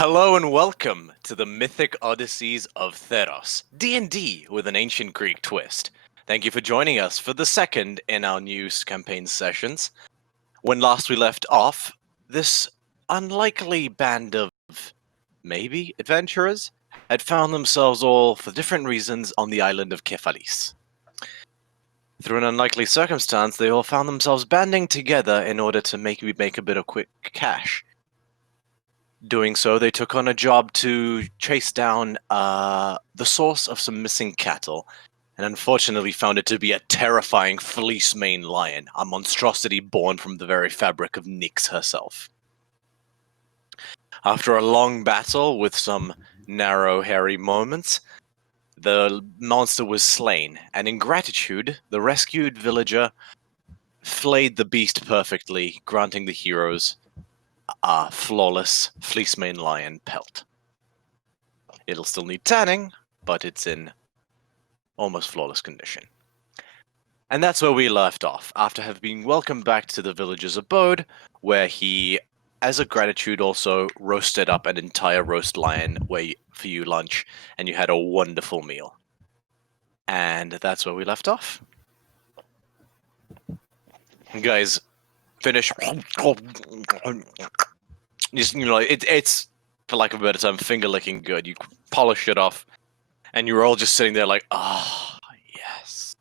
Hello and welcome to the Mythic Odysseys of Theros, D&D with an ancient Greek twist. Thank you for joining us for the second in our new campaign sessions. When last we left off, this unlikely band of maybe adventurers had found themselves all, for different reasons, on the island of Kephalis. Through an unlikely circumstance, they all found themselves banding together in order to make a bit of quick cash. Doing so, they took on a job to chase down the source of some missing cattle, and unfortunately found it to be a terrifying fleece-maned lion, a monstrosity born from the very fabric of Nyx herself. After a long battle with some narrow, hairy moments, the monster was slain, and in gratitude, the rescued villager flayed the beast perfectly, granting the heroes a flawless fleece-maned lion pelt. It'll still need tanning, but it's in almost flawless condition. And that's where we left off, after having been welcomed back to the villager's abode, where he, as a gratitude, also roasted up an entire roast lion for you lunch, and you had a wonderful meal. And that's where we left off. You guys finish. Just, it's, for lack of a better term, finger licking good. You polish it off, and you're all just sitting there like, ah, oh, yes.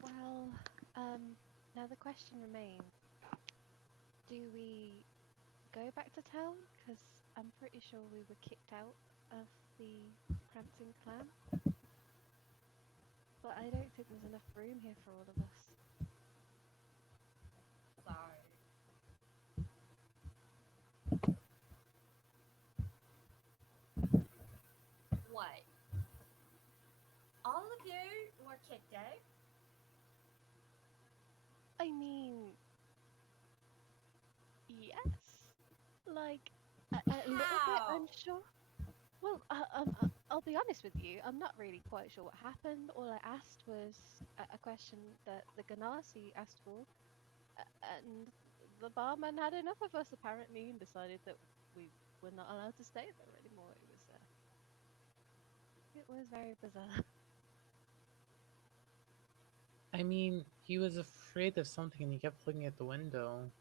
Well, now the question remains, do we go back to town? Because I'm pretty sure we were kicked out of the Prancing clan. But I don't think there's enough room here for all of us. Sorry. Wait. All of you were kicked out? I mean, yes. Like, a little bit How? unsure. Well, I'll be honest with you, I'm not really quite sure what happened. All I asked was a question that the Ganassi asked for, and the barman had enough of us apparently and decided that we were not allowed to stay there anymore. It was very bizarre. I mean, he was afraid of something and he kept looking at the window.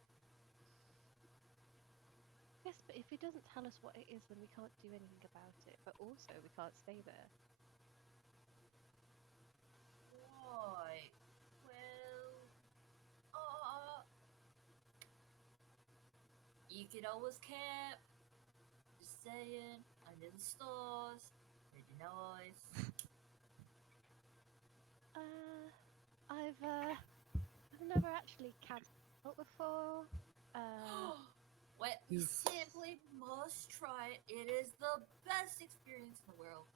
Yes, but if he doesn't tell us what it is, then we can't do anything about it. But also, we can't stay there. Right. Well, you could always camp. Just saying, under the stars, pretty nice. I've never actually camped out before. Well, you simply must try it. It is the best experience in the world.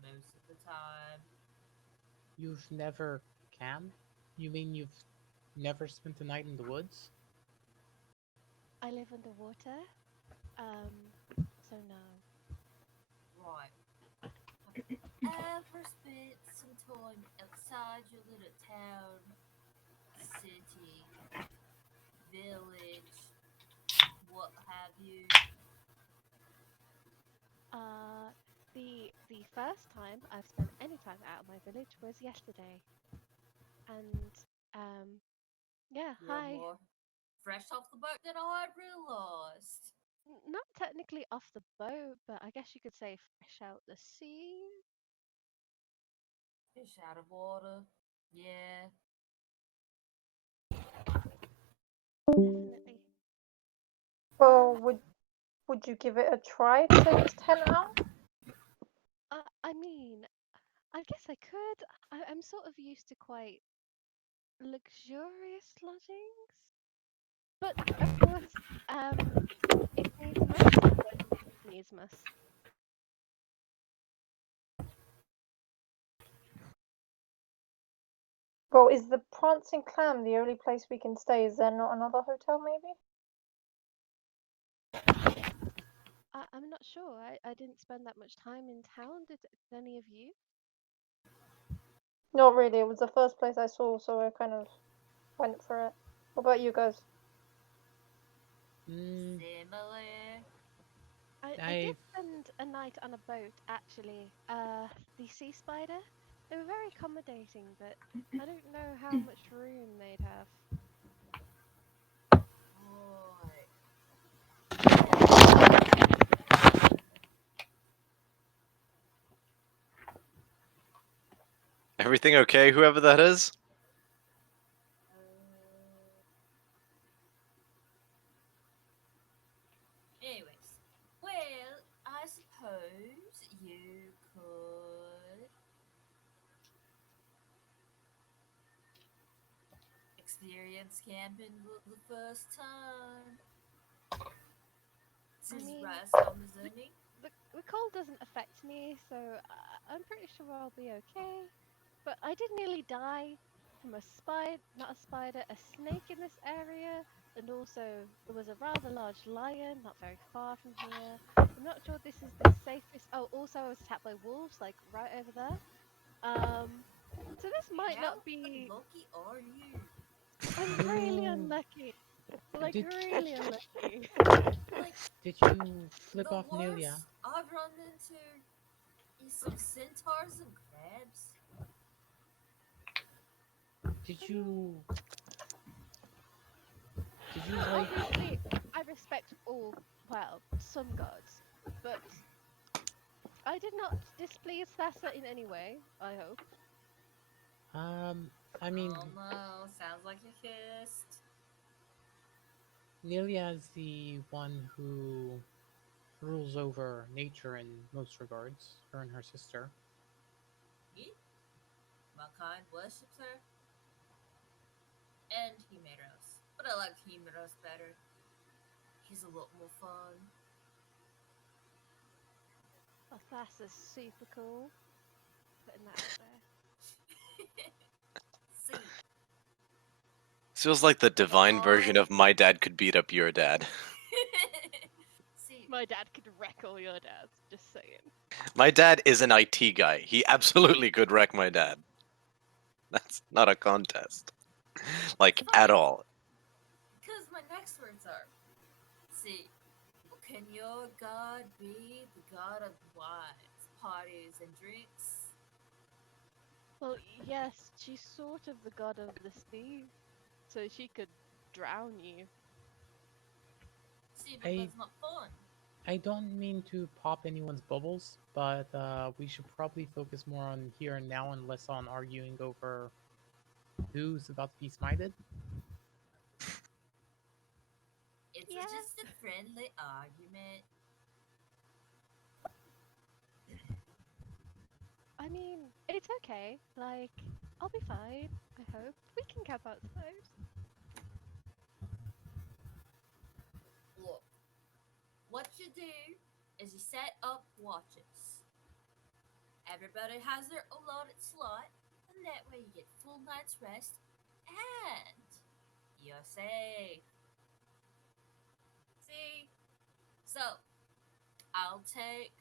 Most of the time. You've never camped? You mean you've never spent the night in the woods? I live underwater. So no. Right. Have you ever spent some time outside your little town, city, village, what have you? The first time I've spent any time out of my village was yesterday. And yeah, You're hi. more fresh off the boat than I realised. Not technically off the boat, but I guess you could say fresh out the sea. Fish out of water. Yeah. Definitely. Well, Um, would you give it a try to take this tent out? I mean, I guess I could. I'm sort of used to quite luxurious lodgings, but of course, if needs must, then needs must. Well, is the Prancing Clam the only place we can stay? Is there not another hotel, maybe? I'm not sure. I didn't spend that much time in town. Did any of you? Not really. It was the first place I saw, so I kind of went for it. What about you guys? Mm, Similar. I did spend a night on a boat, actually. The sea spider. They were very accommodating, but I don't know how much room they'd have. Boy. Everything okay, whoever that is? Anyways, well, I suppose you could experience camping for the first time. I Since mean, Rise on the zoning. the cold doesn't affect me, so I'm pretty sure I'll be okay. But I did nearly die from a spider, not a spider, a snake in this area, and also there was a rather large lion not very far from here. I'm not sure this is the safest. Oh, also I was attacked by wolves, like right over there. So this might How not be. unlucky are you? I'm really you unlucky, like did really unlucky. Like, did you flip the off Nelia? worst I've run into is some centaurs and crabs. Did I mean, you did you like obviously, I respect all, well, some gods, but I did not displease Thassa in any way, I hope. I mean Oh no, sounds like you kissed. Nelia is the one who rules over nature in most regards, her and her sister. Me? My kind worships her. And Himeros. But I like Himeros better. He's a lot more fun. Well, Thassa's super cool, putting that out there. See, Feels like the but divine version of my dad could beat up your dad. See, My dad could wreck all your dads, just saying. My dad is an IT guy. He absolutely could wreck my dad. That's not a contest. Like, at all. because my next words are, see, can your god be the god of wines, parties, and drinks? Well, yes, she's sort of the god of the sea, so she could drown you. See, but I that's not fun. I don't mean to pop anyone's bubbles, but we should probably focus more on here and now and less on arguing over who's about to be smited. It's Yeah, just a friendly argument. I mean, it's okay. Like, I'll be fine, I hope. We can camp outside. Look, what you do is you set up watches. Everybody has their allotted slot, and that way you get full night's rest, and you're safe. See? So, I'll take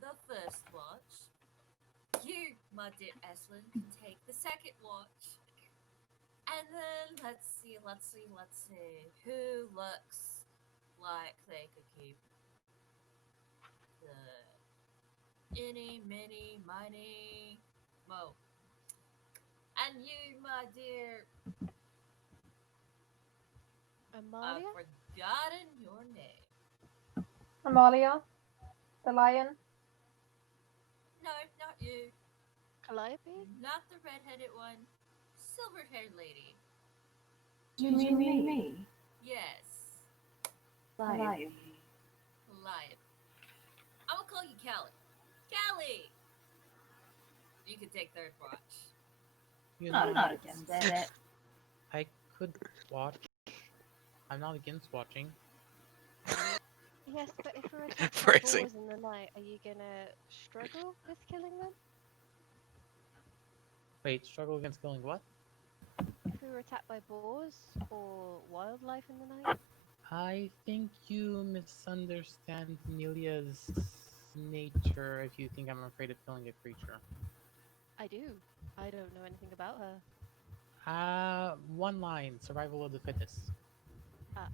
the first watch. You, my dear Eslin, can take the second watch. And then let's see. Who looks like they could keep the any, mini, miny, mo. And you, my dear, I've Amalia? forgotten your name. Amalia, the lion. No, not you. Calliope? Not the red-headed one. Silver-haired lady. You mean me? Yes, Lion. Calliope. I'm gonna call you Callie. Callie! You can take third watch. You I'm know, not against it. I could watch. I'm not against watching. Yes, but if we're attacked by Phrasing. boars in the night, are you gonna struggle with killing them? Wait, struggle against killing what? If we were attacked by boars or wildlife in the night? I think you misunderstand Nelia's nature if you think I'm afraid of killing a creature. I do. I don't know anything about her. One line, survival of the fittest. Ah,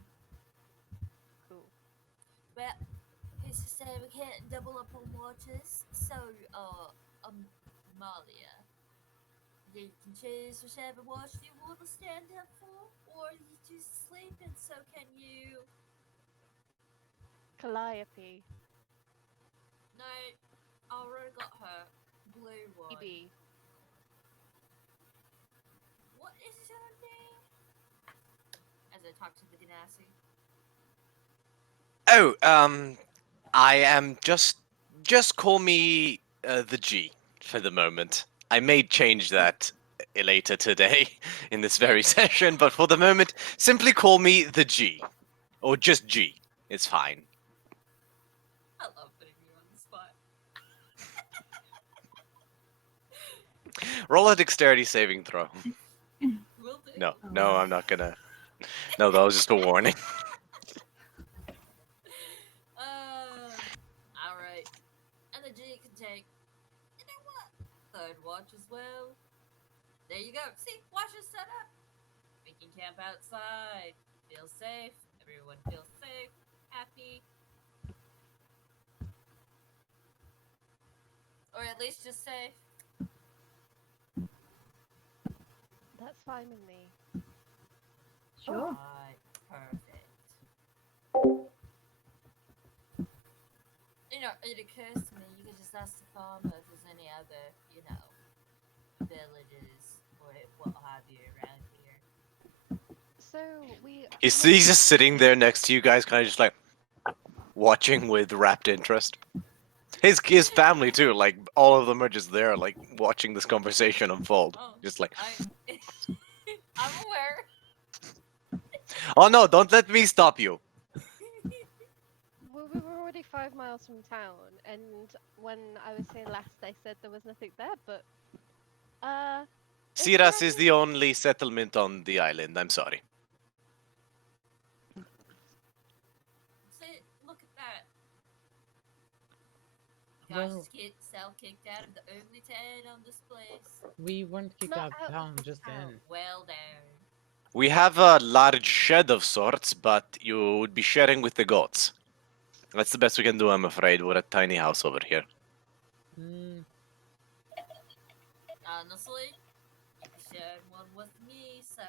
say we can't double up on watches. So, Malia, you can choose whichever watch you want to stand up for, or you just sleeping. So, can you? Calliope. No, I already got her blue one. Phoebe. What is your name? As I talk to the Ganassi. Oh, I am just call me the G for the moment. I may change that later today in this very session, but for the moment, simply call me the G, or just G. It's fine. I love putting you on the spot. Roll a dexterity saving throw. Will do. No, I'm not gonna. No, that was just a warning. Alright. And the G can take, you know what? Third watch as well. There you go. See, watch is set up. We can camp outside. Feel safe. Everyone feels safe. Happy. Or at least just safe. That's fine with me. Sure. Alright, perfect. You know, it occurs to me you could just ask the farmer if there's any other, you know, villages or what have you around here. So we. He's just sitting there next to you guys, kind of just like watching with rapt interest. His family too, like all of them are just there, like watching this conversation unfold. Oh, Just like, I'm aware. oh no, don't let me stop you. Well, we were already 5 miles from town, and when I was here last, they said there was nothing there. But is there Siras is any- the only settlement on the island. I'm sorry. See, look at that. Well- Gosh, get self kicked out of the only town on this place. We weren't kicked Not out out of of town the just town. then. Well down. We have a large shed of sorts, but you would be sharing with the goats. That's the best we can do, I'm afraid. We're a tiny house over here. Mm, Honestly, you shared one with me, so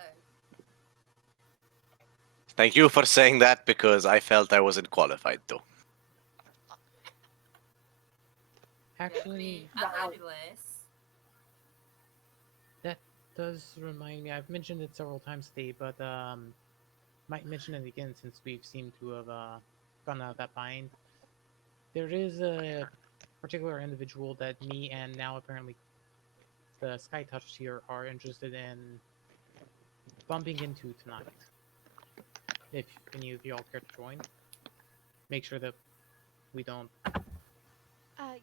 Thank you for saying that because I felt I wasn't qualified to. actually, I'm Wow. anyways. that does remind me. I've mentioned it several times today, but might mention it again since we've seemed to have gone out of that bind. There is a particular individual that me and now apparently the Sky Touch here are interested in bumping into tonight. If any of y'all care to join, make sure that we don't.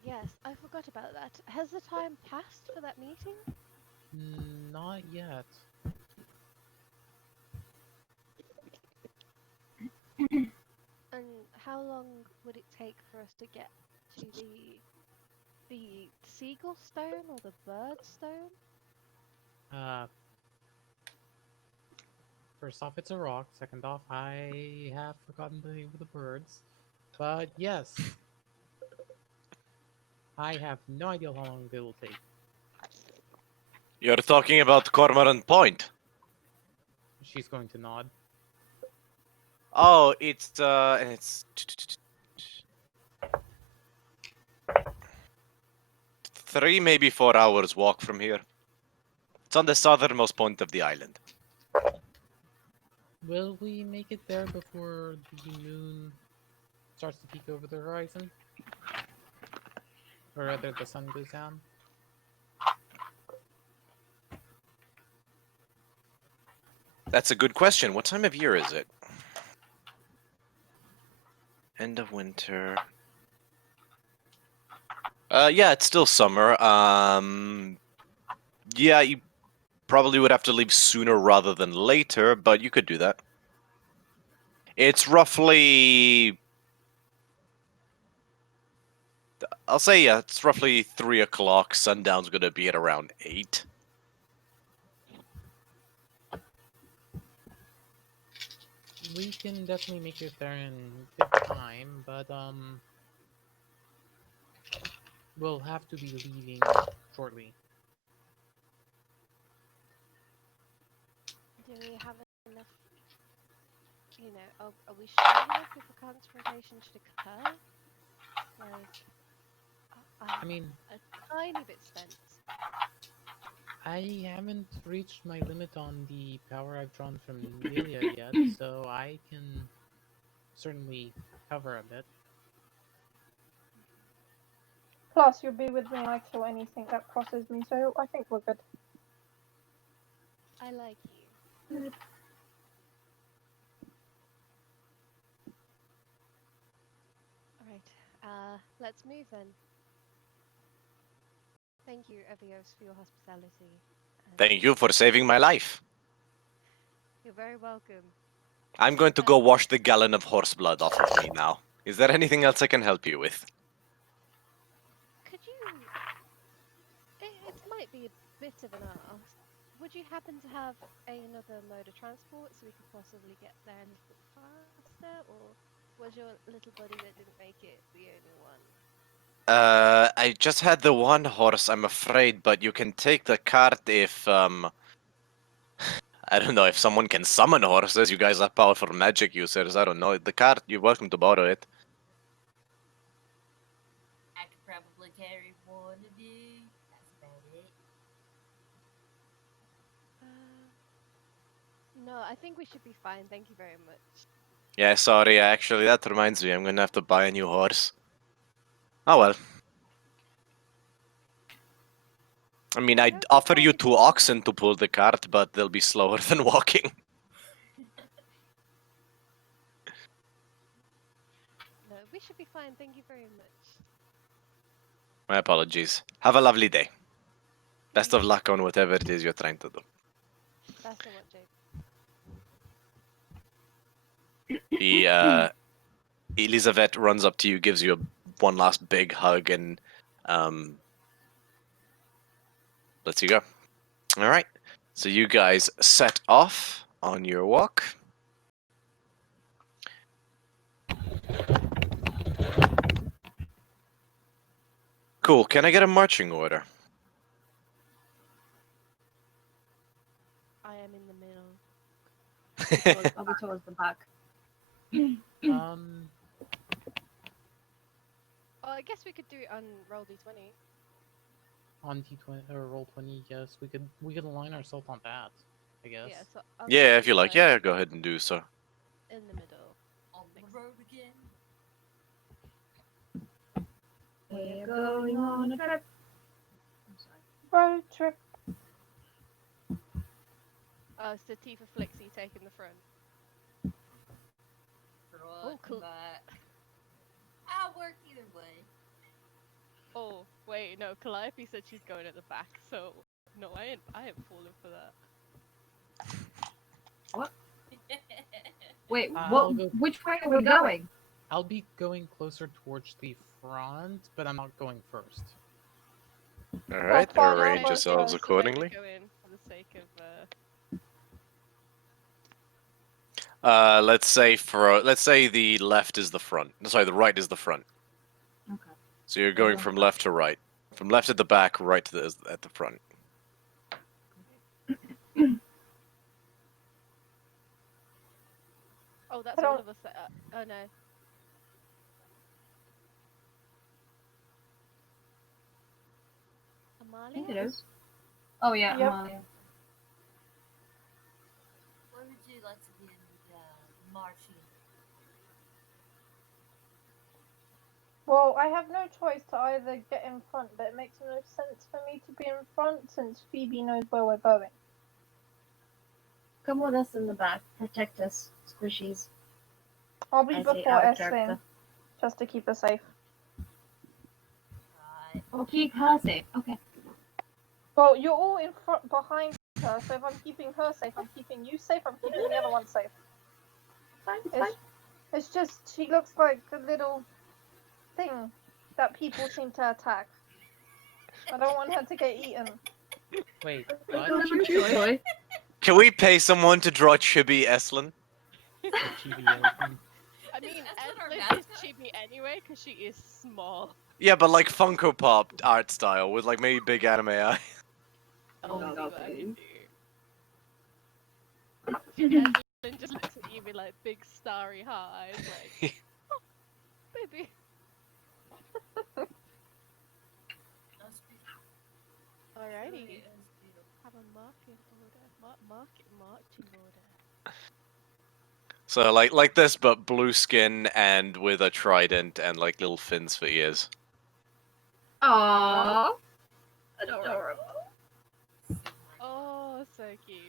Yes, I forgot about that. Has the time passed for that meeting? Not yet. And how long would it take for us to get to the seagull stone or the bird stone? First off, it's a rock. Second off, I have forgotten the name of the birds. But yes, I have no idea how long they will take. You're talking about Cormorant Point. She's going to nod. Oh, it's 3, maybe 4 hours walk from here. It's on the southernmost point of the island. Will we make it there before the moon starts to peek over the horizon? Or rather, the sun goes down? That's a good question. What time of year is it? End of winter. Yeah, it's still summer. Yeah, you probably would have to leave sooner rather than later, but you could do that. It's roughly, I'll say, yeah, it's roughly 3 o'clock. Sundown's gonna be at around 8. We can definitely make it there in good time, but will have to be leaving shortly. Do we have enough? You know, are we sure enough if a confrontation should occur? Like, I mean, a tiny bit spent. I haven't reached my limit on the power I've drawn from Nelia yet, so I can certainly cover a bit. Plus, you'll be with me and I kill anything that crosses me, so I think we're good. I like you. Alright, let's move then. Thank you, Evios, for your hospitality. and Thank you for saving my life. You're very welcome. I'm going to go wash the gallon of horse blood off of me now. Is there anything else I can help you with? Could you... It might be a bit of an ask. Would you happen to have another mode of transport so we could possibly get there a little bit faster? Or was your little buddy that didn't make it the only one? I just had the one horse, I'm afraid, but you can take the cart if, I don't know, if someone can summon horses. You guys are powerful magic users, I don't know. The cart, you're welcome to borrow it. I could probably carry one of you. That's about it. No, I think we should be fine. Thank you very much. Yeah, sorry, actually, that reminds me, I'm gonna have to buy a new horse. Oh well. I mean, I'd Okay, offer fine, you if 2 you- oxen to pull the cart, but they'll be slower than walking. No, we should be fine. Thank you very much. My apologies. Have a lovely day. Best You of too. luck on whatever it is you're trying to do. Best of luck, Jake. Elizabeth runs up to you, gives you one last big hug, and lets you go. All right. So you guys set off on your walk. Cool. Can I get a marching order? I am in the middle. I'll be towards the back. Oh, I guess we could do it on roll d20. On T20 or roll 20, yes, we could align ourselves on that, I guess. Yeah, so I'll Yeah, go if you like. first Yeah, go ahead and do so. in the middle. On the road again. We're going on a trip. I'm sorry. Road trip. Oh, so Tifa Flixie taking the front. Front, cool. back. I'll work either way. Oh, wait, no, Calliope said she's going at the back, so no, I ain't falling for that. Wait, I'll what? go- Which way are we going? I'll be going closer towards the front, but I'm not going first. All right. fine, Arrange I'll go yourselves first. accordingly. Go in for the sake of Let's say the left is the front. Sorry, the right is the front. Okay. So you're going from left to right. From left at the back, right to at the front. Oh, that's I don't- all of us. Oh no. I think it Amalia? is. Oh yeah, Yep. Amalia. Where would you like to begin marching? Well, I have no choice to either get in front, but it makes no sense for me to be in front since Phoebe knows where we're going. Come with us in the back. Protect us, squishies. I'll be I say before out of Esling, character. just to keep her safe. Right. Oh, keep her safe. Okay. Well, you're all in front, behind her, so if I'm keeping her safe, I'm keeping you safe, I'm keeping the other one safe. Fine, it's It's, fine. it's just, she looks like a little thing that people seem to attack. I don't want her to get eaten. Wait, Go what? for chew toy. Can we pay someone to draw Chibi Eslin? Chibi elephant. I mean, That's what our Eslin is mascot- chibi anyway, because she is small. Yeah, but like Funko Pop art style with like maybe big anime eye. Oh, see no, what I can babe. do. And Lynn just looks at you with like big starry heart eyes, like, oh, baby. That's beautiful. Alrighty. Really is beautiful. Have a marking order. Marching order. So like this, but blue skin and with a trident and like little fins for ears. Aww. Adorable. Oh, so cute.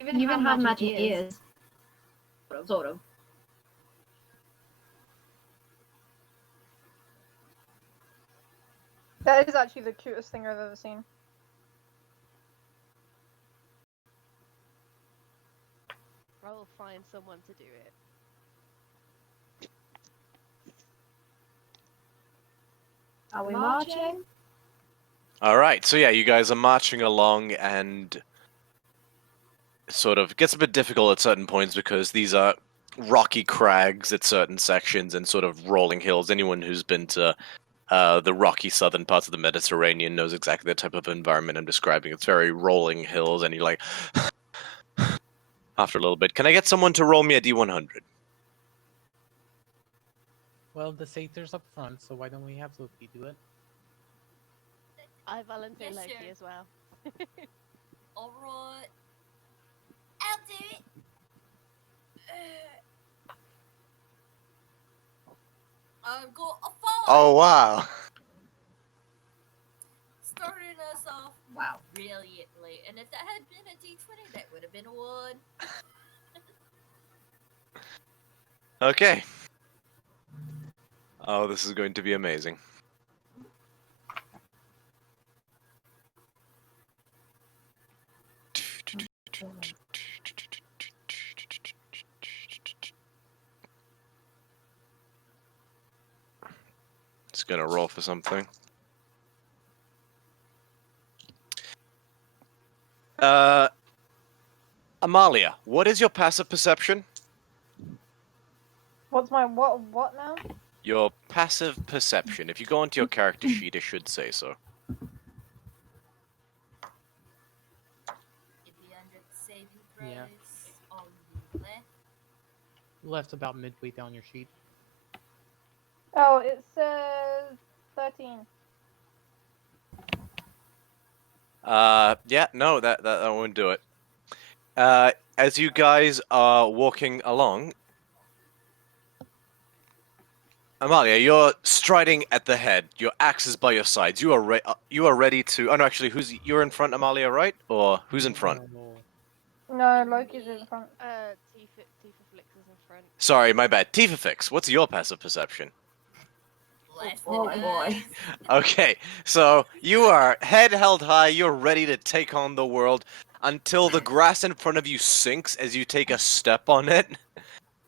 You even have magic ears. Sort of. That is actually the cutest thing I've ever seen. I will find someone to do it. Are we marching? All right, so yeah, you guys are marching along, and sort of gets a bit difficult at certain points because these are rocky crags at certain sections and sort of rolling hills. Anyone who's been to the rocky southern parts of the Mediterranean knows exactly the type of environment I'm describing. It's very rolling hills, and you're like, after a little bit, can I get someone to roll me a D100? Well, the satyr's up front, so why don't we have Loki do it? I volunteer Yes, Loki sure. as well. Alright. I'll do it. I've got a 5. Oh wow! Starting us off Wow. brilliantly. And if that had been a D20, that would have been a 1. Okay. Oh, this is going to be amazing. Just gonna roll for something. Amalia, what is your passive perception? What's my what now? Your passive perception. If you go onto your character sheet, it should say so. It'd be under the saving throws Yeah. on the left. Left's about midway down your sheet. Oh, it says 13. Yeah, no, that won't do it. As you guys are walking along, Amalia, you're striding at the head. Your axe is by your sides. You are ready to. Oh no, actually, you're in front, Amalia, right? Or who's in front? No. No, Loki's in front. Tifa Flix is in front. Sorry, my bad. Tifa Fix, what's your passive perception? Less Oh, than boy. us. Okay, so you are head held high. You're ready to take on the world until the grass in front of you sinks as you take a step on it,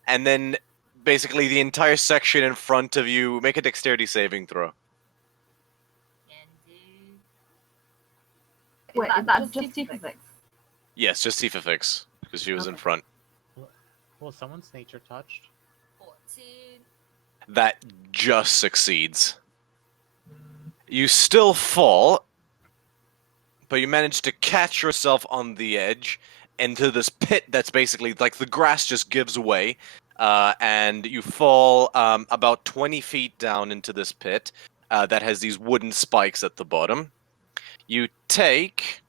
and then basically the entire section in front of you make a dexterity saving throw. Can do. Wait, that's just physics. Yes, just Tifa Fix because she was in Okay. front. Well, someone's nature touched. 14. That just succeeds. You still fall, but you manage to catch yourself on the edge into this pit that's basically like the grass just gives way, and you fall about 20 feet down into this pit that has these wooden spikes at the bottom. You take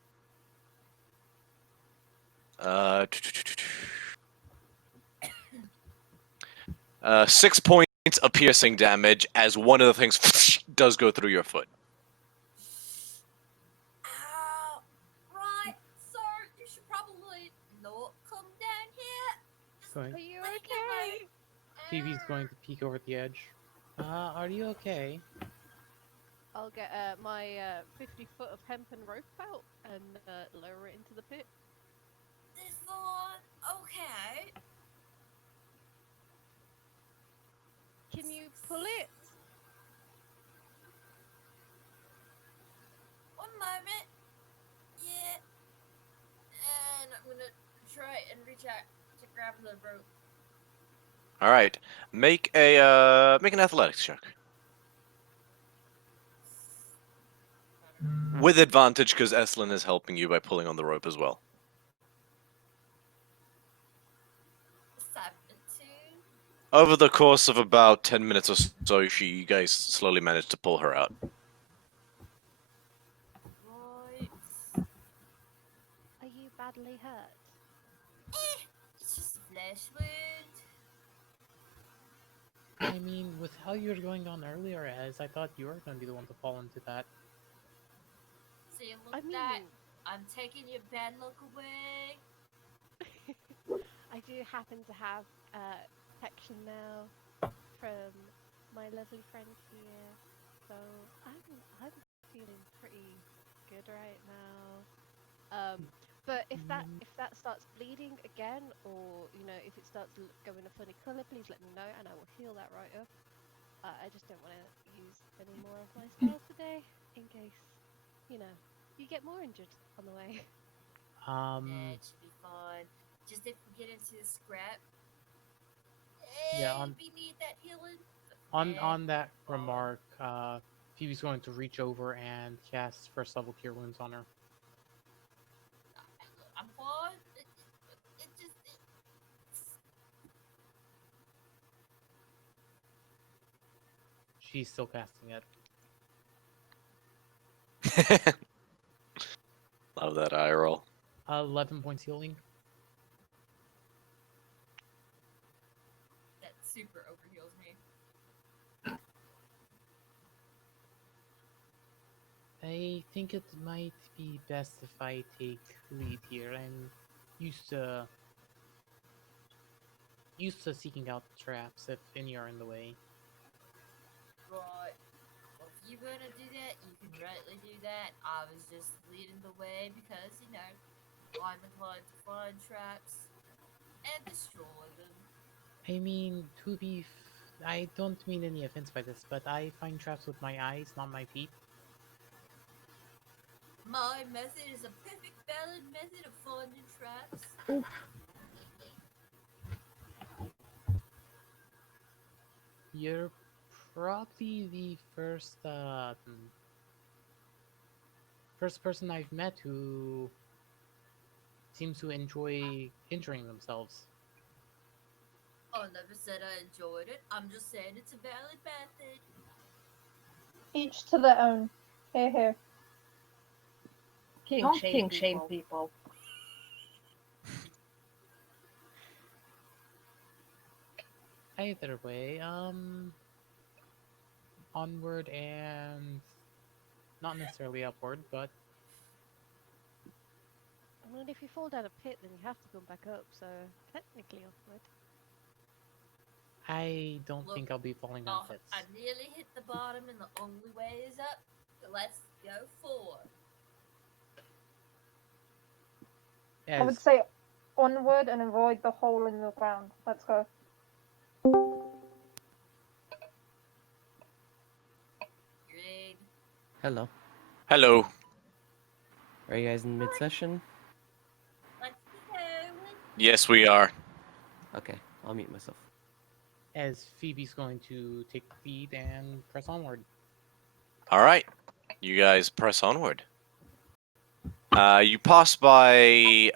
6 points of piercing damage as one of the things does go through your foot. Ow. Right, sir, you should probably not come down here. Just Going. Are you let me get okay? Phoebe's going to peek over the edge. Are you okay? I'll get my 50 foot of hempen rope out and lower it into the pit. This one, okay. Can you pull it? One moment. Yeah. And I'm gonna try and reach out to grab the rope. All right, make an athletics check with advantage because Eslin is helping you by pulling on the rope as well. 17. Over the course of about 10 minutes or so, you guys slowly manage to pull her out. Right. Are you badly hurt? It's just a flesh wound. I mean, with how you were going on earlier, as I thought you were going to be the one to fall into that. See, look I at that. mean, I'm taking your bad luck away. I do happen to have protection now from my lovely friend here, so I'm feeling pretty good right now. But if that starts bleeding again, or if it starts going a funny color, please let me know, and I will heal that right up. I just don't want to use any more of my spells today, in case you get more injured on the way. Nah, it should be fine. Just if we get into the scrap, Yeah, we need that healing. on that fine. remark, Phoebe's going to reach over and cast first level cure wounds on her. Look, I'm fine. It just. She's still casting it. Love that eye roll. 11 points healing. That super overheals me. I think it might be best if I take lead here. I'm used to seeking out traps if any are in the way. Right. Well, if you're gonna do that, you can rightly do that. I was just leading the way because, I'm inclined to find traps and destroy them. I mean, I don't mean any offense by this, but I find traps with my eyes, not my feet. My method is a perfect valid method of finding traps. You're probably the first person I've met who seems to enjoy injuring themselves. I never said I enjoyed it. I'm just saying it's a valid method. Each to their own. Here, here. Don't king shame people. Either way, onward and not necessarily upward, but I mean, if you fall down a pit, then you have to come back up, so technically upward. I don't Look, think I'll be falling down pits. I nearly hit the bottom, and the only way is up. So let's go forward. I would As say onward and avoid the hole in the ground. Let's go. Great. Hello. Hello. Are you guys in mid-session? Let's be going. Yes, we are. Okay, I'll mute myself. as Phoebe's going to take the lead and press onward. All right, you guys press onward. You pass by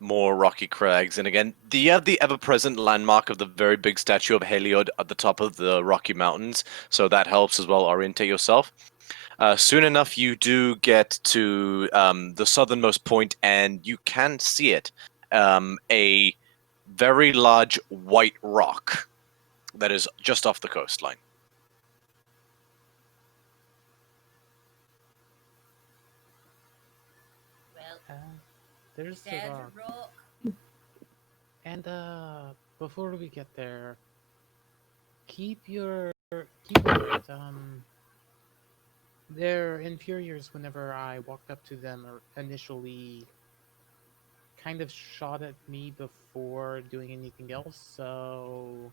more rocky crags, and again, you have the ever-present landmark of the very big statue of Heliod at the top of the Rocky Mountains, so that helps as well orientate yourself. Soon enough, you do get to the southernmost point, and you can see it. A very large white rock that is just off the coastline. Well, There's the there's rock. a rock. And before we get there, keep it. Their inferiors, whenever I walked up to them, initially kind of shot at me before doing anything else, so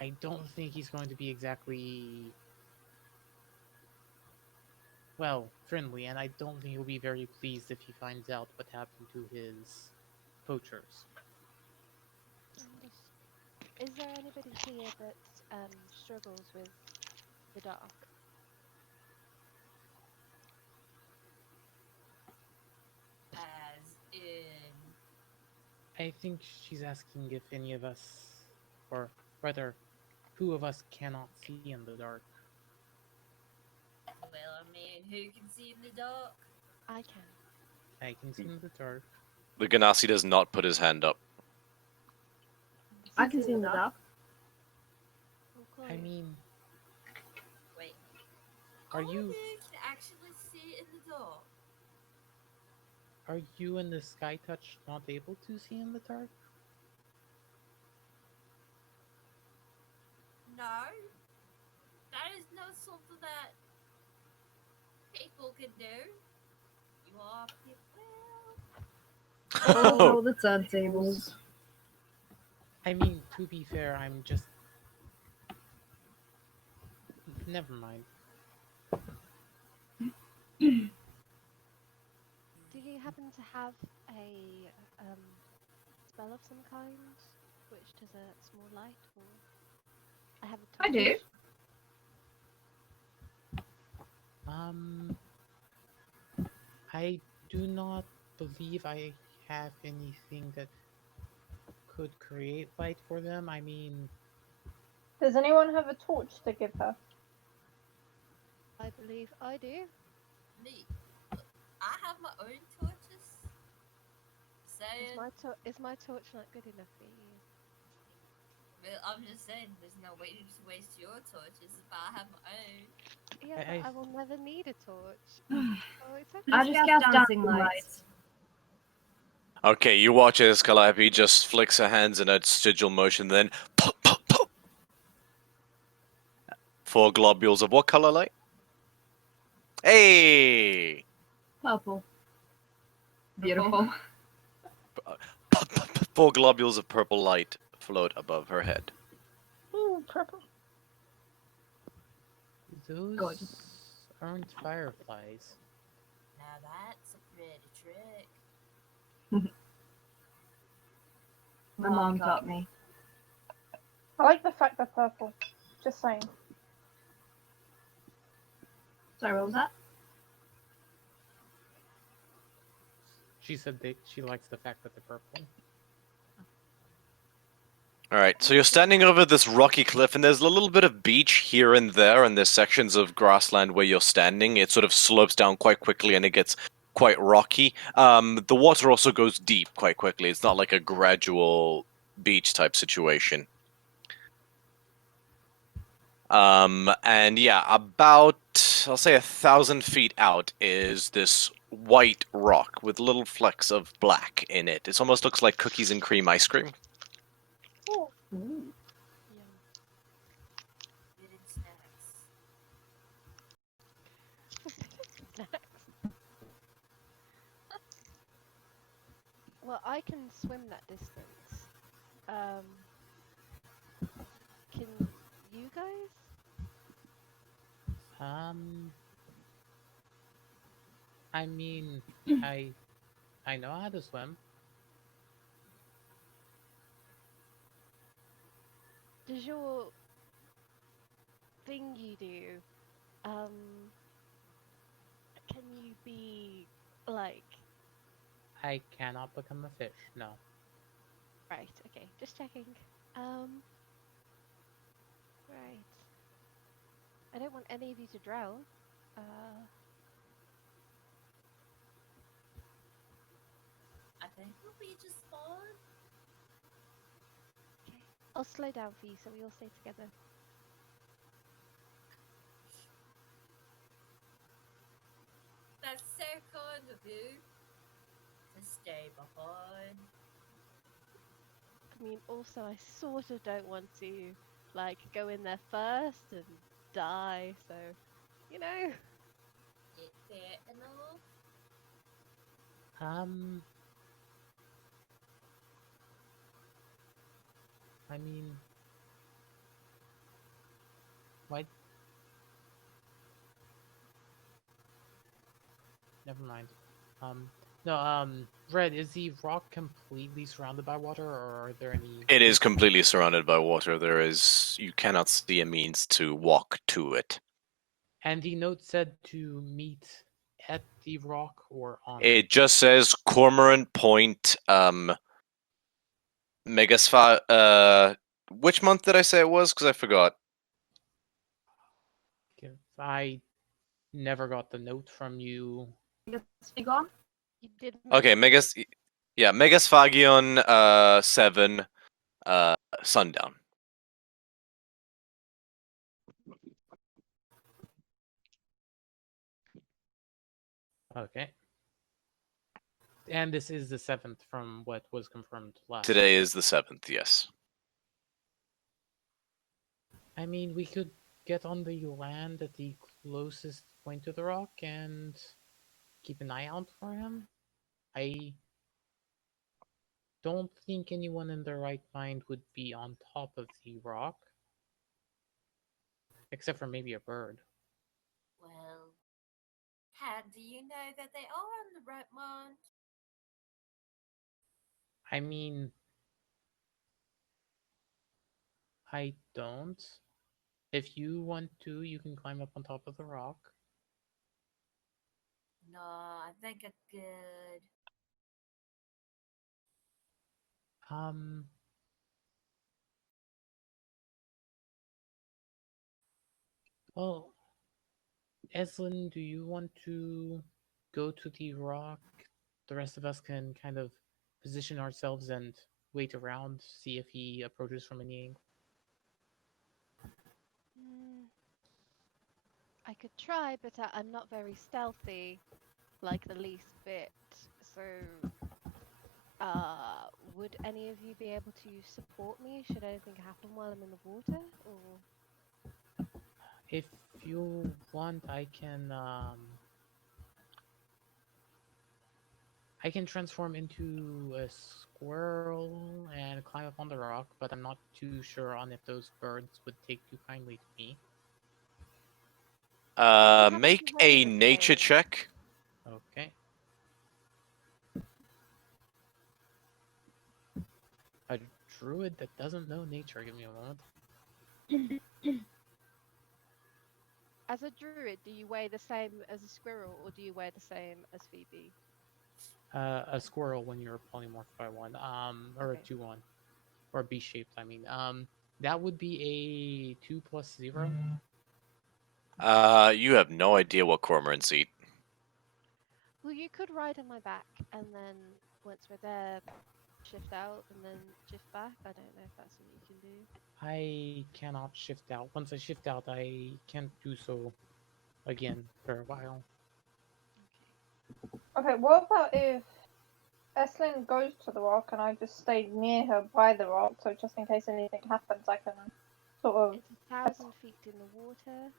I don't think he's going to be exactly, well, friendly, and I don't think he'll be very pleased if he finds out what happened to his poachers. Is there anybody here that struggles with the dark? As in. I think she's asking if any of us, or rather, who of us cannot see in the dark. Well, I mean, who can see in the dark? I can. I can see in the dark. The Ganassi does not put his hand up. I can see in the dark. We'll call I you. mean, Wait. Are all you- of you can actually see in the dark? are you and the Sky Touch not able to see in the dark? No. That is not something that people can do. You are people. Oh, the turntables. I mean, to be fair, I'm just. Never mind. Do you happen to have a spell of some kind, which does a small light, or I have a I do. torch. I do not believe I have anything that could create light for them. I mean, Does anyone have a torch to give her? I believe I do. Me. I have my own torches. Saying. Is my torch not good enough for you? Well, I'm just saying, there's no way to waste your torches if I have my own. Yeah, I- but I will never need a torch. Oh, it's okay. I just cast dancing lights. Okay, you watch as Calliope just flicks her hands in a sigil motion, then pop, pop, pop. 4 globules of what color light? Hey! Purple. Beautiful. Pop, pop, pop. 4 globules of purple light float above her head. Ooh, purple. those Gorgeous. aren't fireflies. Now that's a pretty trick. My mom taught me. I like the fact they're purple. Just saying. Sorry, what was that? She said that she likes the fact that they're purple. Alright, so you're standing over this rocky cliff, and there's a little bit of beach here and there, and there's sections of grassland where you're standing. It sort of slopes down quite quickly, and it gets quite rocky. The water also goes deep quite quickly. It's not like a gradual beach type situation. And yeah, about, I'll say 1,000 feet out is this white rock with little flecks of black in it. It almost looks like cookies and cream ice cream. Ooh. Ooh. Yum. Hidden snacks. Well, I can swim that distance. Can you guys? I mean, I know how to swim. Does your thing you do, can you be like, I cannot become a fish. No. right, okay, just checking. Right. I don't want any of you to drown. I think we'll be just fine. Okay. I'll slow down for you so we all stay together. That's so kind of you to stay behind. I mean, also, I sort of don't want to, like, go in there first and die, so, you know. It's fair enough. I mean, why? Never mind. No, Red, is the rock completely surrounded by water, or are there any... It is completely surrounded by water. You cannot see a means to walk to it. And the note said to meet at the rock or on It just says Cormorant Point, Megasphere. Which month did I say it was? Because I forgot. I never got the note from you. Speak on. You did Okay, mention it. Megasphagion 7 sundown. Okay. And this is the 7th from what was confirmed last. Today is the 7th, yes. I mean, we could get on the land at the closest point to the rock and keep an eye out for him. I don't think anyone in their right mind would be on top of the rock. Except for maybe a bird. Well, how do you know that they are on the right mind? I mean, I don't. If you want to, you can climb up on top of the rock. No, I think I'm good. Um, well, Eslin, do you want to go to the rock? The rest of us can kind of position ourselves and wait around, see if he approaches from any angle. Mm, I could try, but I'm not very stealthy, like the least bit. So, would any of you be able to support me should anything happen while I'm in the water? Or If you want, I can transform into a squirrel and climb up on the rock, but I'm not too sure on if those birds would take too kindly to me. haven't Make you heard a of a nature saying? check. Okay. A druid that doesn't know nature. Give me a moment. As a druid, do you weigh the same as a squirrel, or do you weigh the same as Phoebe? A squirrel when you're polymorphed by one, or Okay. a 2-1, or B-shaped. I mean, that would be a 2 + 0. You have no idea what cormorants eat. Well, you could ride on my back, and then once we're there, shift out and then shift back. I don't know if that's something you can do. I cannot shift out. Once I shift out, I can't do so again for a while. Okay. Okay, what about if Eslin goes to the rock and I just stay near her by the rock, so just in case anything happens, I can sort of. It's 1,000 feet in the water.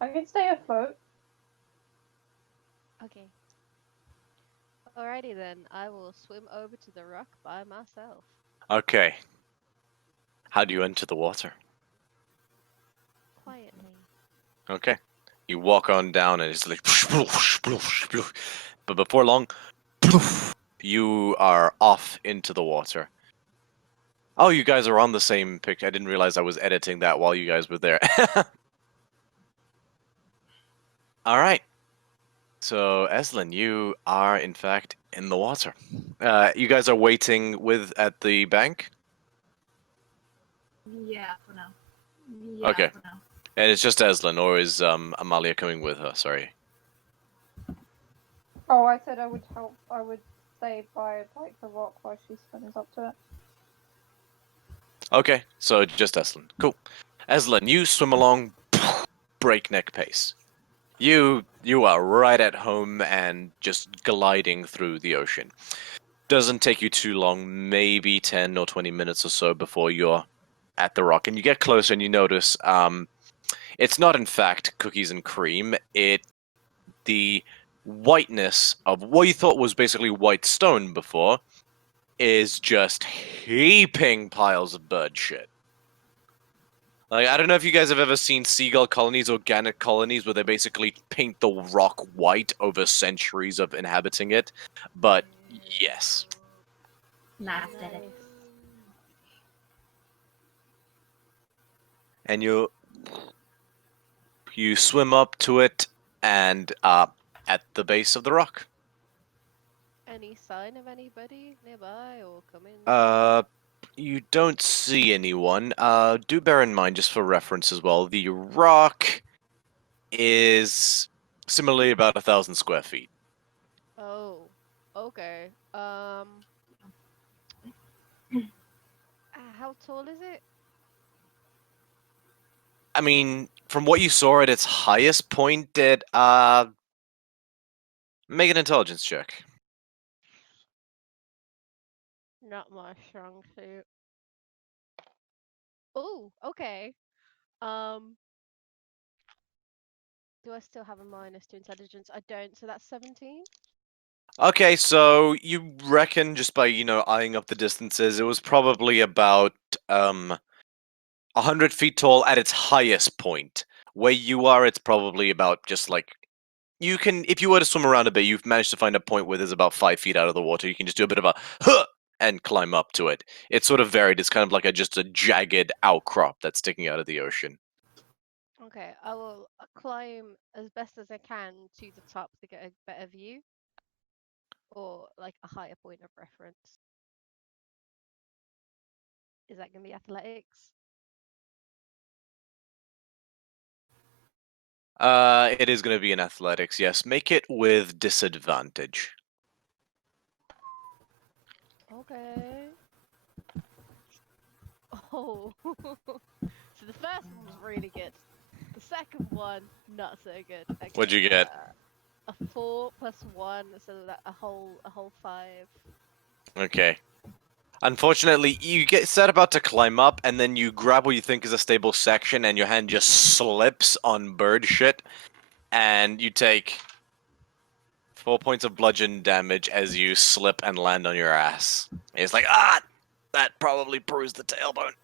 I can stay afloat. Okay. Alrighty then, I will swim over to the rock by myself. Okay. How do you enter the water? Quietly. Okay. You walk on down and it's like... But before long, you are off into the water. Oh, you guys are on the same picture. I didn't realize I was editing that while you guys were there. All right. So, Eslin, you are in fact in the water. You guys are waiting at the bank? Yeah, for now. Yeah, Okay. for now. And it's just Eslin, or is Amalia coming with her? Sorry. Oh, I said I would help. I would stay by like the rock while she swims up to it. Okay, so just Eslin. Cool. Eslin, you swim along breakneck pace. You are right at home and just gliding through the ocean. Doesn't take you too long, maybe 10 or 20 minutes or so before you're at the rock. And you get closer and you notice it's not in fact cookies and cream. The whiteness of what you thought was basically white stone before is just heaping piles of bird shit. Like, I don't know if you guys have ever seen seagull colonies, organic colonies, where they basically paint the rock white over centuries of inhabiting it. But yes. Max did it. Nice. And you swim up to it and at the base of the rock. Any sign of anybody nearby or coming? You don't see anyone. Do bear in mind, just for reference as well, the rock is similarly about 1,000 square feet. Oh, okay. How tall is it? I mean, from what you saw at its highest point, make an intelligence check. Not my strong suit. Oh, okay. Um, do I still have a minus to intelligence? I don't, so that's 17. Okay, so you reckon just by, eyeing up the distances, it was probably about 100 feet tall at its highest point. Where you are, it's probably about just like you can, if you were to swim around a bit, you've managed to find a point where there's about 5 feet out of the water. You can just do a bit of a huh and climb up to it. It's sort of varied. It's kind of like just a jagged outcrop that's sticking out of the ocean. Okay, I will climb as best as I can to the top to get a better view, or like a higher point of reference. Is that gonna be athletics? It is going to be in athletics, yes. Make it with disadvantage. Okay. Oh, so the first one was really good. The second one, not so good. Okay, What'd you get? a 4 plus 1, so that a whole 5. Okay. Unfortunately, you get set about to climb up, and then you grab what you think is a stable section, and your hand just slips on bird shit, and you take 4 points of bludgeon damage as you slip and land on your ass. And it's like, that probably bruised the tailbone.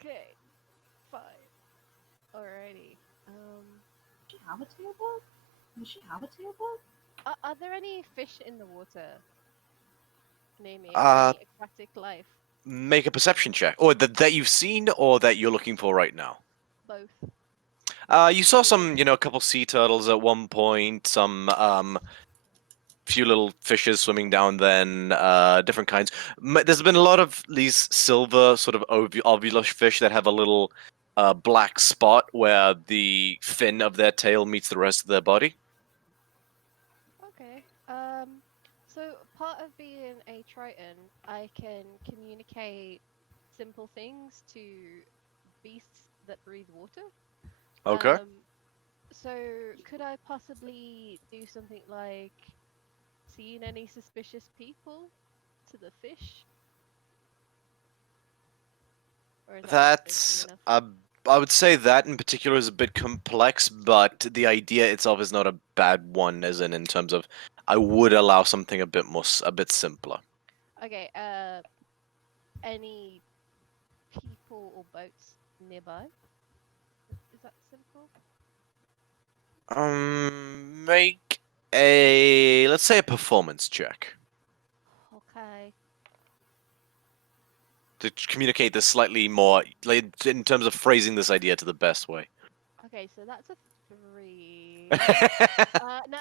Okay, fine. Alrighty. Does she have a tailbone? Does she have a tailbone? Are there any fish in the water near me, or Uh, any aquatic life? Make a perception check, or that you've seen, or that you're looking for right now. Both. You saw some, a couple sea turtles at one point, some few little fishes swimming down, then different kinds. There's been a lot of these silver sort of ovular fish that have a little black spot where the fin of their tail meets the rest of their body. Okay. So part of being a Triton, I can communicate simple things to beasts that breathe water. Okay. So could I possibly do something like seeing any suspicious people to the fish? Or is that not That's simple enough? I would say that in particular is a bit complex, but the idea itself is not a bad one, as in terms of I would allow something a bit simpler. Okay, any people or boats nearby? Is that simple? Make let's say a performance check Okay. to communicate this slightly more, like, in terms of phrasing this idea to the best way. Okay, so that's a 3. No,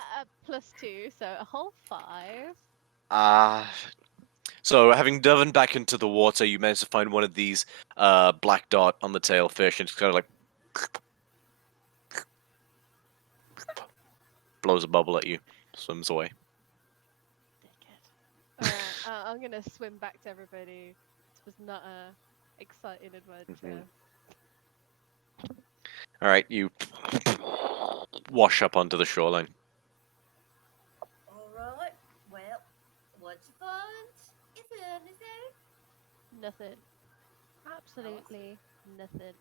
+2, so a whole 5. Ah, so having driven back into the water, you managed to find one of these black dot on the tail fish, and it's kind of like blows a bubble at you, swims away. Dickhead. Alright, I'm gonna swim back to everybody. This was not a exciting adventure. All right, you wash up onto the shoreline. Alright, well, what'd you find? Is there anything? Nothing. Absolutely nothing.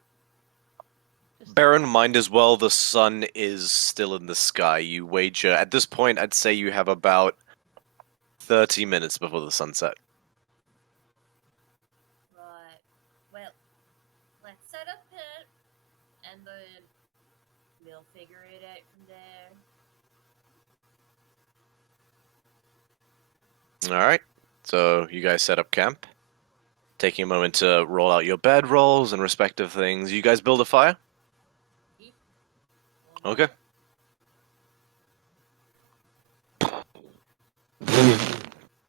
Just Bear in mind as well, the sun is still in the sky. You wager at this point, I'd say you have about 30 minutes before the sunset. Right. Well, let's set up here All right. So you guys set up camp, taking a moment to roll out your bed rolls and respective things. You guys build a fire. Eep. Okay.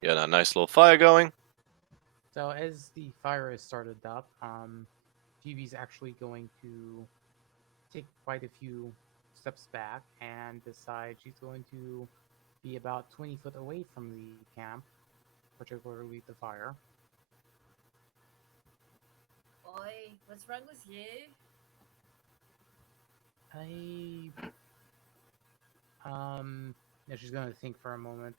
Yeah, a nice little fire going. So as the fire is started up, Phoebe's actually going to take quite a few steps back and decide she's going to be about 20 foot away from the camp, particularly the fire. Oi, what's wrong with you? Yeah, she's gonna think for a moment.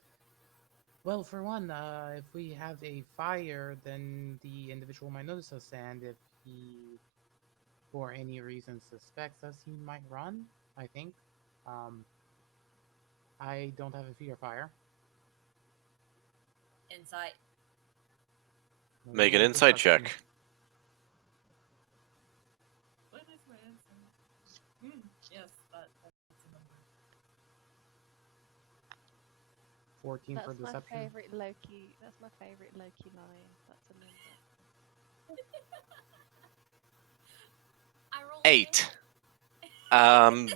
Well, for one, if we have a fire, then the individual might notice us, and if he, for any reason, suspects us, he might run. I think. Um, I don't have a fear of fire. Insight. Make an Roll insight perception. check. What is my insight? Yes, that's a number. 14 for That's my deception. favorite Loki. That's my favorite Loki line. That's a number. I rolled 8. Um,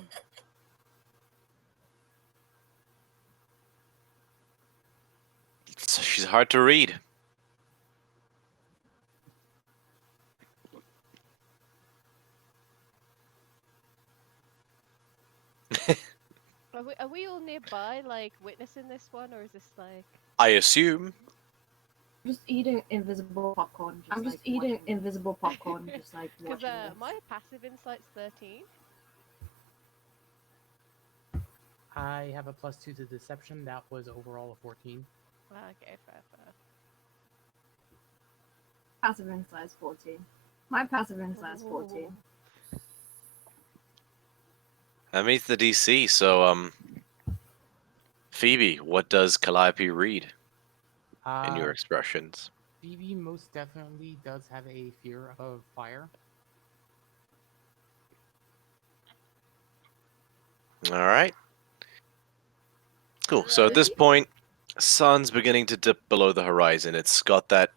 she's hard to read. Are we all nearby, like witnessing this one, or is this like? I assume. Just eating invisible popcorn. I'm just eating invisible popcorn, just like Because watching this. my passive insight's 13. I have a +2 to deception. That was overall a 14. Okay, fair. Passive insight is 14. My passive insight is 14. Ooh. That meets the DC. So, Phoebe, what does Calliope read in your expressions? Phoebe most definitely does have a fear of fire. All right. Cool. So at this point, sun's beginning to dip below the horizon. It's got that.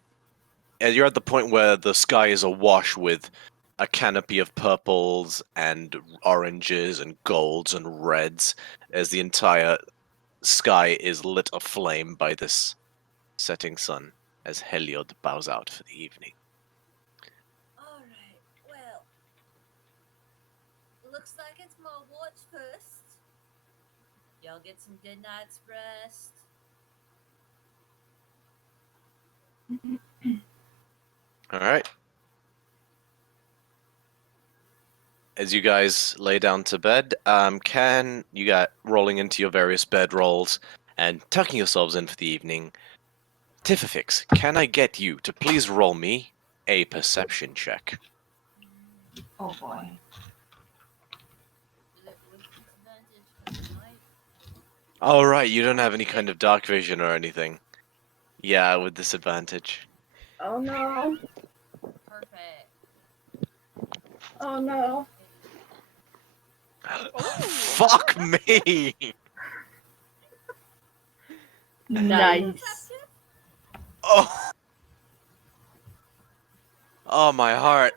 And you're at the point where the sky is awash with a canopy of purples and oranges and golds and reds as the entire sky is lit aflame by this setting sun as Heliod bows out for the evening. Alright, well. Looks like it's my watch first. Y'all get some good night's rest. All right. As you guys lay down to bed, can you got rolling into your various bed rolls and tucking yourselves in for the evening? Tififix, can I get you to please roll me a perception check? Oh boy. Is it with disadvantage for the night? All right, you don't have any kind of dark vision or anything. Yeah, with disadvantage. Oh no. Perfect. Oh no. Fuck me! Nice. Oh, oh my heart.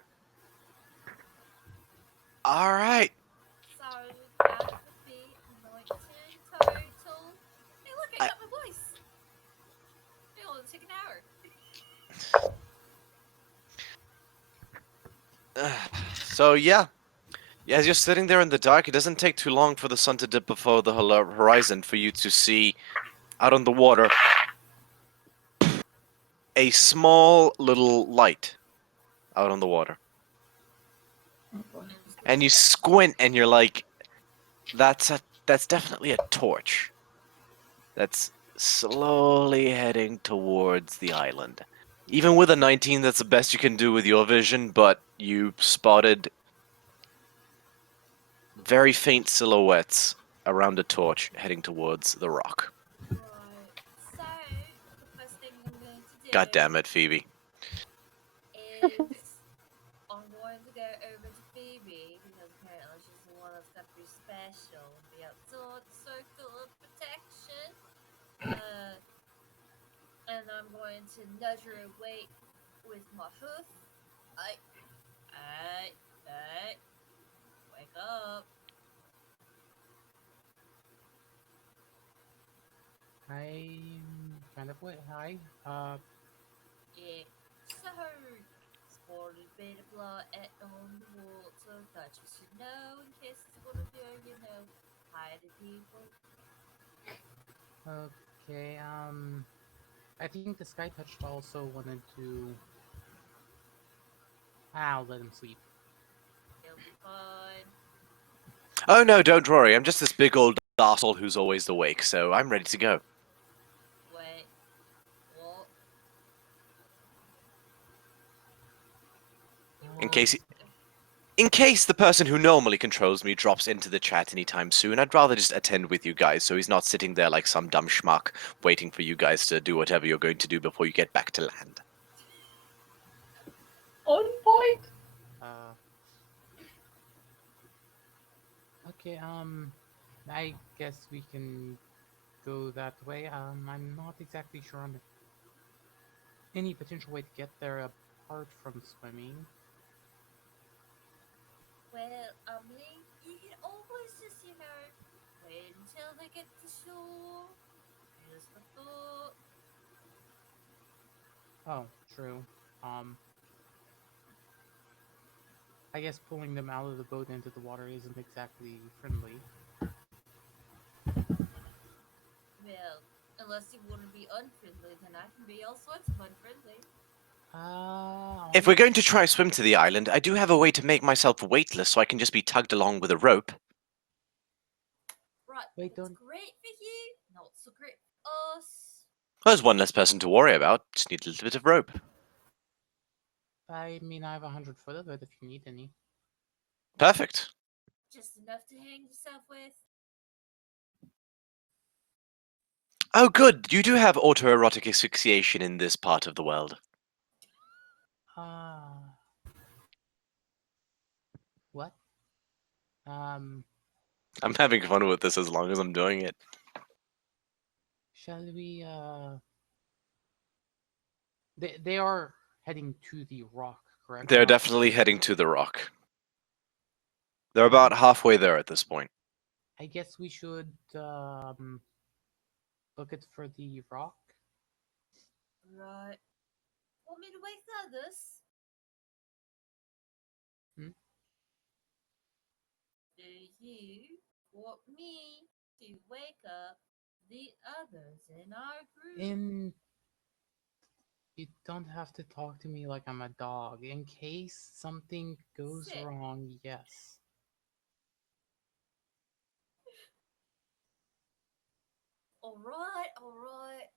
All right. So that would be 19 total. Hey, look, I got my voice. It'll only take an hour. So yeah, as you're sitting there in the dark, it doesn't take too long for the sun to dip before the horizon for you to see out on the water a small little light out on the water. And you squint and you're like, that's definitely a torch. That's slowly heading towards the island. Even with a 19, that's the best you can do with your vision, but you spotted very faint silhouettes around a torch heading towards the rock. Right. So, the first thing I'm going to do God damn it, Phoebe. is I'm going to go over to Phoebe because apparently she's the one that's got to be special. Be outside the circle of protection. going to nudge her awake with my hoof. I, wake up. I'm kind of wait. Hi. Yeah. So, spotted a bit of blood on the water. Thought you should know in case it's one of your, hiding people. Okay. I think the Sky Touched also wanted to. I'll let him sleep. He'll be fine. Oh no, don't worry. I'm just this big old arsehole who's always awake, so I'm ready to go. Wait. What? In case the person who normally controls me drops into the chat anytime soon, I'd rather just attend with you guys, so he's not sitting there like some dumb schmuck waiting for you guys to do whatever you're going to do before you get back to land. On point. Okay. I guess we can go that way. I'm not exactly sure on any potential way to get there apart from swimming. Well, Emily, you can always just, wait until they get to shore. Just a thought. Oh, true. I guess pulling them out of the boat into the water isn't exactly friendly. Well, unless you want to be unfriendly, then I can be all sorts of unfriendly. If we're going to try swim to the island, I do have a way to make myself weightless so I can just be tugged along with a rope. Right, Wait, that's don't- great for you, not so great for us. There's one less person to worry about. Just need a little bit of rope. I mean, I have 100 foot of it if you need any. Perfect. Just enough to hang yourself with. Oh, good. You do have autoerotic asphyxiation in this part of the world. What? I'm having fun with this as long as I'm doing it. Shall we, They are heading to the rock, correct? They're Not- definitely heading to the rock. They're about halfway there at this point. I guess we should, look it for the rock. Right. Want me to wake the others? Hmm? Do you want me to wake up the others in our group? You don't have to talk to me like I'm a dog. In case something goes Sick. wrong, yes. Alright, alright.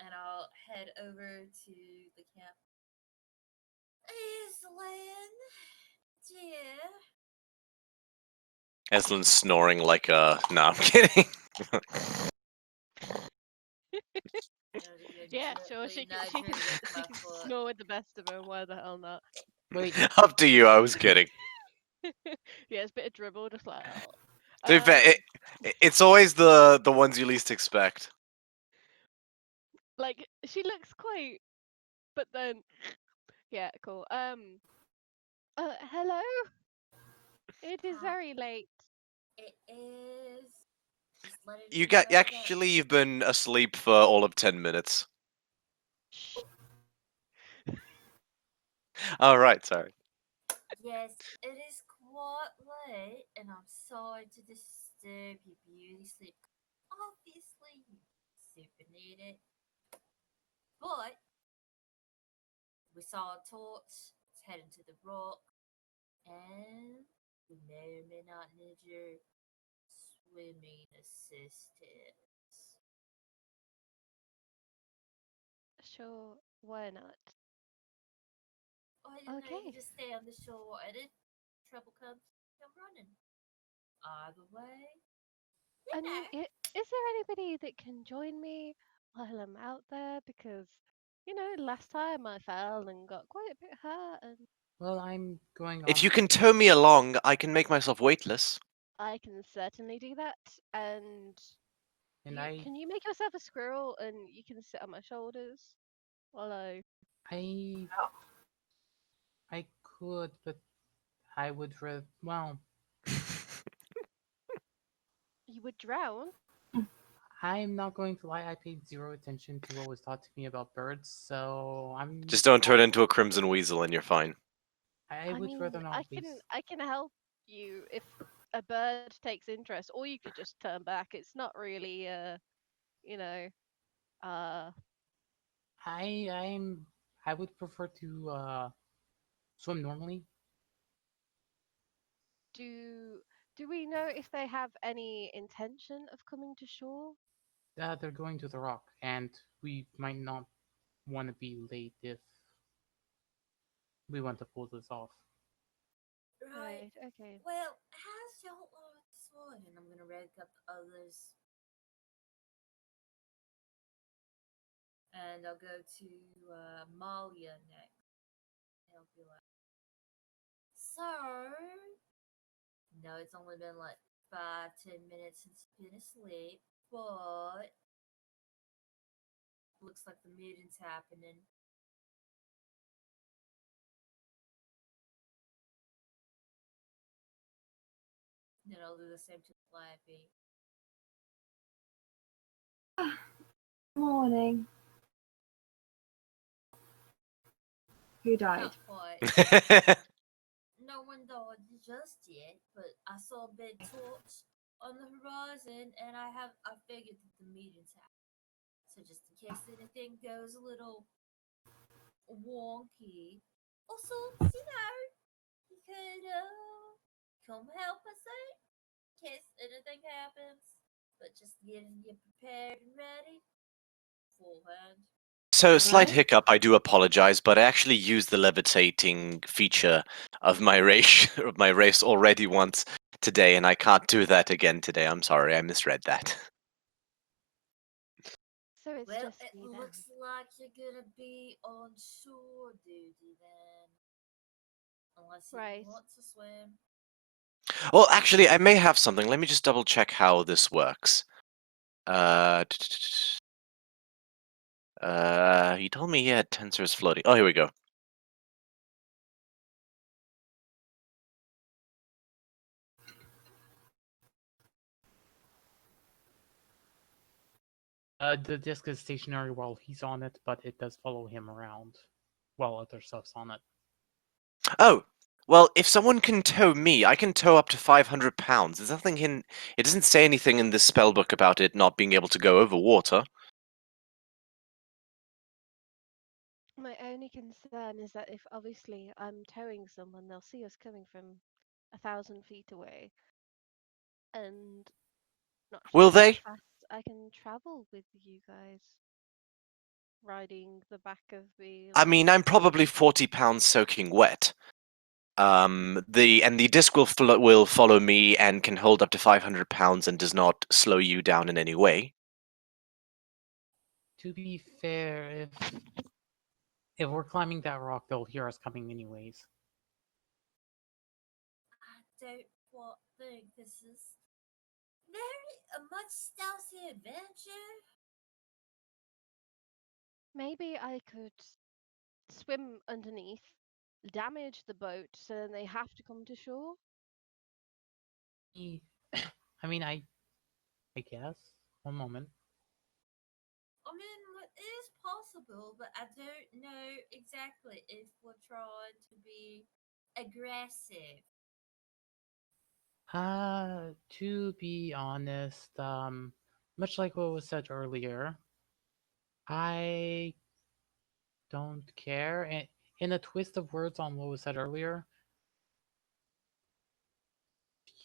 And I'll head over to the camp. Aislinn, dear. Eslin's snoring like a... No, I'm kidding. Yeah, sure. She can, she can, she can snore with the best of them. Why the hell not? Wait, Up to you, I was kidding. Yeah, it's a bit of dribble, just like. To be fair, it's always the ones you least expect. Like she looks quite, but then, yeah, cool. Hello. It is Hi. very late. It is. Just letting You know got that- actually you've been asleep for all of 10 minutes. Shh. All right, sorry. Yes, it is quite late, and I'm sorry to disturb your beauty sleep. Obviously, you super need it. But we saw a torch. It's heading to the rock, and we may or may not need your swimming assistance. Sure. Why not? Oh, I didn't know you Okay. could just stay on the shore, and if trouble comes, come running. Either way, you I mean, know. is there anybody that can join me while I'm out there? Because, last time I fell and got quite a bit hurt, and well, I'm going on. If you can tow me along, I can make myself weightless. I can certainly do that. And And Can you make yourself a squirrel and you can sit on my shoulders while I could, but I would rather. Well, you would drown? I'm not going to lie. I paid zero attention to what was taught to me about birds, so I'm. Just don't turn into a crimson weasel and you're fine. I I would mean, rather not waste. I can help you if a bird takes interest, or you could just turn back. It's not really you know, uh I would prefer to swim normally. do we know if they have any intention of coming to shore? They're going to the rock, and we might not want to be late if we want to pull this off. Right. Right, okay. Well, how's y'all on this one? And I'm gonna rank up the others. And I'll go to Malia next. And I'll be like, so, no, it's only been like 5-10 minutes since you've been asleep, but looks like the meeting's happening. Then I'll do the same to Flappy. Morning. Who died? Not quite. No one died just yet, but I saw a big torch on the horizon, and I figured that the meeting's happening. So just in case anything goes a little wonky, also, you could come help us out in case anything happens. But just getting you prepared and ready beforehand. So, slight Alright. hiccup, I do apologize, but I actually used the levitating feature of my race of my race already once today, and I can't do that again today. I'm sorry, I misread that. So it's Well, just it me then. looks like you're gonna be on shore duty then. Unless you Right. want to swim. Well, actually, I may have something. Let me just double check how this works. He told me he had tensors floating. Oh, here we go. The disc is stationary while he's on it, but it does follow him around while other stuff's on it. Oh, well, if someone can tow me, I can tow up to 500 pounds. There's nothing in. It doesn't say anything in this spellbook about it not being able to go over water. My only concern is that if obviously I'm towing someone, they'll see us coming from 1,000 feet away, and not Will sure how they? fast I can travel with you guys riding the back of the I mean, I'm probably 40 pounds soaking wet. The disc will follow me and can hold up to 500 pounds and does not slow you down in any way. To be fair, if we're climbing that rock, they'll hear us coming anyways. I don't think this is very much stealthy adventure. Maybe I could swim underneath, damage the boat, so then they have to come to shore. I mean, I guess. One moment. I mean, it is possible, but I don't know exactly if we're trying to be aggressive. To be honest, much like what was said earlier, I don't care. And in a twist of words on what was said earlier,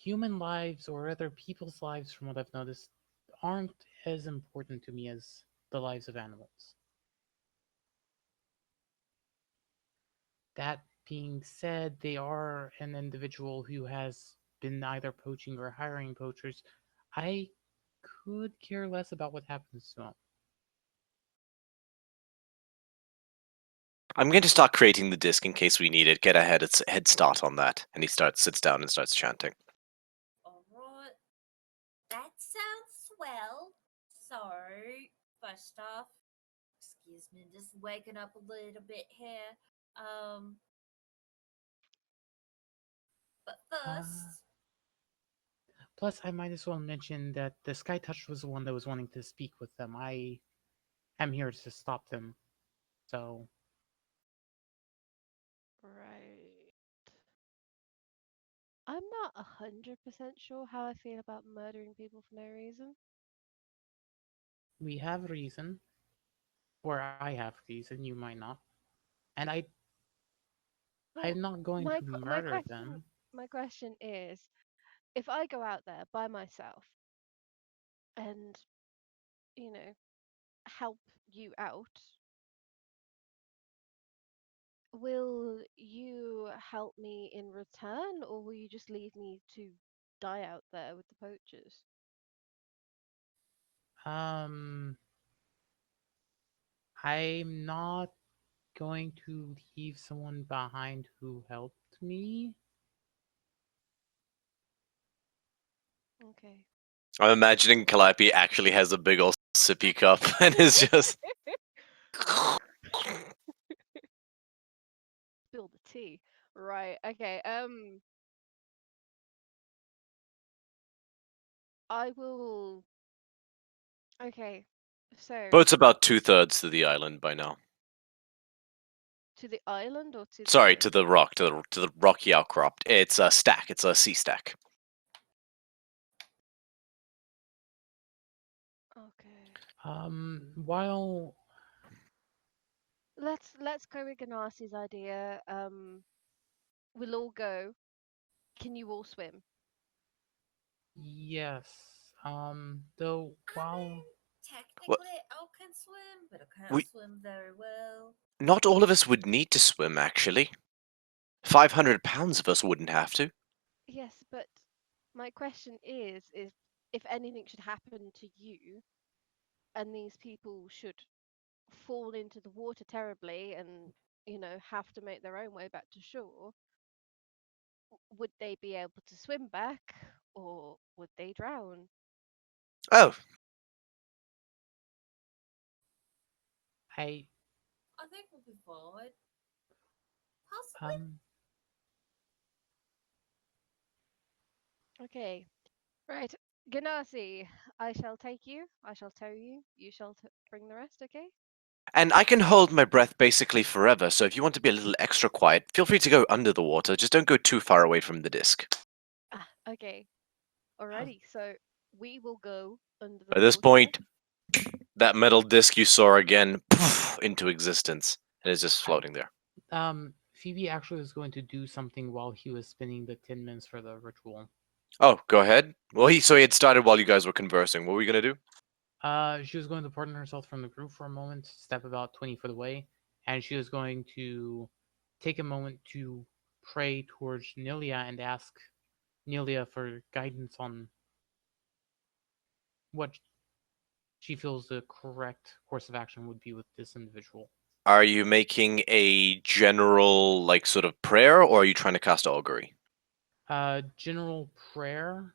human lives or other people's lives, from what I've noticed, aren't as important to me as the lives of animals. That being said, they are an individual who has been either poaching or hiring poachers. I could care less about what happens to them. I'm going to start creating the disc in case we need it. Get a head start on that. And he sits down and starts chanting. Alright. That sounds swell. First off, excuse me, just waking up a little bit here. But first, Plus, I might as well mention that the Sky Touch was the one that was wanting to speak with them. I am here to stop them. So, Right. I'm not 100% sure how I feel about murdering people for no reason. we have reason. Or I have reason, you might not. And Well, I'm not going my to qu- murder them. my question is, if I go out there by myself and, you know, help you out, will you help me in return, or will you just leave me to die out there with the poachers? Um, I'm not going to leave someone behind who helped me. Okay. I'm imagining Calliope actually has a big old sippy cup and is just. Spill the tea. Right. Okay. I will. Okay. So, Boat's about 2/3 to the island by now. to the island or to Sorry, the. to the rock, to the rocky outcrop. It's a stack. It's a sea stack. Okay. While Let's go with Ganassi's idea. We'll all go. Can you all swim? yes, though I while mean, What? technically I can swim, but I can't We swim very well. not all of us would need to swim. Actually, 500 pounds of us wouldn't have to. Yes, but my question is if anything should happen to you and these people should fall into the water terribly and, have to make their own way back to shore, would they be able to swim back or would they drown? Oh, I I think we'll be fine. Possibly. um Okay, right. Ganassi, I shall take you. I shall tow you. You shall bring the rest, okay? and I can hold my breath basically forever. So if you want to be a little extra quiet, feel free to go under the water. Just don't go too far away from the disc. Ah, okay. Alrighty, so we will go under the At this water. point, that metal disc you saw again poof, into existence, and it's just I floating there. Phoebe actually was going to do something while he was spinning the 10 minutes for the ritual. Oh, go ahead. Well, he had started while you guys were conversing. What were you gonna do? She was going to pardon herself from the group for a moment, step about 20 foot away, and she was going to take a moment to pray towards Nilia and ask Nilia for guidance on what she feels the correct course of action would be with this individual. Are you making a general, like, sort of prayer, or are you trying to cast augury? General prayer.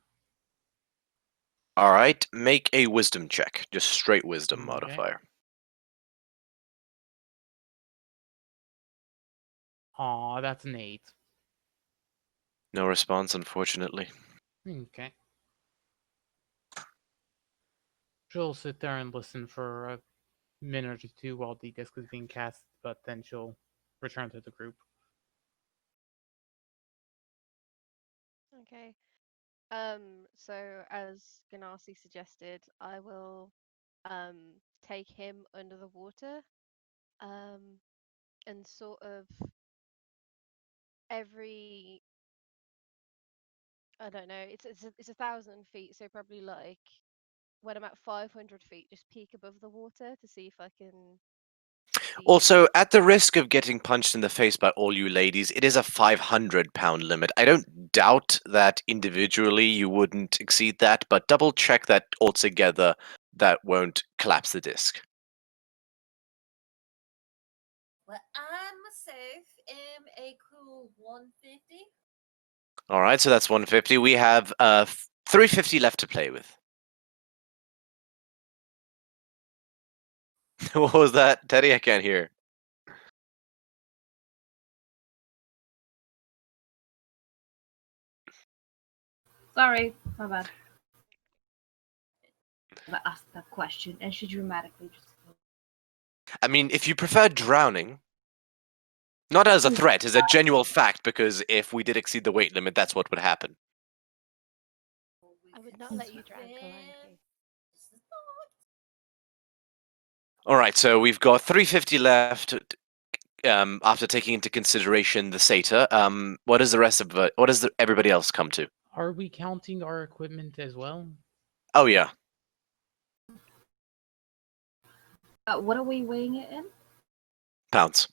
All right, make a wisdom check. Just straight wisdom Okay. modifier. Aw, that's an 8. No response, unfortunately. Okay. She'll sit there and listen for a minute or two while the disc is being cast, but then she'll return to the group. Okay. So as Ganassi suggested, I will um take him under the water, um, and sort of every I don't know, it's 1,000 feet, so probably like when I'm at 500 feet, just peek above the water to see if I can see. Also, at the risk of getting punched in the face by all you ladies, it is a 500-pound limit. I don't doubt that individually you wouldn't exceed that, but double check that altogether that won't collapse the disc. Well, I'm safe. A cool 150. All right, so that's 150. We have 350 left to play with. What was that, Teddy? I can't hear. Sorry, my bad. I asked that question, and she dramatically just. I mean, if you prefer drowning, not as a threat, as a genuine fact, because if we did exceed the weight limit, that's what would happen. I would not let you drown, Calliope. All right, so we've got 350 left. After taking into consideration the satyr, what is the rest of it? What does everybody else come to? Are we counting our equipment as well? Oh yeah, What are we weighing it in? pounds.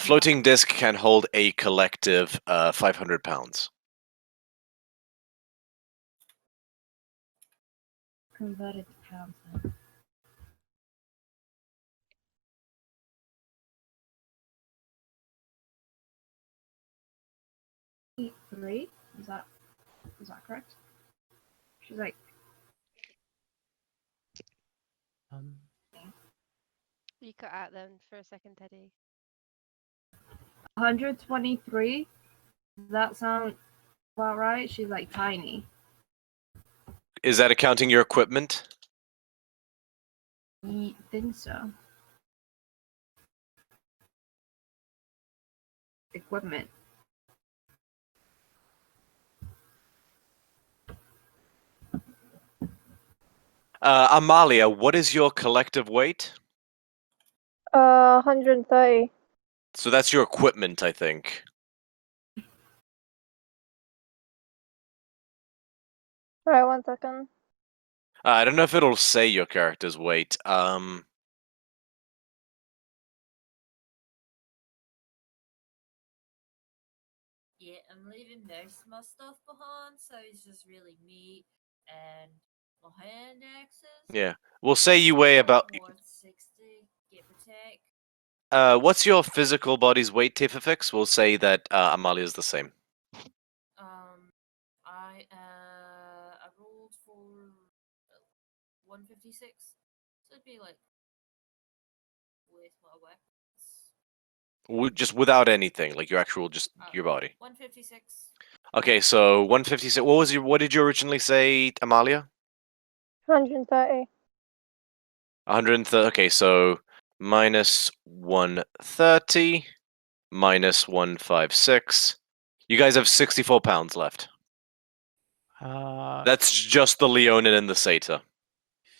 Floating disc can hold a collective 500 pounds. Converted to pounds. Then. Three? Is that correct? She's like, Um, You cut out then for a second, Teddy. 123. Does that sound about right? She's like tiny. Is that accounting your equipment? I think so. Equipment. Amalia, what is your collective weight? 130. So that's your equipment, I think. Right, 1 second. I don't know if it'll say your character's weight. Yeah, I'm leaving most of my stuff behind, so it's just really me and my hand axes. Yeah, we'll say you weigh about. 160, give or take. What's your physical body's weight, Tifafix? We'll say that Amalia's the same. I rolled for 156, so it'd be like with my weapons. Just without anything, like your actual, just your body. 156. Okay, so 156. What did you originally say, Amalia? 130. 130. Okay, so minus 130 minus 156. You guys have 64 pounds left. That's just the Leonin and the Satyr.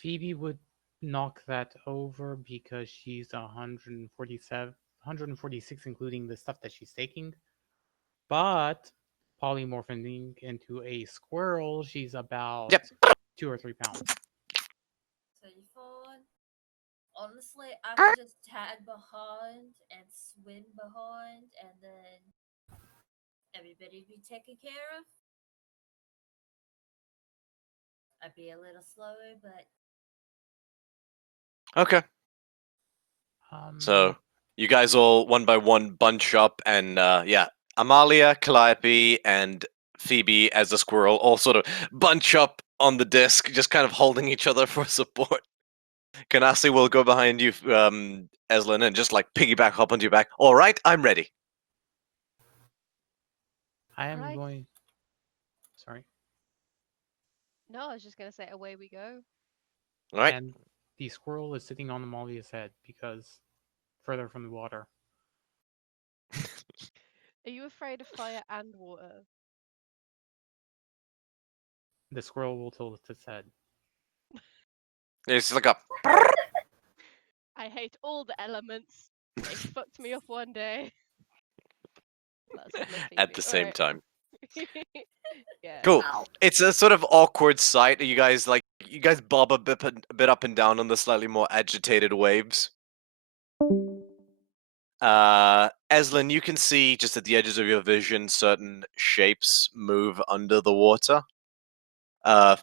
Phoebe would knock that over because she's 146, including the stuff that she's taking. But polymorphing into a squirrel, she's about 2 or 3 pounds. So you're fine. Honestly, I could just tag behind and swim behind, and then everybody be taken care of. I'd be a little slower, but Okay. So you guys all one by one bunch up, and yeah, Amalia, Calliope, and Phoebe as a squirrel all sort of bunch up on the disc, just kind of holding each other for support. Ganassi will go behind you, Eslin, and just like piggyback hop onto your back. All right, I'm ready. I am Right. going. Sorry. No, I was just gonna say away we go. All right. And the squirrel is sitting on Amalia's head because further from the water. Are you afraid of fire and water? The squirrel will tilt its head. It's like a. I hate all the elements. They fucked me up one day. That's from a At the Phoebe. same time. Yeah. Cool. It's a sort of awkward sight. You guys bob a bit up and down on the slightly more agitated waves. Eslin, you can see just at the edges of your vision certain shapes move under the water.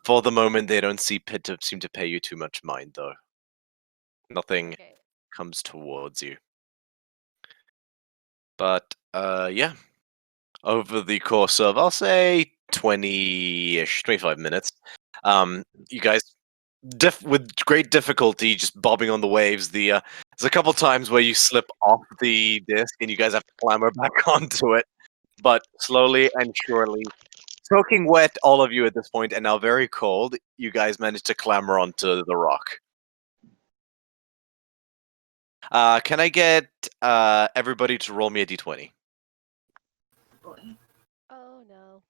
For the moment, they don't seem to pay you too much mind, though. Nothing Okay. comes towards you. But yeah, over the course of, I'll say 20-ish, 25 minutes, you guys with great difficulty, just bobbing on the waves. There's a couple times where you slip off the disc and you guys have to clamber back onto it, but slowly and surely, soaking wet, all of you at this point, and now very cold, you guys managed to clamber onto the rock. Can I get everybody to roll me a d20? Boy. Oh no.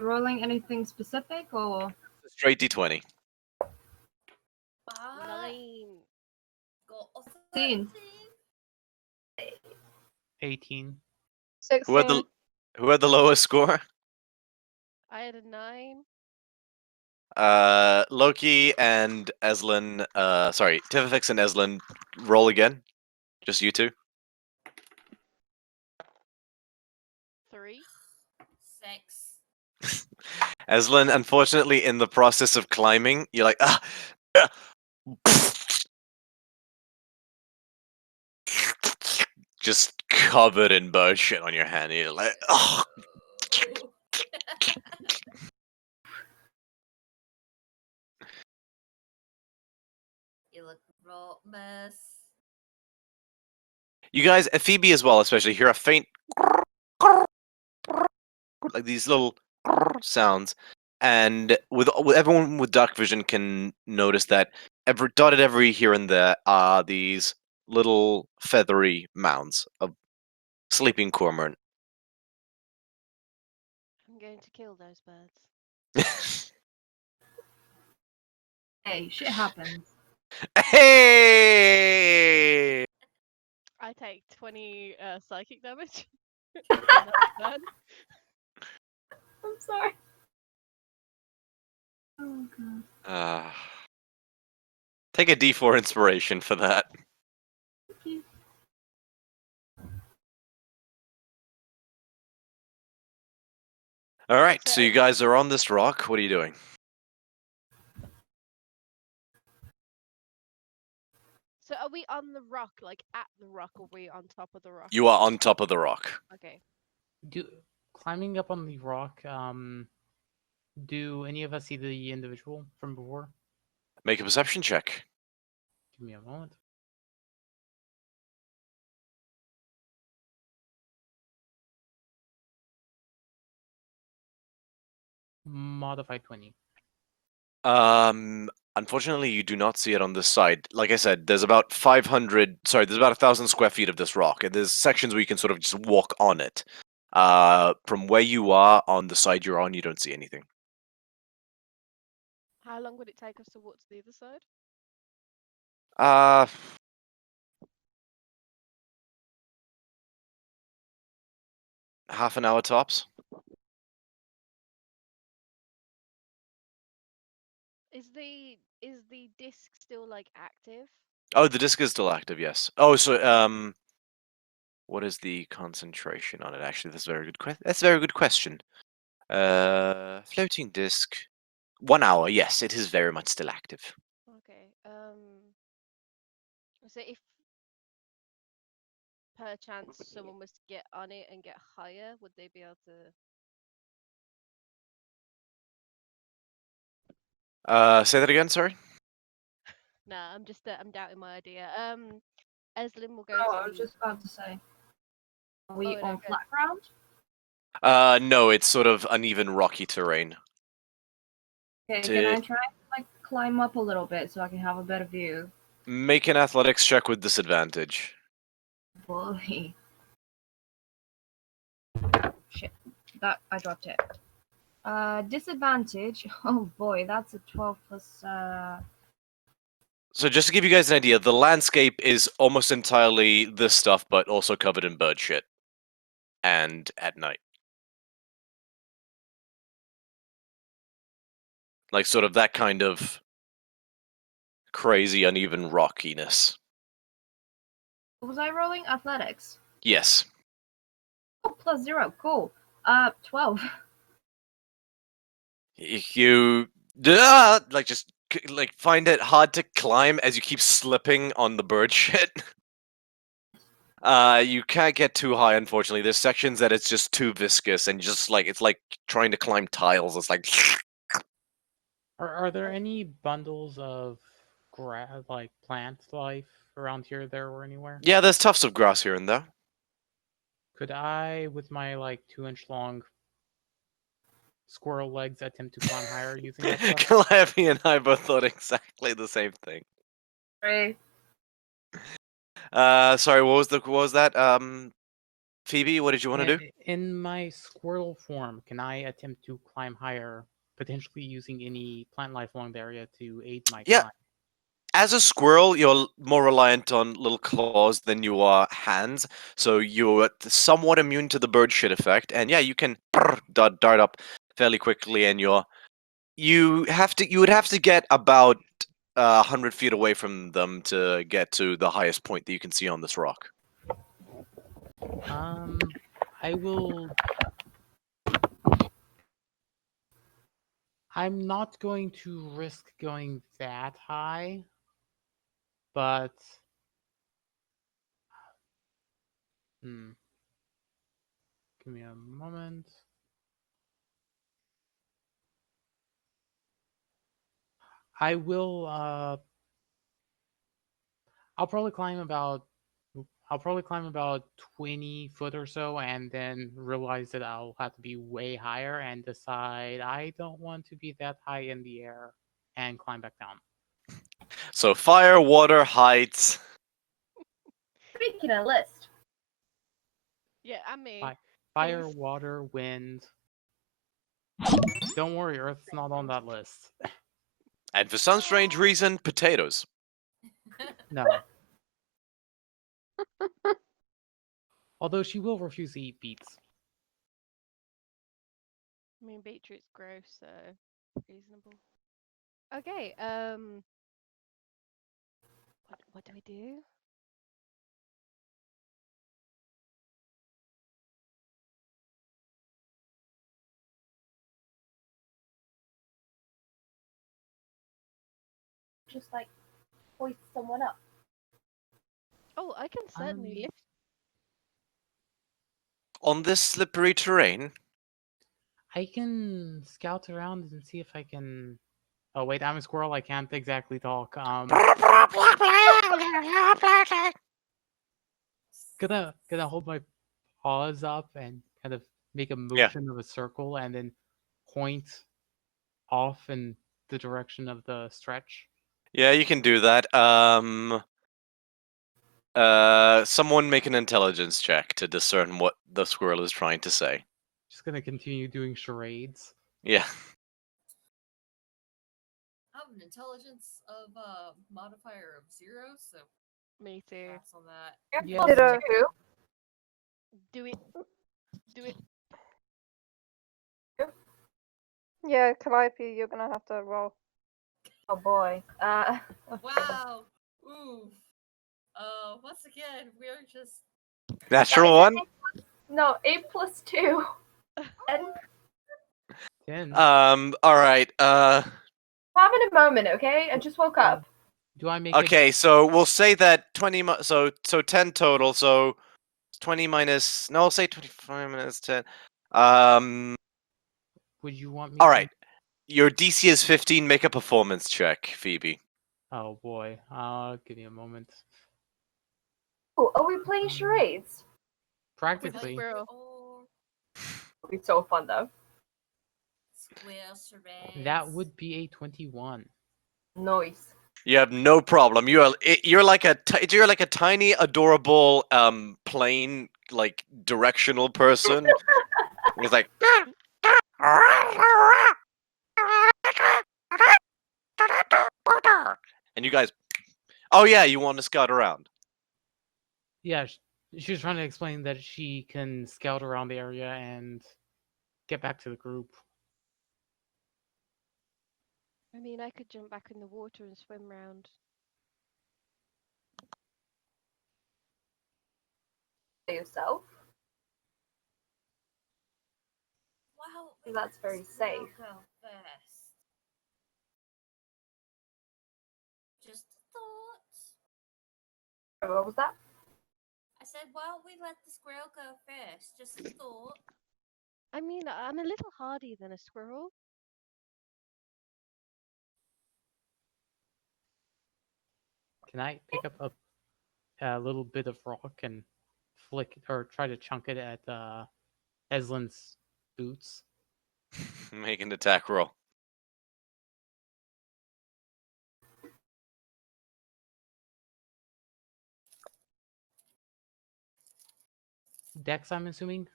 Rolling anything specific or? Straight d20. Ah, 9. got a 13. 18. 16. Who had the lowest score? I had a 9. Loki and Eslin. Sorry, Tivifix and Eslin. Roll again. Just you two. 3. 6. Eslin, unfortunately, in the process of climbing, you're like, just covered in bird shit on your hand. You're like, oh. You look rot, miss. You guys, Phoebe as well, especially, hear a faint, like these little sounds, and with everyone with dark vision can notice that dotted every here and there are these little feathery mounds of sleeping cormorant. I'm going to kill those birds. Hey, shit happens. Hey! I take 20 psychic damage. from that bird. I'm sorry. Oh god. Take a D4 inspiration for that. Thank you. All right, So so you guys are on this rock. What are you doing? So are we on the rock, like at the rock, or are we on top of the rock? You are on top of the rock. Okay. Climbing up on the rock, do any of us see the individual from before? Make a perception check. Give me a moment. Modified 20. Unfortunately, you do not see it on this side. Like I said, there's about 1,000 square feet of this rock, and there's sections where you can sort of just walk on it. From where you are on the side you're on, you don't see anything. How long would it take us to walk to the other side? Uh, half an hour tops. Is the disc still like active? Oh, the disc is still active, yes. Oh, so what is the concentration on it? Actually, that's a very good question. That's a very good question. Floating disc. 1 hour. Yes, it is very much still active. Okay. So if perchance someone was to get on it and get higher, would they be able to? Say that again. Sorry. Nah, I'm doubting my idea. Eslin will go Oh, to. I was just about to say. Are we Oh, no, on go. flat ground? No, it's sort of uneven, rocky terrain. Okay, To- can I try and like climb up a little bit so I can have a better view? Make an athletics check with disadvantage. Boy. Shit. That I dropped it. Disadvantage. Oh boy, that's a 12 plus So just to give you guys an idea, the landscape is almost entirely this stuff, but also covered in bird shit. And at night. Like sort of that kind of crazy, uneven rockiness. Was I rolling athletics? Yes. Oh, plus 0. Cool. 12. You like just like find it hard to climb as you keep slipping on the bird shit. You can't get too high, unfortunately. There's sections that it's just too viscous and just like it's like trying to climb tiles. It's like Are there any bundles of like plant life around here, there, or anywhere? Yeah, there's tufts of grass here and there. Could I, with my like 2-inch long squirrel legs, attempt to climb higher using that stuff? Calliope and I both thought exactly the same thing. Right. Sorry, what was that? Phoebe, what did you want to do? In my squirrel form, can I attempt to climb higher, potentially using any plant life along the area to aid my Yeah. climb? As a squirrel, you're more reliant on little claws than you are hands, so you're somewhat immune to the bird shit effect. And yeah, you can dart up fairly quickly, and you would have to get about 100 feet away from them to get to the highest point that you can see on this rock. I will. I'm not going to risk going that high, but give me a moment. I will. I'll probably climb about 20 foot or so, and then realize that I'll have to be way higher, and decide I don't want to be that high in the air, and climb back down. So fire, water, heights. Making a list. Yeah, I mean, Fire, Please. water, wind. Don't worry, Earth's not on that list. And for some strange reason, potatoes. No. Although she will refuse to eat beets. I mean, beetroot's gross, so reasonable. Okay, what do we do? Just like hoist someone up. Oh, I can certainly lift. On this slippery terrain, I can scout around and see if I can. Oh wait, I'm a squirrel. I can't exactly talk. Gonna hold my paws up and kind of make a motion of a circle, and then point off in the direction of the stretch. yeah, you can do that. Someone make an intelligence check to discern what the squirrel is trying to say. Just gonna continue doing charades. Yeah. I have an intelligence of modifier of 0, so Me too. pass on that. Yeah. Ditto. Do it. Do it. Yeah, Calliope, you're gonna have to roll. Oh boy. Wow. Ooh. Once again, we're just Natural one? No, 8+2. 10. Alright, Having a moment, okay? I just woke up. Do I make okay, so we'll say that 20 so 10 total, so 20 minus, no, I'll say 25 minus 10. Would you want me Alright. Your DC is 15, make a performance check, Phoebe. Oh boy. Give me a moment. Oh, are we playing charades? Practically. Squirrel. It'll be so fun though. square charades. That would be a 21. Nice. You have no problem. You're like a tiny, adorable, plain, like directional person. It's like, and you guys, oh yeah, you want to scout around. Yeah, she was trying to explain that she can scout around the area and get back to the group. I mean, I could jump back in the water and swim round. By yourself? Wow, That's very safe. Go first. Just a thought. What was that? I said, why don't we let the squirrel go first? Just a thought. I mean, I'm a little hardier than a squirrel. Can I pick up a little bit of rock and flick or try to chunk it at Eslin's boots? Make an attack roll. Dex, I'm assuming.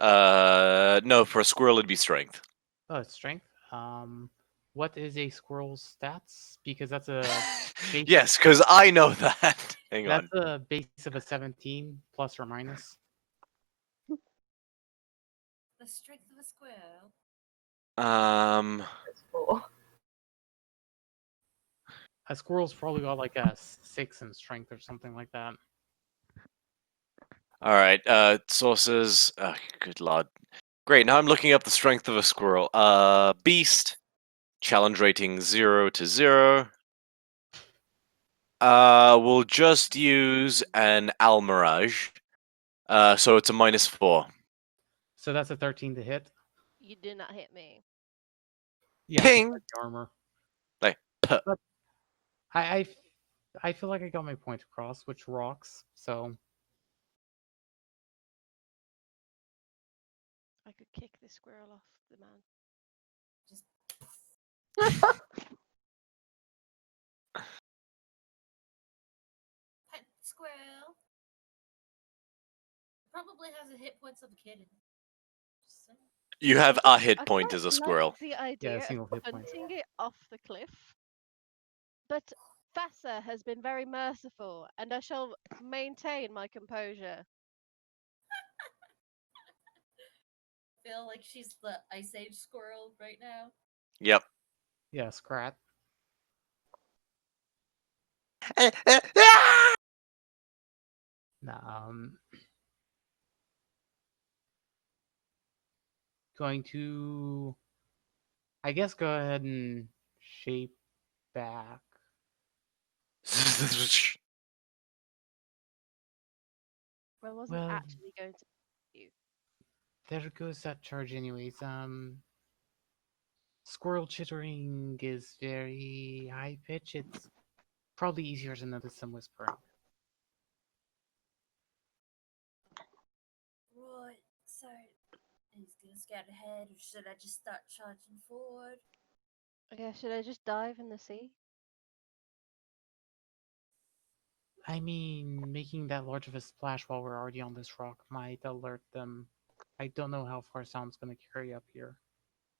No, for a squirrel it'd be strength. Oh, it's strength. What is a squirrel's stats? Because that's a base. Yes, because I know that. Hang on. That's a base of a 17 plus or minus. The strength of a squirrel. It's 4. A squirrel's probably got like a 6 in strength or something like that. All right. Sources. Good lord. Great. Now I'm looking up the strength of a squirrel. Beast. Challenge rating 0 to 0. We'll just use an Almirage. So it's a -4. So that's a 13 to hit. You did not hit me. Yeah, Ping! because the armor. Like, puh. But I feel like I got my point across, which rocks. So I could kick this squirrel off the mountain. Pet the squirrel. Probably has the hit points of a kitten. Just saying. You have a hit I point quite as a like squirrel. the idea single of hit point. punting it off the cliff. But Thassa has been very merciful, and I shall maintain my composure. Feel like she's the Ice Age squirrel right now. Yep. yeah, scrat. Um, going to, I guess, go ahead and shape back. I wasn't Well- actually going to you. There goes that charge, anyways. Squirrel chittering is very high pitch. It's probably easier to notice than whispering. Right, so he's gonna scout ahead, or should I just start charging forward? Okay, should I just dive in the sea? I mean, making that large of a splash while we're already on this rock might alert them. I don't know how far sound's gonna carry up here.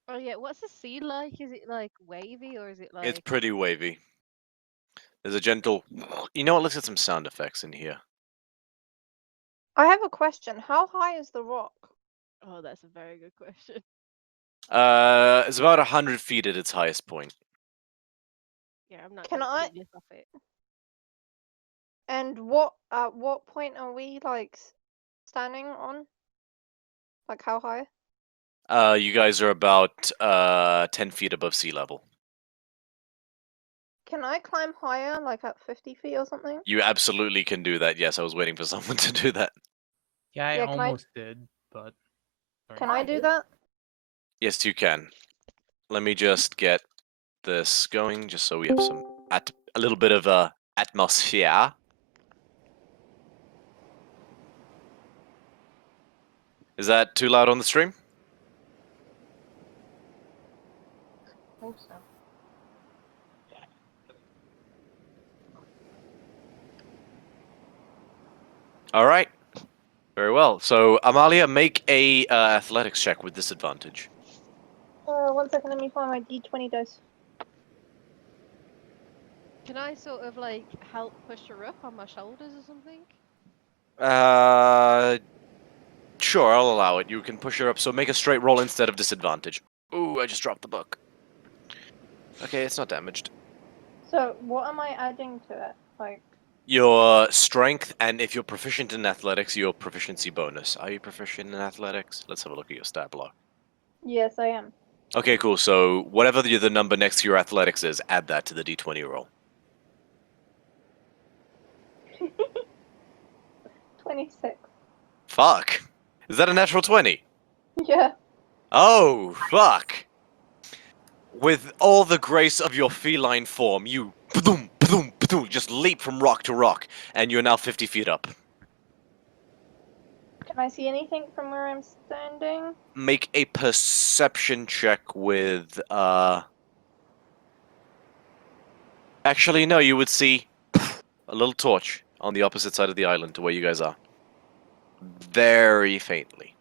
Oh yeah, what's the sea like? Is it like wavy or is it like? It's pretty wavy. There's a gentle. You know what? Let's get some sound effects in here. I have a question. How high is the rock? Oh, that's a very good question. It's about 100 feet at its highest point. Yeah, I'm not Can gonna I- lift off it. And what at what point are we like standing on? Like how high? You guys are about 10 feet above sea level. Can I climb higher, like at 50 feet or something? You absolutely can do that. Yes, I was waiting for someone to do that. Yeah, I Yeah, can I- almost did, but. sorry. Can I do that? Yes, you can. Let me just get this going, just so we have some a little bit of atmosphere. Is that too loud on the stream? hope so. All right. Very well. So, Amalia, make a athletics check with disadvantage. 1 second, let me find my D20 dice. Can I sort of like help push her up on my shoulders or something? Sure, I'll allow it. You can push her up. So make a straight roll instead of disadvantage. Ooh, I just dropped the book. Okay, it's not damaged. So, what am I adding to it? Like, Your strength, and if you're proficient in athletics, your proficiency bonus. Are you proficient in athletics? Let's have a look at your stat block. yes, I am. Okay, cool. So whatever the number next to your athletics is, add that to the d20 roll. 26. Fuck. Is that a natural 20? Yeah. Oh, fuck. With all the grace of your feline form, you boom, boom, boom, just leap from rock to rock, and you're now 50 feet up. Can I see anything from where I'm standing? Make a perception check with, Actually, no, you would see a little torch on the opposite side of the island to where you guys are. Very faintly.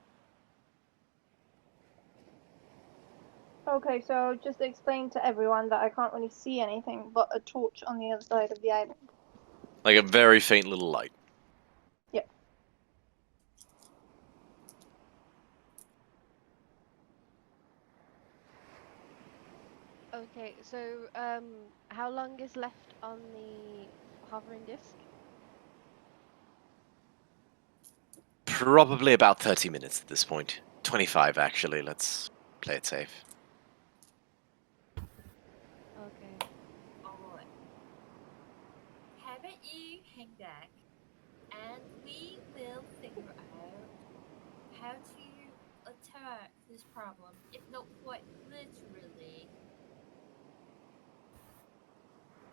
Okay, so just explain to everyone that I can't really see anything but a torch on the other side of the island. Like a very faint little light. Yep. Okay, so how long is left on the hovering disc? Probably about 30 minutes at this point. 25, actually. Let's play it safe. Okay. Alright. How about you hang back and we will figure out how to attack this problem, if not quite literally.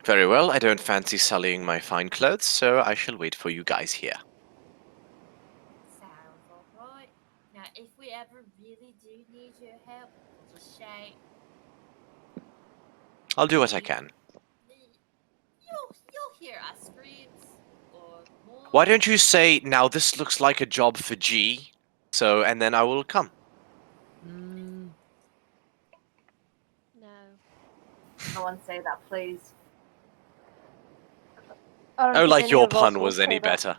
Very well, I don't fancy sullying my fine clothes, so I shall wait for you guys here. Sounds alright. Now, if we ever really do need your help, just shout. I'll do what I can. You'll hear our screams or more. Why don't you say, now this looks like a job for G, so, and then I will come. Mm, No. No one say that, please. I don't Oh, think like any your of us pun will was say any that. better.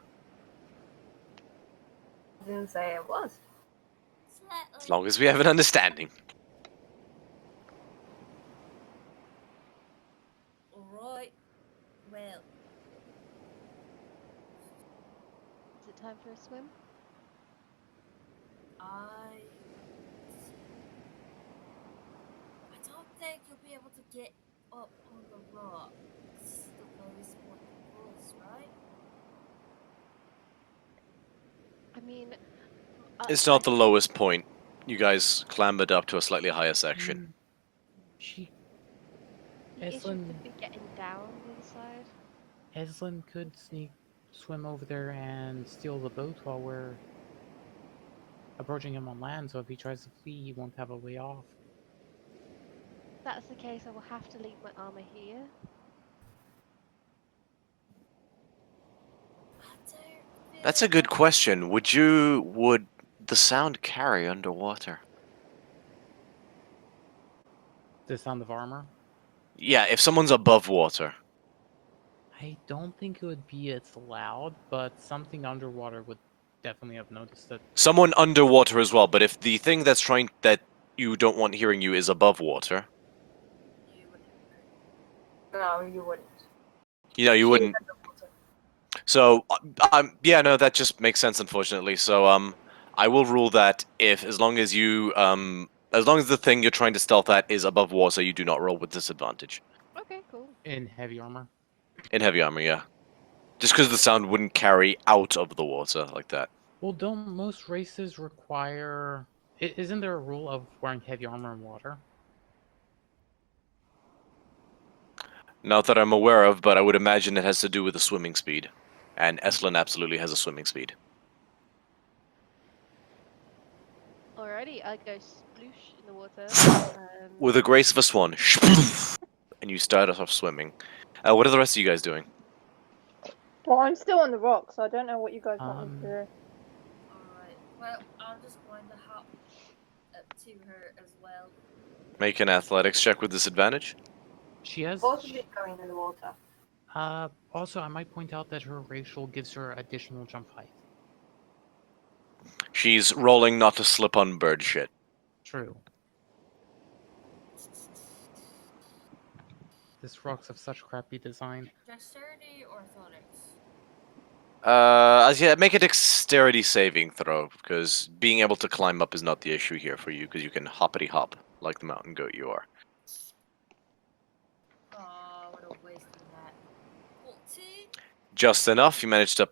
I didn't say it was. Slightly. As long as we have an understanding. Alright. Well, Is it time for a swim? I don't think you'll be able to get up on the rock. This is the lowest point for us, right? I mean, It's not the lowest point. You guys clambered up to a slightly higher section. she, the issue Eslin, could be getting down the other side. Eslin could swim over there and steal the boat while we're approaching him on land. So if he tries to flee, he won't have a way off. If that's the case, I will have to leave my armor here. I don't feel That's a good like- question. Would the sound carry underwater? The sound of armor. Yeah, if someone's above water. I don't think it would be as loud, but something underwater would definitely have noticed it. Someone underwater as well, but if the thing that you don't want hearing you is above water, You wouldn't. No, you wouldn't. you wouldn't. So, yeah, no, that just makes sense, unfortunately. So, I will rule that as long as the thing you're trying to stealth at is above water, you do not roll with disadvantage. Okay, cool. In heavy armor. In heavy armor, yeah. Just because the sound wouldn't carry out of the water like that. Well, don't most races require... Isn't there a rule of wearing heavy armor in water? Not that I'm aware of, but I would imagine it has to do with the swimming speed. And Eslin absolutely has a swimming speed. Alrighty, I go sploosh in the water. With the grace of a swan. And you start off swimming. What are the rest of you guys doing? Well, I'm still on the rock, so I don't know what you guys want me to do. Alright. Well, I'm just going to hop up to her as well. Make an athletics check with disadvantage. She has... Both of you going in the water. Also, I might point out that her racial gives her additional jump height. She's rolling not to slip on bird shit. True. This rock's of such crappy design. Dexterity or athletics? Yeah, make a dexterity saving throw, because being able to climb up is not the issue here for you, because you can hoppity hop like the mountain goat you are. Oh, what a waste of that. 14? Just enough, you managed to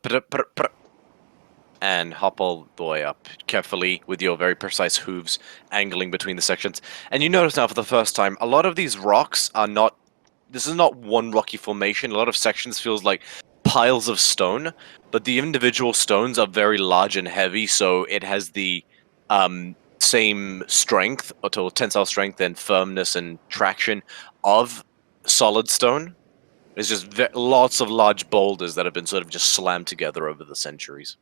and hop all the way up carefully with your very precise hooves angling between the sections. And you notice now for the first time, a lot of these rocks are not this is not one rocky formation. A lot of sections feels like piles of stone, but the individual stones are very large and heavy, so it has the same strength, or tensile strength and firmness and traction of solid stone. It's just lots of large boulders that have been sort of just slammed together over the centuries.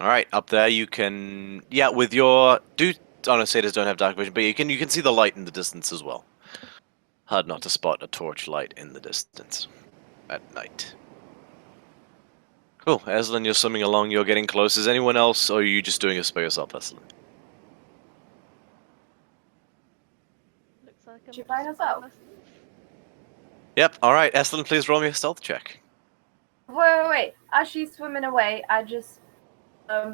All right, up there you can, yeah, with your Satyrs don't have dark vision, but you can see the light in the distance as well. Hard not to spot a torch light in the distance at night. Cool, Eslin, you're swimming along. You're getting close. Is anyone else, or are you just doing this by yourself, Eslin? Looks like I'm She just by by herself? myself. Yep. All right, Eslin, please roll me a stealth check. Wait. As she's swimming away, I just a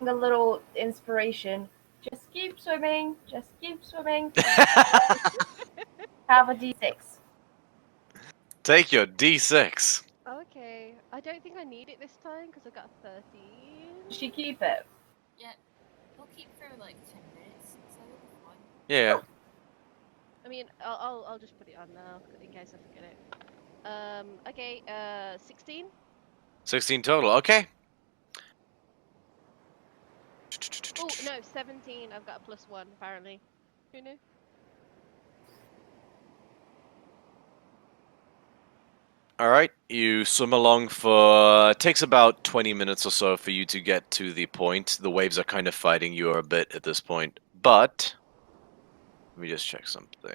little inspiration. Just keep swimming. Just keep swimming. Have a d6. Take your d6. Okay, I don't think I need it this time because I got a 13. Does she keep it? Yeah, we'll keep for like 10 minutes, so it'll be fine. Yeah. I mean, I'll just put it on now in case I forget it. Okay, 16. 16 total. Okay. Oh no, 17. I've got a +1 apparently. Who knew? All right, you swim along for. It takes about 20 minutes or so for you to get to the point. The waves are kind of fighting you a bit at this point, but let me just check something.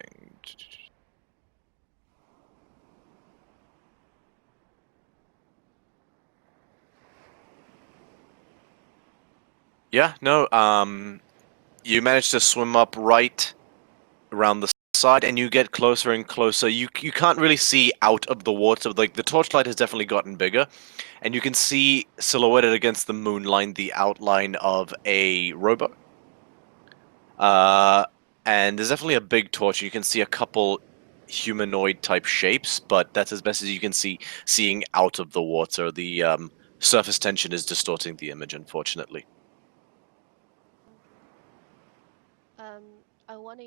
Yeah, no, you manage to swim up right around the side, and you get closer and closer. You can't really see out of the water. Like, the torchlight has definitely gotten bigger, and you can see silhouetted against the moonlight the outline of a rowboat. And there's definitely a big torch. You can see a couple humanoid type shapes, but that's as best as you can see seeing out of the water. The surface tension is distorting the image, unfortunately. I want to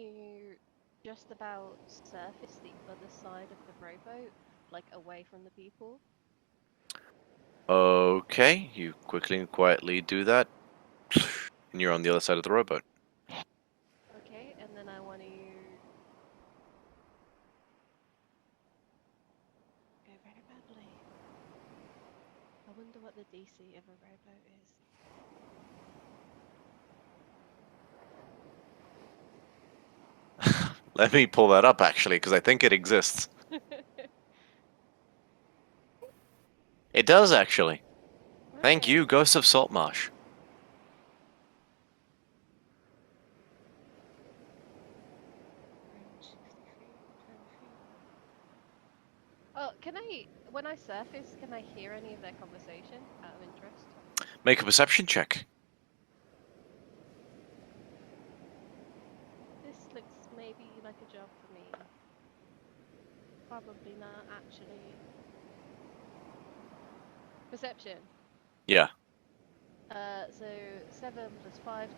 just about surface the other side of the rowboat, like away from the people. Okay, you quickly and quietly do that, and you're on the other side of the rowboat. Okay, and then I want to go very badly. I wonder what the DC of a rowboat is. Let me pull that up, actually, because I think it exists. It does, actually. Thank you, Hooray. Ghost of Saltmarsh. Range 60 feet, 10 feet. Oh, when I surface, can I hear any of their conversation out of interest? Make a perception check. This looks maybe like a job for me. Probably not, actually. Perception. Yeah. So 7 + 5,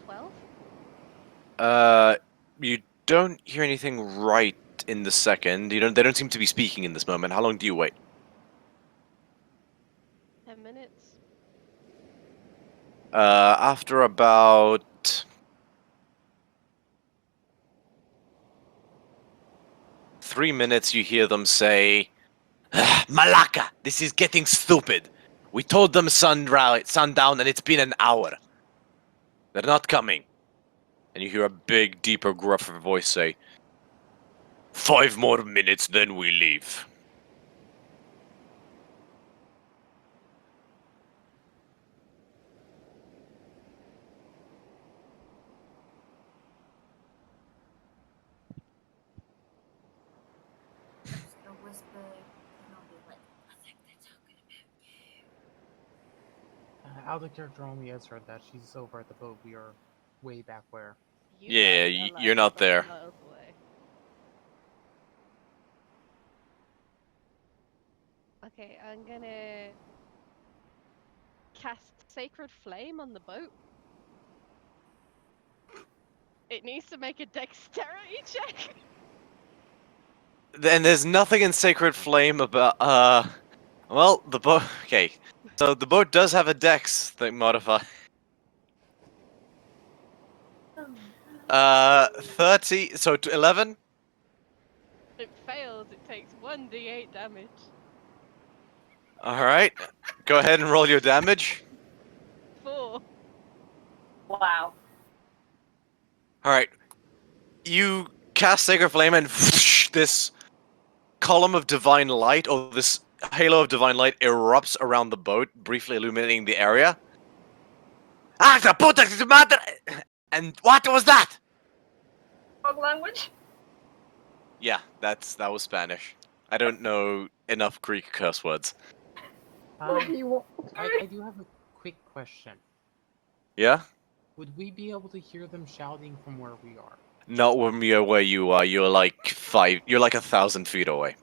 12. You don't hear anything right in the second. They don't seem to be speaking in this moment. How long do you wait? 10 minutes. After about 3 minutes, you hear them say, Malaka, this is getting stupid. We told them sundown, and it's been an hour. They're not coming. And you hear a big, deeper, gruffer voice say, 5 more minutes, then we leave. I'm just gonna whisper, and I'll be like, I think they're talking about you. Aldector Dromi has heard that. She's over at the boat. We are way back where. You Yeah, guys are you're like not 5 there. miles away. Okay, I'm gonna cast Sacred Flame on the boat. It needs to make a dexterity check. Then there's nothing in Sacred Flame about well, the boat. Okay, so the boat does have a dex thing modifier. 30. So 11. It fails. It takes 1d8 damage. All right, go ahead and roll your damage. 4. Wow. All right, you cast Sacred Flame and this column of divine light, or this halo of divine light, erupts around the boat, briefly illuminating the area. Ah, the boat is mad. And what was that? Wrong language? Yeah, that was Spanish. I don't know enough Greek curse words. What do you want? I do have a quick question. Yeah? Would we be able to hear them shouting from where we are? Not when you're where you are. You're like 1,000 feet away.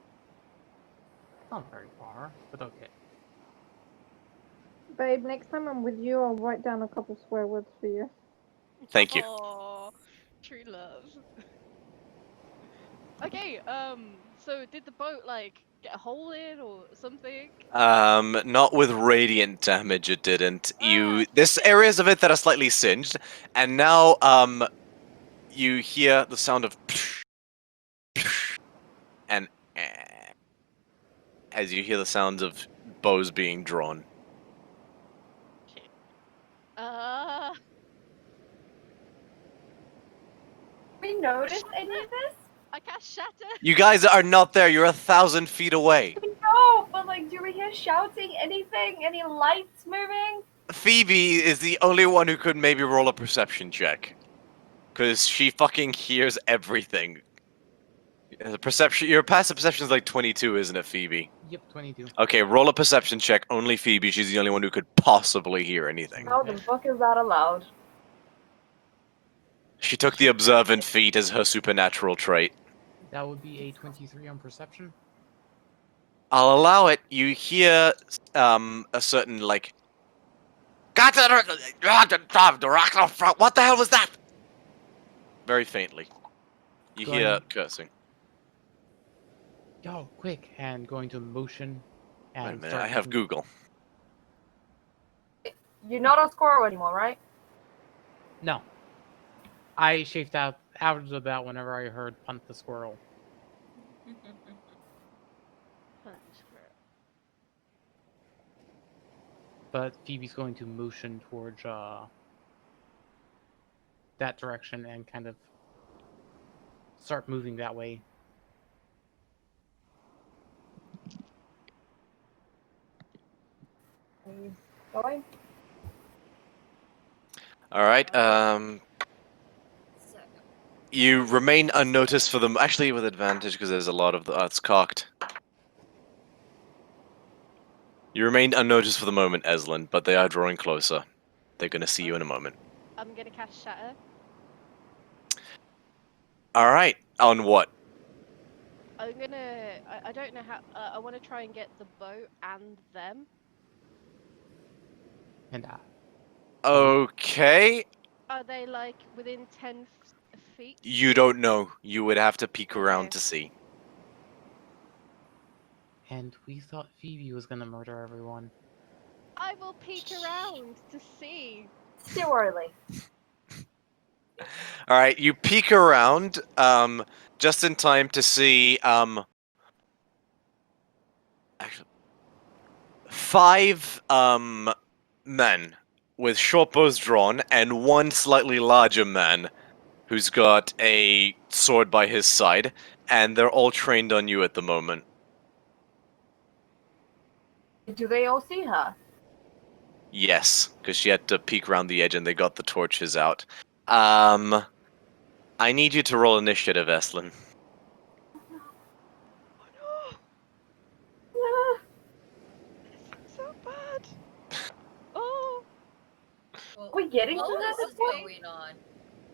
Not very far, but okay. Babe, next time I'm with you, I'll write down a couple swear words for you. Thank you. Oh, true love. Okay, so did the boat like get a hole in or something? Not with radiant damage. It didn't. Ah, There's areas of it that are slightly singed, and now you hear the sound of and as you hear the sounds of bows being drawn. shit. Uh, We noticed any of this? I cast shatter. You guys are not there. You're 1,000 feet away. We know, but like, do we hear shouting? Anything? Any lights moving? Phoebe is the only one who could maybe roll a perception check. Because she fucking hears everything. The perception, your passive perception is like 22, isn't it, Phoebe? Yep, 22. Okay, roll a perception check. Only Phoebe. She's the only one who could possibly hear anything. How the fuck is that allowed? She took the observant feat as her supernatural trait. That would be a 23 on perception. I'll allow it. You hear a certain like what the hell was that? Very faintly. You Go hear ahead. cursing. Yo, quick! And going to motion and Wait a minute, start I have moving. Google. You're not on Squirrel anymore, right? No. I shaved out out of that whenever I heard punt the squirrel. But Phoebe's going to motion towards that direction and kind of start moving that way. Are you going? Alright, So, you remain unnoticed for them. Actually, with advantage, because there's a lot of the. It's cocked. You remain unnoticed for the moment, Eslin, but they are drawing closer. They're gonna see you in a moment. I'm gonna cast shatter. Alright, on what? I'm gonna. I don't know how. I want to try and get the boat and them. And Okay. Are they like within 10 feet? You don't know. You would have to peek around Okay. to see. and we thought Phoebe was gonna murder everyone. I will peek around to see. Too early. Alright, you peek around, just in time to see, actually, 5, men with short bows drawn, and one slightly larger man who's got a sword by his side, and they're all trained on you at the moment. Do they all see her? Yes, because she had to peek around the edge and they got the torches out. I need you to roll initiative, Eslin. Oh no! So bad. Oh, well, We getting while to that this is point? going on,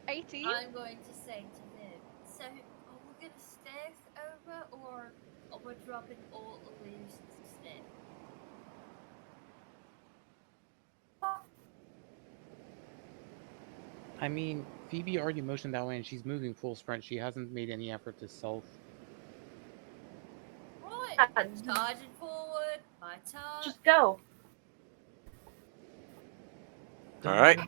18. I'm going to say to Viv, so are we gonna stairs over or are we dropping all illusions to stairs? I mean, Phoebe already motioned that way and she's moving full sprint. She hasn't made any effort to self. Right. Charging forward. My turn. Just go. All right.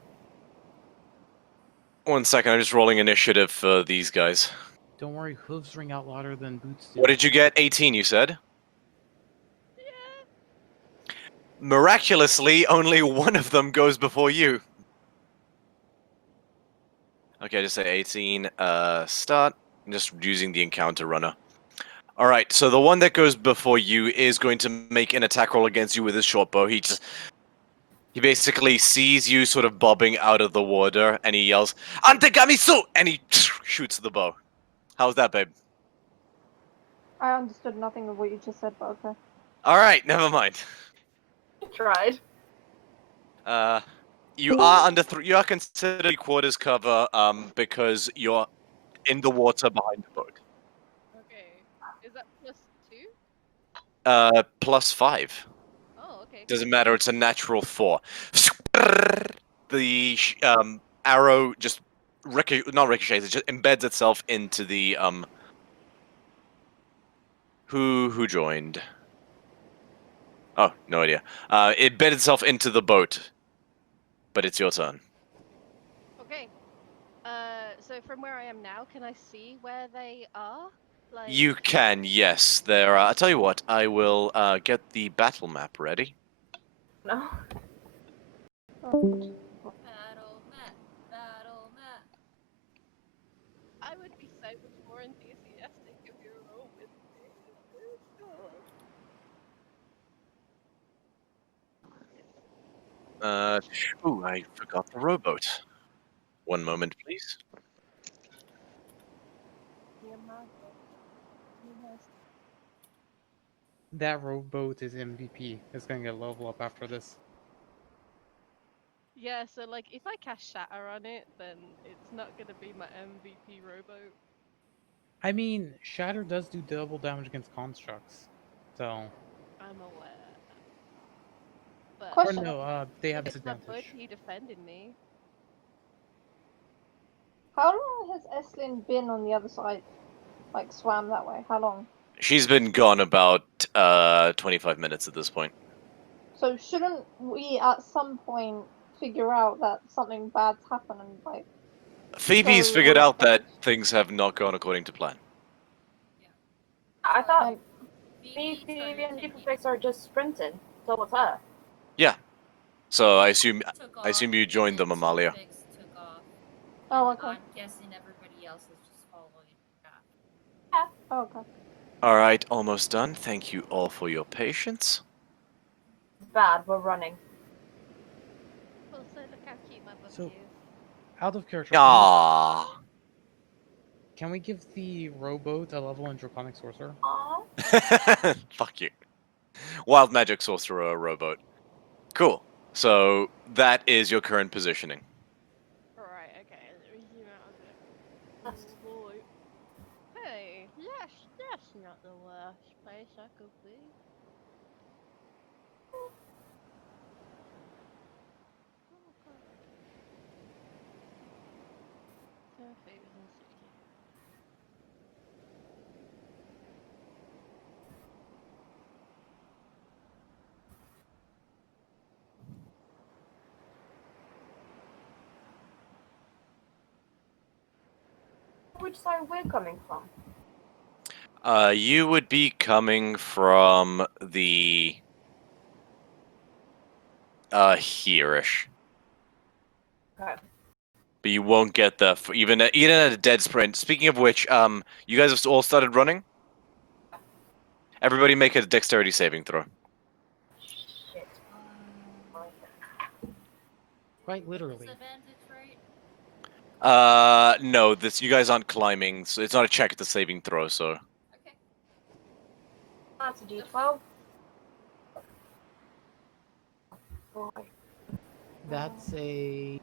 1 second, I'm just rolling initiative for these guys. Don't worry, hooves ring out louder than boots do. What did you get? 18, you said? Miraculously, only one of them goes before you. Okay, just say 18. Start. I'm just using the encounter runner. All right, so the one that goes before you is going to make an attack roll against you with his short bow. He basically sees you sort of bobbing out of the water, and he yells, "Antegamisu!" and he shoots the bow. How's that, babe? I understood nothing of what you just said, but okay. All right, never mind. Tried. You are you are considered 3/4 cover, because you're in the water behind the boat. Okay. Is that +2? +5. Oh, okay. Doesn't matter. It's a natural 4. The arrow just not ricochets. It just embeds itself into the Who joined? Oh, no idea. It embedded itself into the boat, but it's your turn. Okay. So from where I am now, can I see where they are? Like. You can, yes. There. I'll tell you what. I will get the battle map ready. No. Battle map. Battle map. I would be so much more enthusiastic if you were all with me. Ooh, I forgot the rowboat. One moment, please. That rowboat is MVP. It's gonna get a level up after this. Yeah, so like if I cast Shatter on it, then it's not gonna be my MVP rowboat. I mean, Shatter does do double damage against constructs. So, I'm aware. But or Question. no, they have it's my disadvantage. buddy defending me. How long has Eslin been on the other side? Like, swam that way? How long? She's been gone about 25 minutes at this point. So shouldn't we at some point figure out that something bad's happened and like Phoebe's go figured on out that stage? things have not gone according to plan. I thought Um, me, Phoebe Phoebe, and totally Deepfix are just sprinting. So what's her? Yeah. So I assume took I assume off, you joined and them, Amalia. T-Fix took off. Oh, And okay. I'm guessing everybody else is just following after. Oh, okay. All right, almost done. Thank you all for your patience. It's bad. We're running. Also, look how cute my puppy So- is. Out of character, Ah. can we give the rowboat a level in Draconic Sorcerer? Aww. Fuck you. Wild magic sorcerer rowboat. Cool. So that is your current positioning. Right, okay. Let me zoom out a bit. Oh boy. Hey, that's not the worst place I could be. Oh god. Perfect and sticky. Which side we're coming from? You would be coming from the here-ish. Okay. But you won't get the even at a dead sprint. Speaking of which, you guys have all started running. Everybody make a dexterity saving throw. Shit. Quite literally. Disadvantage, right? No, this you guys aren't climbing, so it's not a check; it's a saving throw. So Okay. That's a D12. Boy. That's a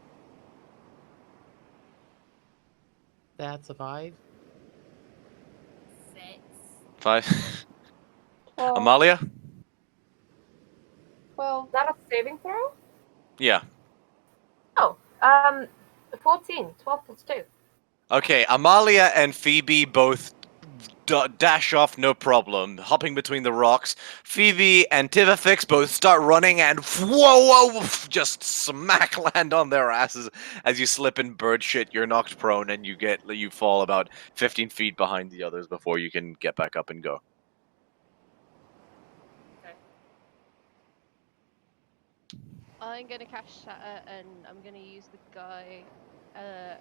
5. 6. 5. 12. Amalia, 12. Is that a saving throw? yeah. Oh, 14. 12 plus 2. Okay, Amalia and Phoebe both dash off, no problem, hopping between the rocks. Phoebe and Tivifix both start running and whoa, just smack land on their asses as you slip in bird shit. You're knocked prone and you fall about 15 feet behind the others before you can get back up and go. Okay. I'm gonna cast Shatter and I'm gonna use the guy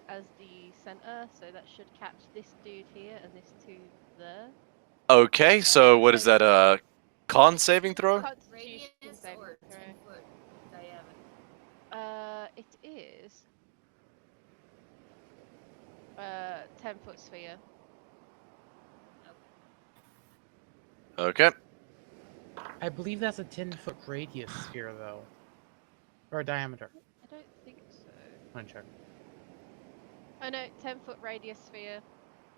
as the center, so that should catch this dude here and this two there. Okay, so what is so- that? Con saving throw? Constitution Radius saving or throw. 10-foot diameter? It is 10-foot sphere. Okay. Okay. I believe that's a 10-foot radius sphere, though. Or diameter. I don't think so. I'm gonna check. Oh no, 10-foot radius sphere.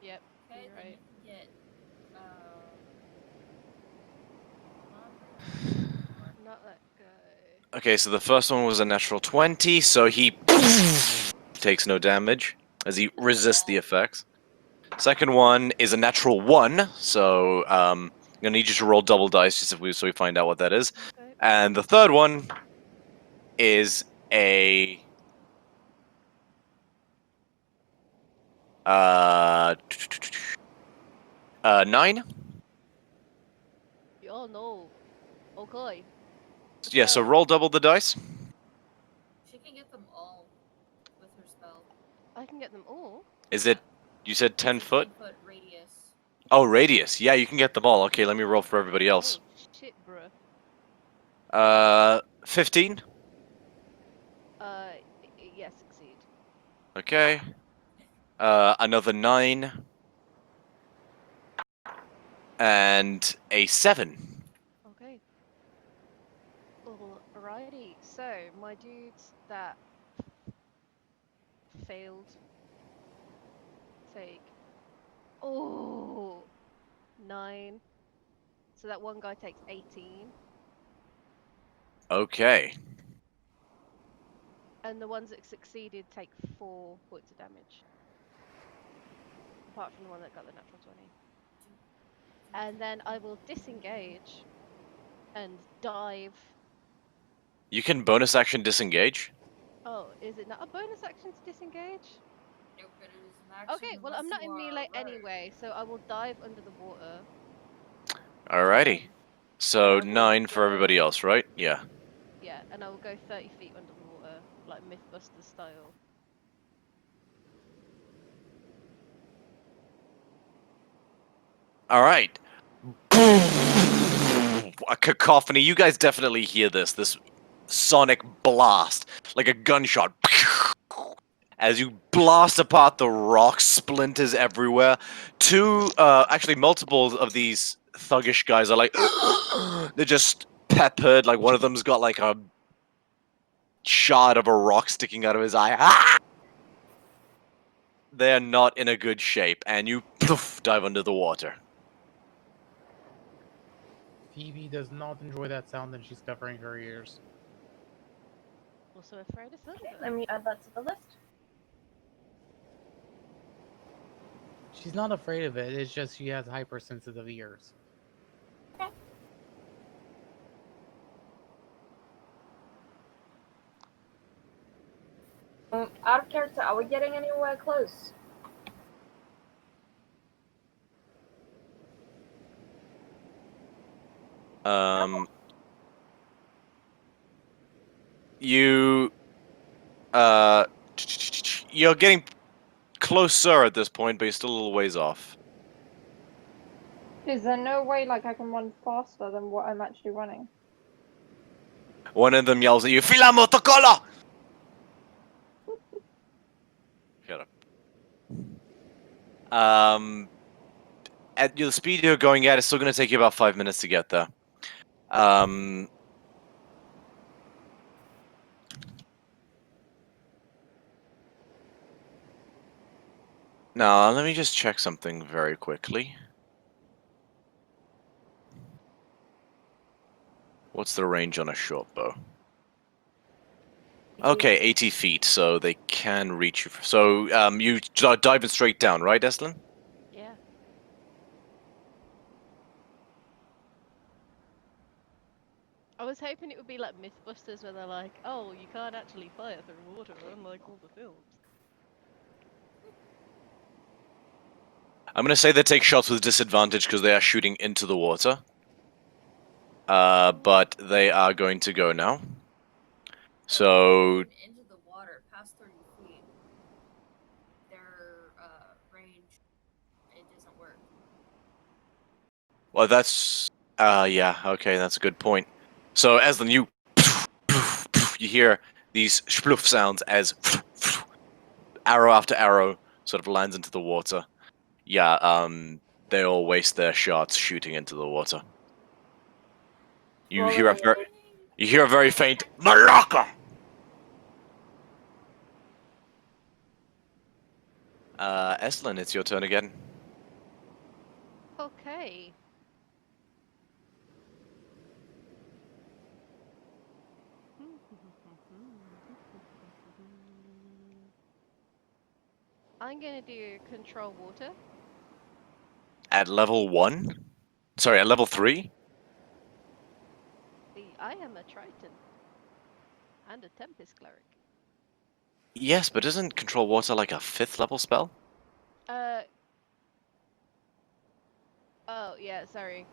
Yep, Okay, you're then right. you can get Not that guy. Okay, so the first one was a natural 20, so he takes no damage as he resists the effects. Second one is a natural 1, so I'm gonna need you to roll double dice just so we find out what that is. Okay. And the third one is a uh 9. Oh no. Okay. Yeah, so So- roll double the dice. she can get them all with her spell. I can get them all. Is it? You said 10 It's a foot? 10-foot radius. Oh, radius. Yeah, you can get them all. Okay, let me roll for everybody else. Oh shit, bruh. 15. Yeah, succeed. Okay. Another 9. And a 7. Okay. Alrighty. So my dudes that failed take 9. So that one guy takes 18. Okay. And the ones that succeeded take 4 points of damage. Apart from the one that got the natural 20. And then I will disengage and dive. You can bonus action disengage. Oh, is it not a bonus action to disengage? Nope, it is an action Okay, well, I'm unless not in you are a melee rogue. anyway, so I will dive under the water. Alrighty. Um, So and I will 9 for everybody go- else, right? Yeah. Yeah, and I will go 30 feet under the water, like Mythbusters style. Alright. A cacophony. You guys definitely hear this sonic blast, like a gunshot. As you blast apart the rocks, splinters everywhere. Actually multiple of these thuggish guys are like, they're just peppered. Like one of them's got like a shard of a rock sticking out of his eye. They're not in a good shape, and you poof, dive under the water. Phoebe does not enjoy that sound, and she's covering her ears. Also afraid of thunder. Okay, let me add that to the list. She's not afraid of it, it's just she has hypersensitive ears. Out of character, are we getting anywhere close? You you're getting closer at this point, but you're still a little ways off. Is there no way like I can run faster than what I'm actually running? One of them yells at you, "Fila motocolo!" Shut up. At the speed you're going at, it's still going to take you about 5 minutes to get there. Now, let me just check something very quickly. What's the range on a short bow? Okay, 80 feet, so they can reach you. So, you are diving straight down, right, Estlin? Yeah. I was hoping it would be like Mythbusters, where they're like, "Oh, you can't actually fire through water, unlike all the films." I'm gonna say they take shots with disadvantage because they are shooting into the water. But they are going to go now. So, Into the water past 30 feet, their range, it doesn't work. well, that's yeah, okay, that's a good point. So, Estlin, you hear these sploof sounds as arrow after arrow sort of lands into the water. Yeah, they all waste their shots shooting into the water. You hear a very faint Malaka. Estlin, it's your turn again. Okay. I'm gonna do control water. At level 1? Sorry, at level 3? See, I am a Triton and a Tempest cleric. Yes, but isn't control water like a 5th level spell? Oh yeah, sorry.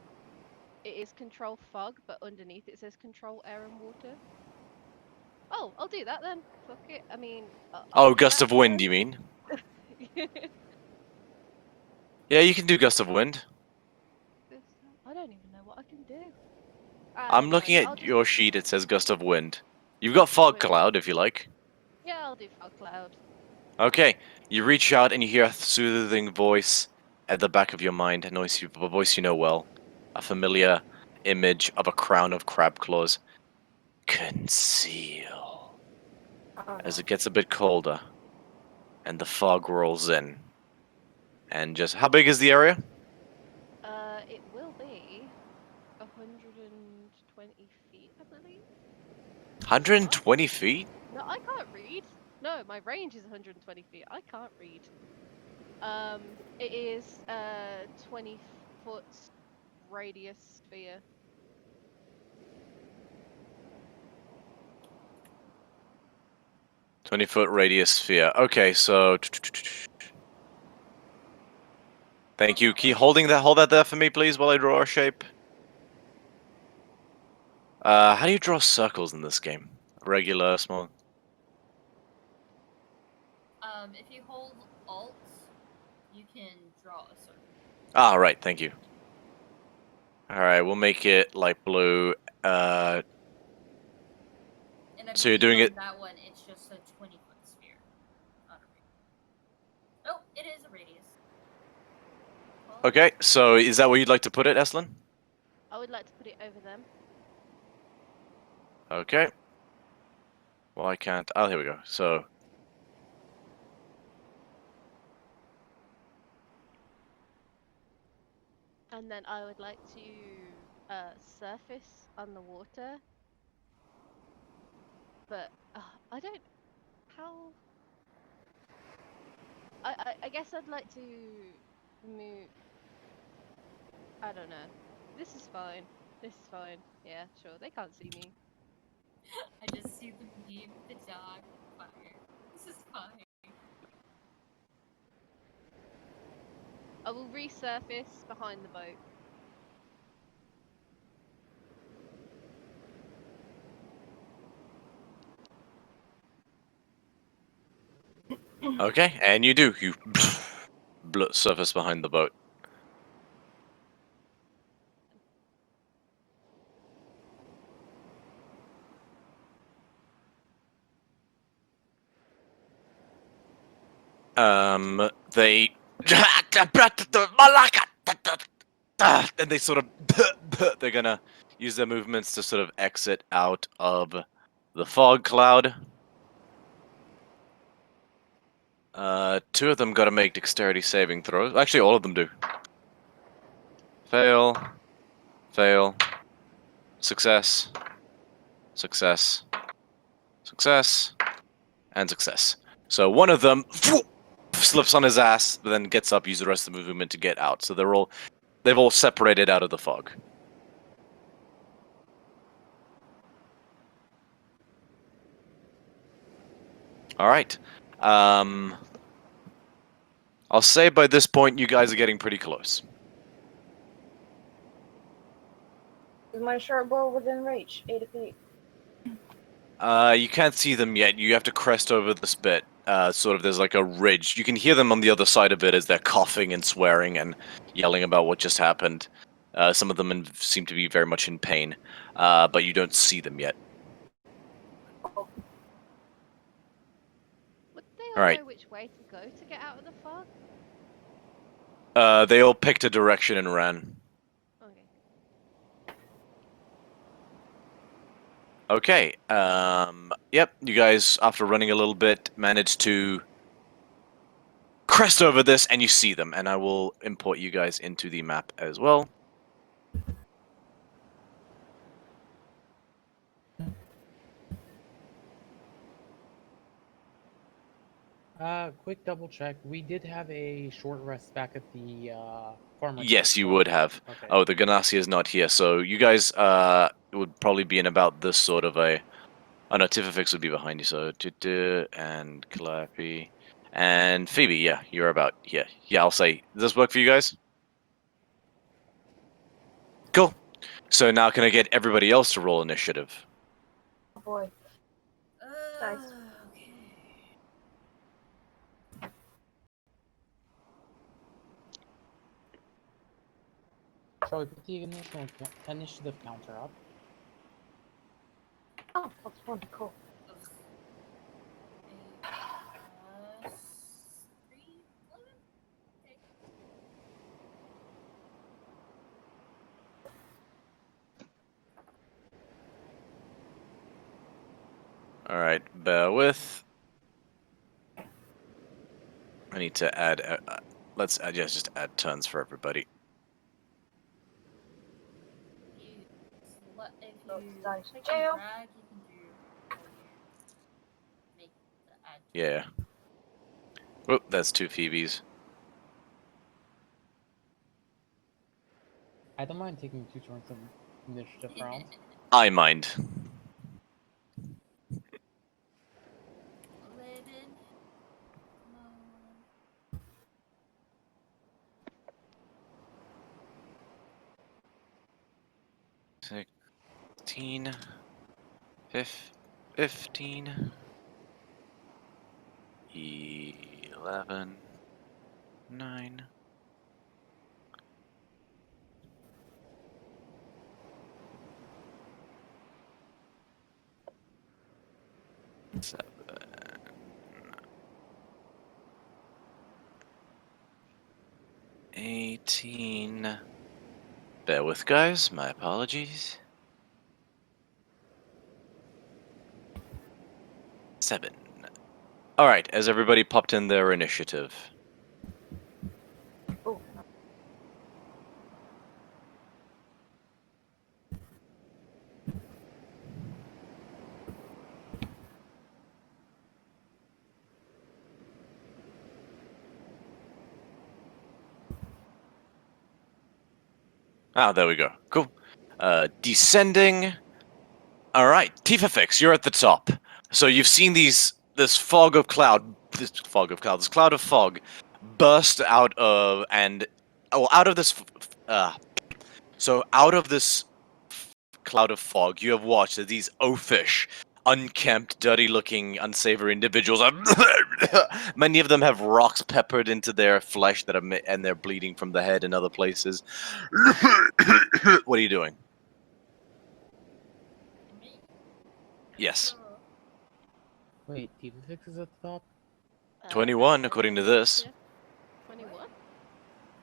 It is control fog, but underneath it says control air and water. Oh, I'll do that then. Fuck it. I mean, I'll Oh, do gust that of wind, then. you mean? Yeah, you can do gust of wind. I don't even know what I can do. I'm Never looking mind. I'll at just your sheet, it says gust of wind. You've got gust of fog wind. cloud if you like. Yeah, I'll do fog cloud. Okay, you reach out and you hear a soothing voice at the back of your mind, a voice you know well. A familiar image of a crown of crab claws. Conceal. As it gets a bit colder, and the fog rolls in. And just, how big is the area? It will be 120 feet, I believe. 120 feet? No, I can't read. No, my range is 120 feet. I can't read. It is 20-foot radius sphere. 20-foot radius sphere. Okay, so... Thank you. Keep hold that there for me, please, while I draw a shape. How do you draw circles in this game? Regular, small? If you hold Alt, you can draw a circle. Ah, right, thank you. Alright, we'll make it light blue. And I So you're believe doing on it... that one, it's just a 20-foot sphere, not a radius. Oh, it is a radius. Well, Okay, so is that where you'd like to put it, Estlin? I would like to put it over them. Okay. Well, I can't... Oh, here we go. So... And then I would like to surface on the water. But I don't... How... I guess I'd like to move... I don't know. This is fine. This is fine. Yeah, sure. They can't see me. I just see the meme, the dog, fire. This is fine. I will resurface behind the boat. Okay, and you do. You surface behind the boat. They... And they sort of... They're gonna use their movements to sort of exit out of the fog cloud. Two of them gotta make dexterity saving throws. Actually, all of them do. Fail. Fail. Success. Success. Success. And success. So one of them slips on his ass, but then gets up, uses the rest of the movement to get out. So they've all separated out of the fog. All right. I'll say by this point you guys are getting pretty close. Is my short bow within reach? 80 feet. You can't see them yet. You have to crest over this bit. Sort of, there's like a ridge. You can hear them on the other side of it as they're coughing and swearing and yelling about what just happened. Some of them seem to be very much in pain, but you don't see them yet. Would they All all right. know which way to go to get out of the fog? They all picked a direction and ran. Okay. Okay. Yep. You guys, after running a little bit, managed to crest over this, and you see them. And I will import you guys into the map as well. Quick double check. We did have a short rest back at the farmer. Yes, camp, you correct? would have. Okay. Oh, the Ganassi is not here, so you guys would probably be in about this sort of a. Oh no, Tifafix would be behind you, so and Clappy and Phoebe. Yeah, you're about here. Yeah, I'll say. Does this work for you guys? Cool. So now can I get everybody else to roll initiative? Oh boy. Nice. Okay. Shall we put the initiative counter up? Oh, that's fun. Cool. Plus 3, 11? Okay. All right, bear with. I need to add. Let's add. Yes, just add turns for everybody. If you Dice click jail. and drag, you can do or you make the add. Yeah. Oh, that's 2 Phoebes. I don't mind taking 2 turns of initiative rounds. I mind. 11. Come on. Fifteen. 15. 11. 9. 7. 18. Bear with, guys. My apologies. 7. Alright, has everybody popped in their initiative? Oh. Ah, there we go. Cool. Descending. Alright, Tifafix, you're at the top. So you've seen this cloud of fog burst out of, and, oh, out of this, out of this cloud of fog, you have watched as these oafish, unkempt, dirty-looking, unsavory individuals many of them have rocks peppered into their flesh and they're bleeding from the head and other places. What are you doing? Me. Yes. So, Wait, Tifafix is at the top? 21, according to this. Yeah. 21?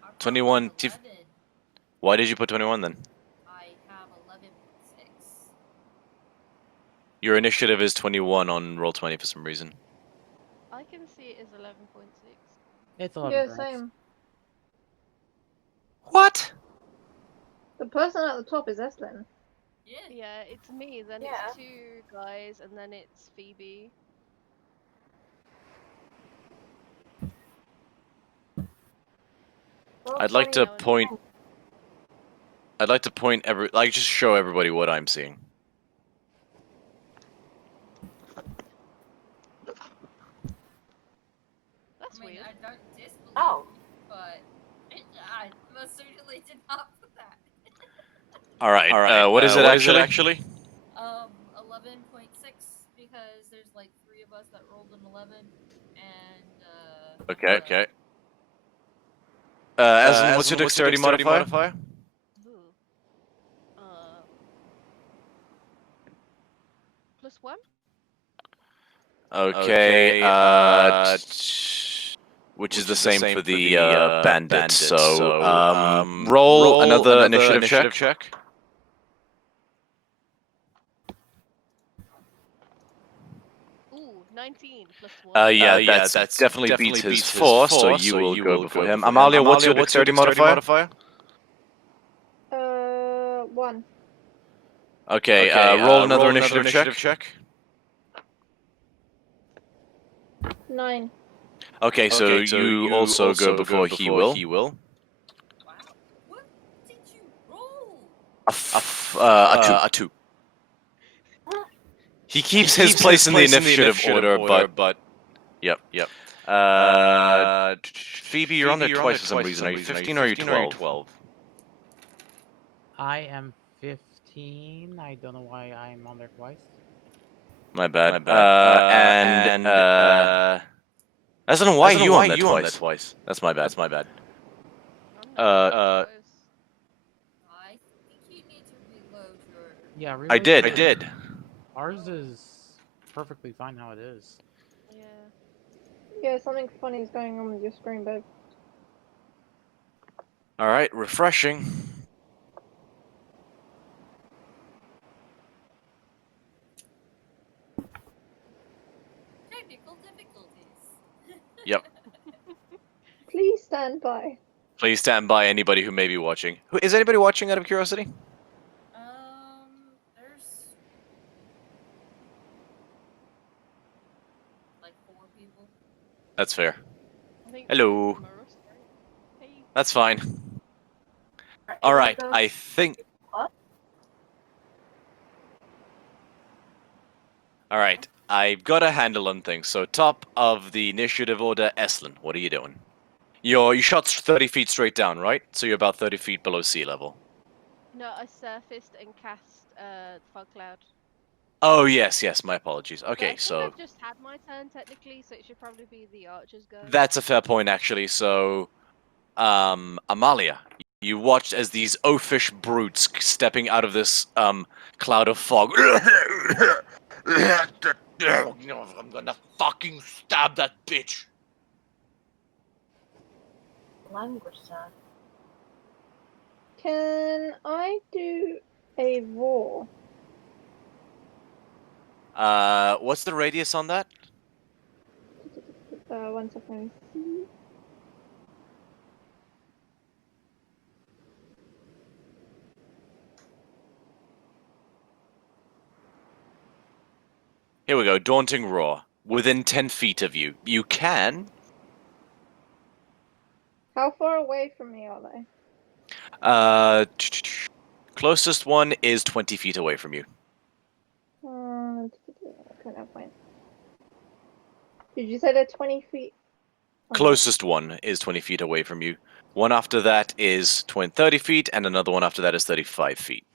our 21 problem is 11. Why did you put 21 then? I have 11.6. Your initiative is 21 on Roll20 for some reason. I can see it as 11.6. It's 11 Yeah, turns. same. What? The person at the top is Eslin. Yeah. Yeah, it's me, then Yeah. it's two guys, and then it's Phoebe. Roll I'd like to 20. point. I'd like to point just show everybody what I'm seeing. That's I mean, weird. I don't disbelieve Oh. you, but I most certainly did not put that. All right. What is it actually? 11.6 because there's like 3 of us that rolled an 11, and Okay. Okay. Aslan, what's your dexterity modifier? Ooh. +1? Okay. Which is the same for the bandit. So, roll another initiative check. Ooh, 19 +1. Yeah, that's definitely beats his force, so you will go before him. Amalia, what's your dexterity modifier? 1. Okay, roll another initiative check. 9. Okay, so you also go before he will. wow, what did you roll? A 2. He keeps his place in the initiative order, but yep. Phoebe, you're on there twice for some reason. Are you 15 or are you 12? I am 15. I don't know why I'm on there twice. My bad. I don't know why you on that twice. That's my bad. I'm not close. I think you need to reload your. Yeah, really. I did. Ours is perfectly fine how it is. Yeah. Yeah, something funny is going on with your screen, babe. All right, refreshing. Technical difficulties. Yep. Please stand by. Please stand by, anybody who may be watching. Is anybody watching out of curiosity? There's like 4 people. That's fair. I think Hello. Marissa, right? Hey. That's fine. All right, I think. What? All right, I've got a handle on things. So, top of the initiative order, Eslan, what are you doing? You shot 30 feet straight down, right? So you're about 30 feet below sea level. No, I surfaced and cast fog cloud. Oh yes, my apologies. But I Okay, think so I've just had my turn technically, so it should probably be the archer's go. that's a fair point actually. So, Amalia, you watched as these oafish brutes stepping out of this cloud of fog. I'm gonna fucking stab that bitch. Language sound. Can I do a roar? What's the radius on that? 1 second. Let me see. Here we go. Daunting roar. Within 10 feet of you. You can. How far away from me are they? Closest one is 20 feet away from you. Okay, no point. Did you say they're 20 feet? Closest one is 20 feet away from you. One after that is 30 feet, and another one after that is 35 feet.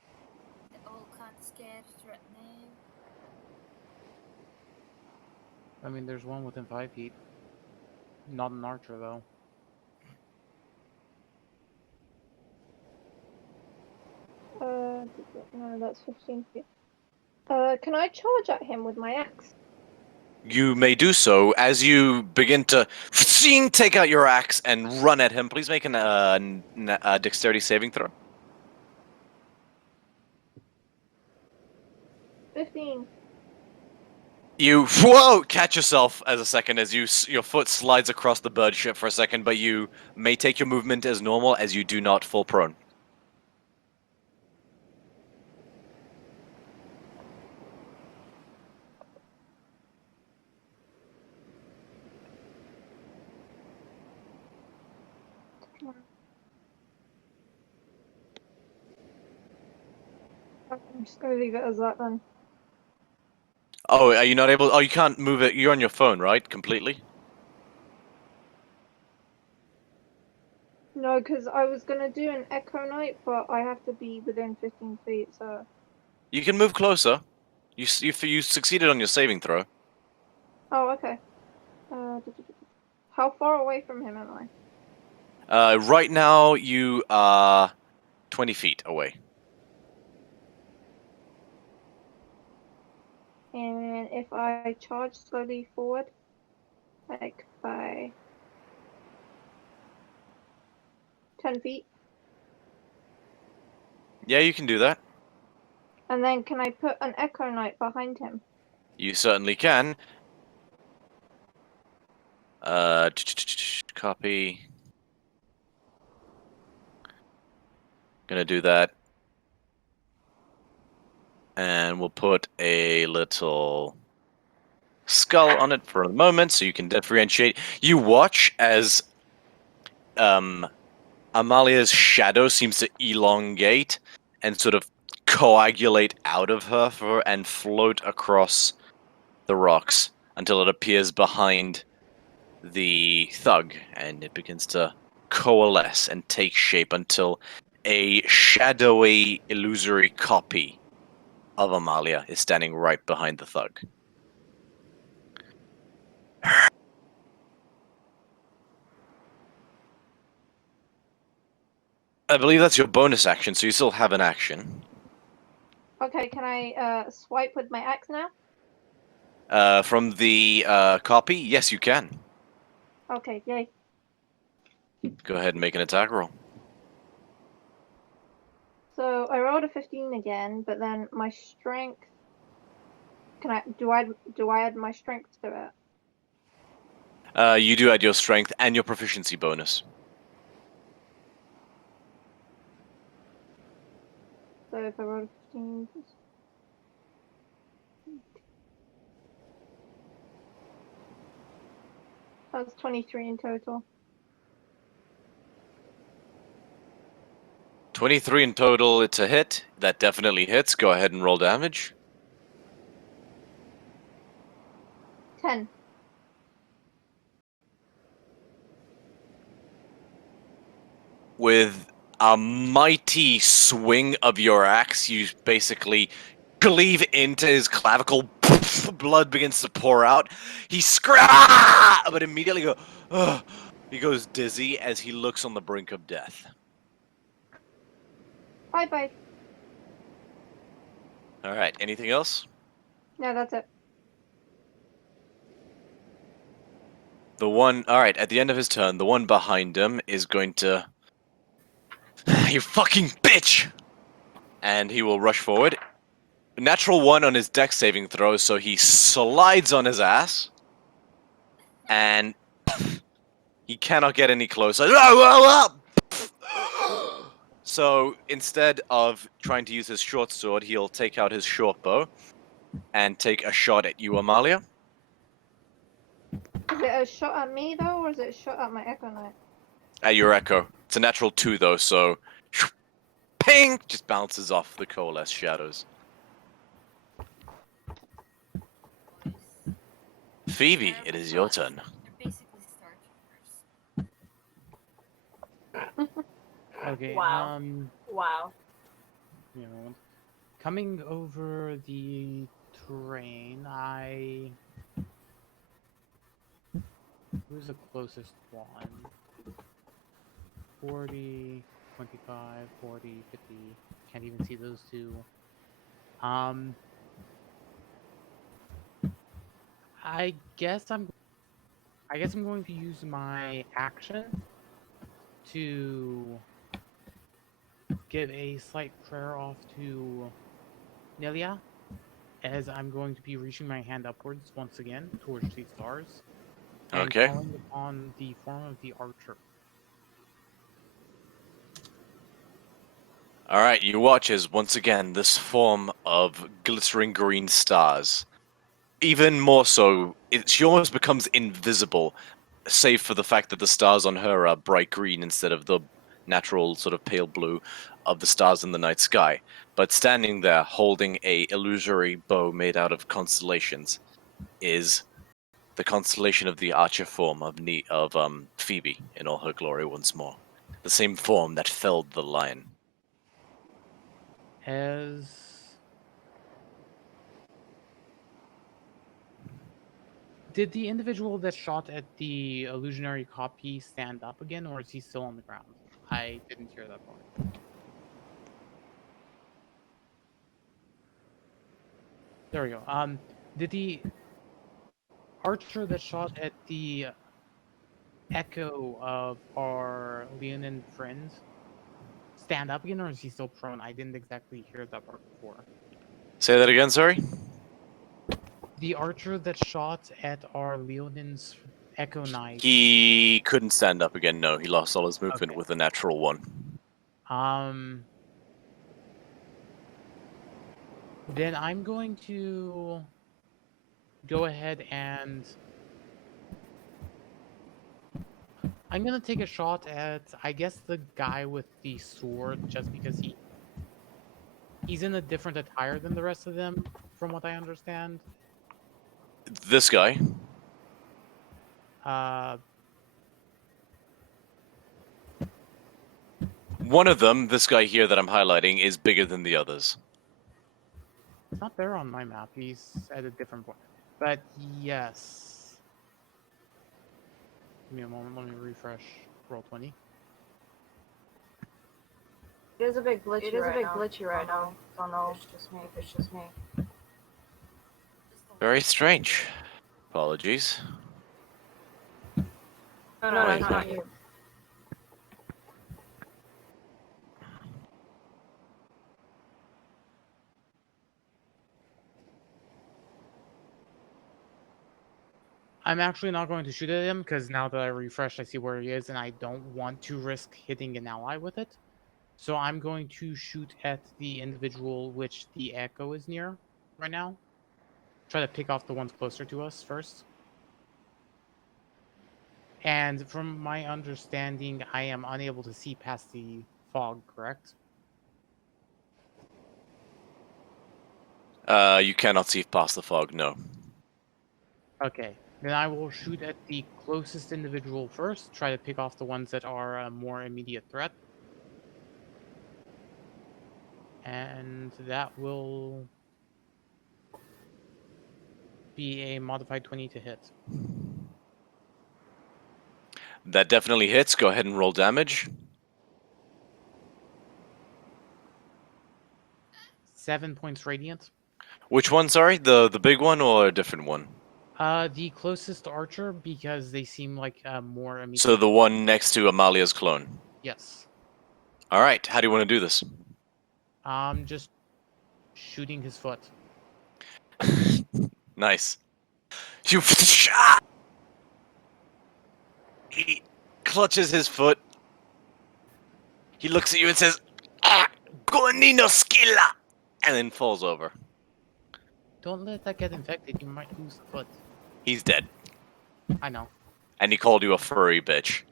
They're all kind of scared, threatening. I mean, there's one within 5 feet. Not an archer, though. No, that's 15 feet. Can I charge at him with my axe? You may do so as you begin to take out your axe and run at him. Please make a dexterity saving throw. 15. You catch yourself as your foot slides across the bird ship for a second, but you may take your movement as normal as you do not fall prone. I'm just gonna leave it as that then. Oh, are you not able? Oh, you can't move it. You're on your phone, right? Completely. No, because I was gonna do an Echo Knight, but I have to be within 15 feet, so... You can move closer. You succeeded on your saving throw. Oh, okay. How far away from him am I? Right now you are 20 feet away. And if I charge slowly forward, like by 10 feet, Yeah, you can do that. and then can I put an Echo Knight behind him? You certainly can. Copy. Gonna do that. And we'll put a little skull on it for a moment so you can differentiate. You watch as Amalia's shadow seems to elongate and sort of coagulate out of her and float across the rocks until it appears behind the thug, and it begins to coalesce and take shape until a shadowy, illusory copy of Amalia is standing right behind the thug. I believe that's your bonus action, so you still have an action. Okay, can I swipe with my axe now? From the copy, yes, you can. Okay, yay. Go ahead and make an attack roll. So I rolled a 15 again, but then my strength. Do I add my strength to it? You do add your strength and your proficiency bonus. So if I roll a 15, that's 23 in total. 23 in total, it's a hit. That definitely hits. Go ahead and roll damage. 10. With a mighty swing of your axe, you basically cleave into his clavicle. Blood begins to pour out. He screams, but immediately he goes dizzy as he looks on the brink of death. Bye bye. All right. Anything else? No, that's it. The one. All right. At the end of his turn, the one behind him is going to. You fucking bitch! And he will rush forward. Natural 1 on his dex saving throw, so he slides on his ass. And he cannot get any closer. So instead of trying to use his short sword, he'll take out his short bow and take a shot at you, Amalia. Is it a shot at me though, or is it a shot at my Echo Knight? At your echo. It's a natural 2 though, so ping! Just bounces off the coalesce shadows. Phoebe, it is your turn. They're basically starch. Okay. Wow. Wow. You know, coming over the terrain, who's the closest one? 40, 25, 40, 50. Can't even see those two. I guess I'm going to use my action to give a slight prayer off to Nelia, as I'm going to be reaching my hand upwards once again towards the stars, and Okay. calling upon the form of the archer. Alright, you watch as once again this form of glittering green stars. Even more so, she almost becomes invisible, save for the fact that the stars on her are bright green instead of the natural sort of pale blue of the stars in the night sky. But standing there, holding a illusory bow made out of constellations, is the constellation of the archer form of Phoebe in all her glory once more. The same form that felled the lion. Did the individual that shot at the illusionary copy stand up again, or is he still on the ground? I didn't hear that part. There we go. Did the archer that shot at the echo of our Leonin friend stand up again, or is he still prone? I didn't exactly hear that part before. Say that again, sorry? The archer that shot at our Leonin's Echo Knight. He couldn't stand up again, no. He lost all his movement Okay. with a natural one. Then I'm going to go ahead and I'm gonna take a shot at, I guess, the guy with the sword, just because he's in a different attire than the rest of them, from what I understand. This guy? One of them, this guy here that I'm highlighting, is bigger than the others. It's not there on my map. He's at a different point. But yes. Give me a moment. Let me refresh Roll20. It is a bit glitchy right now. Don't know if it's just me. Very strange. Apologies. No, Wait. it's not you. I'm actually not going to shoot at him, because now that I refresh, I see where he is, and I don't want to risk hitting an ally with it. So I'm going to shoot at the individual which the echo is near right now. Try to pick off the ones closer to us first. And from my understanding, I am unable to see past the fog, correct? You cannot see past the fog, no. Okay. Then I will shoot at the closest individual first, try to pick off the ones that are a more immediate threat. And that will be a modified 20 to hit. That definitely hits. Go ahead and roll damage. 7 points radiant. Which one, sorry? The big one or a different one? The closest archer, because they seem like more immediate. So the one next to Amalia's clone. Yes. Alright, how do you want to do this? Just shooting his foot. Nice. You He clutches his foot. He looks at you and says, "Ah, Gonino skilla," and then falls over. Don't let that get infected. You might lose the foot. He's dead. I know. And he called you a furry bitch.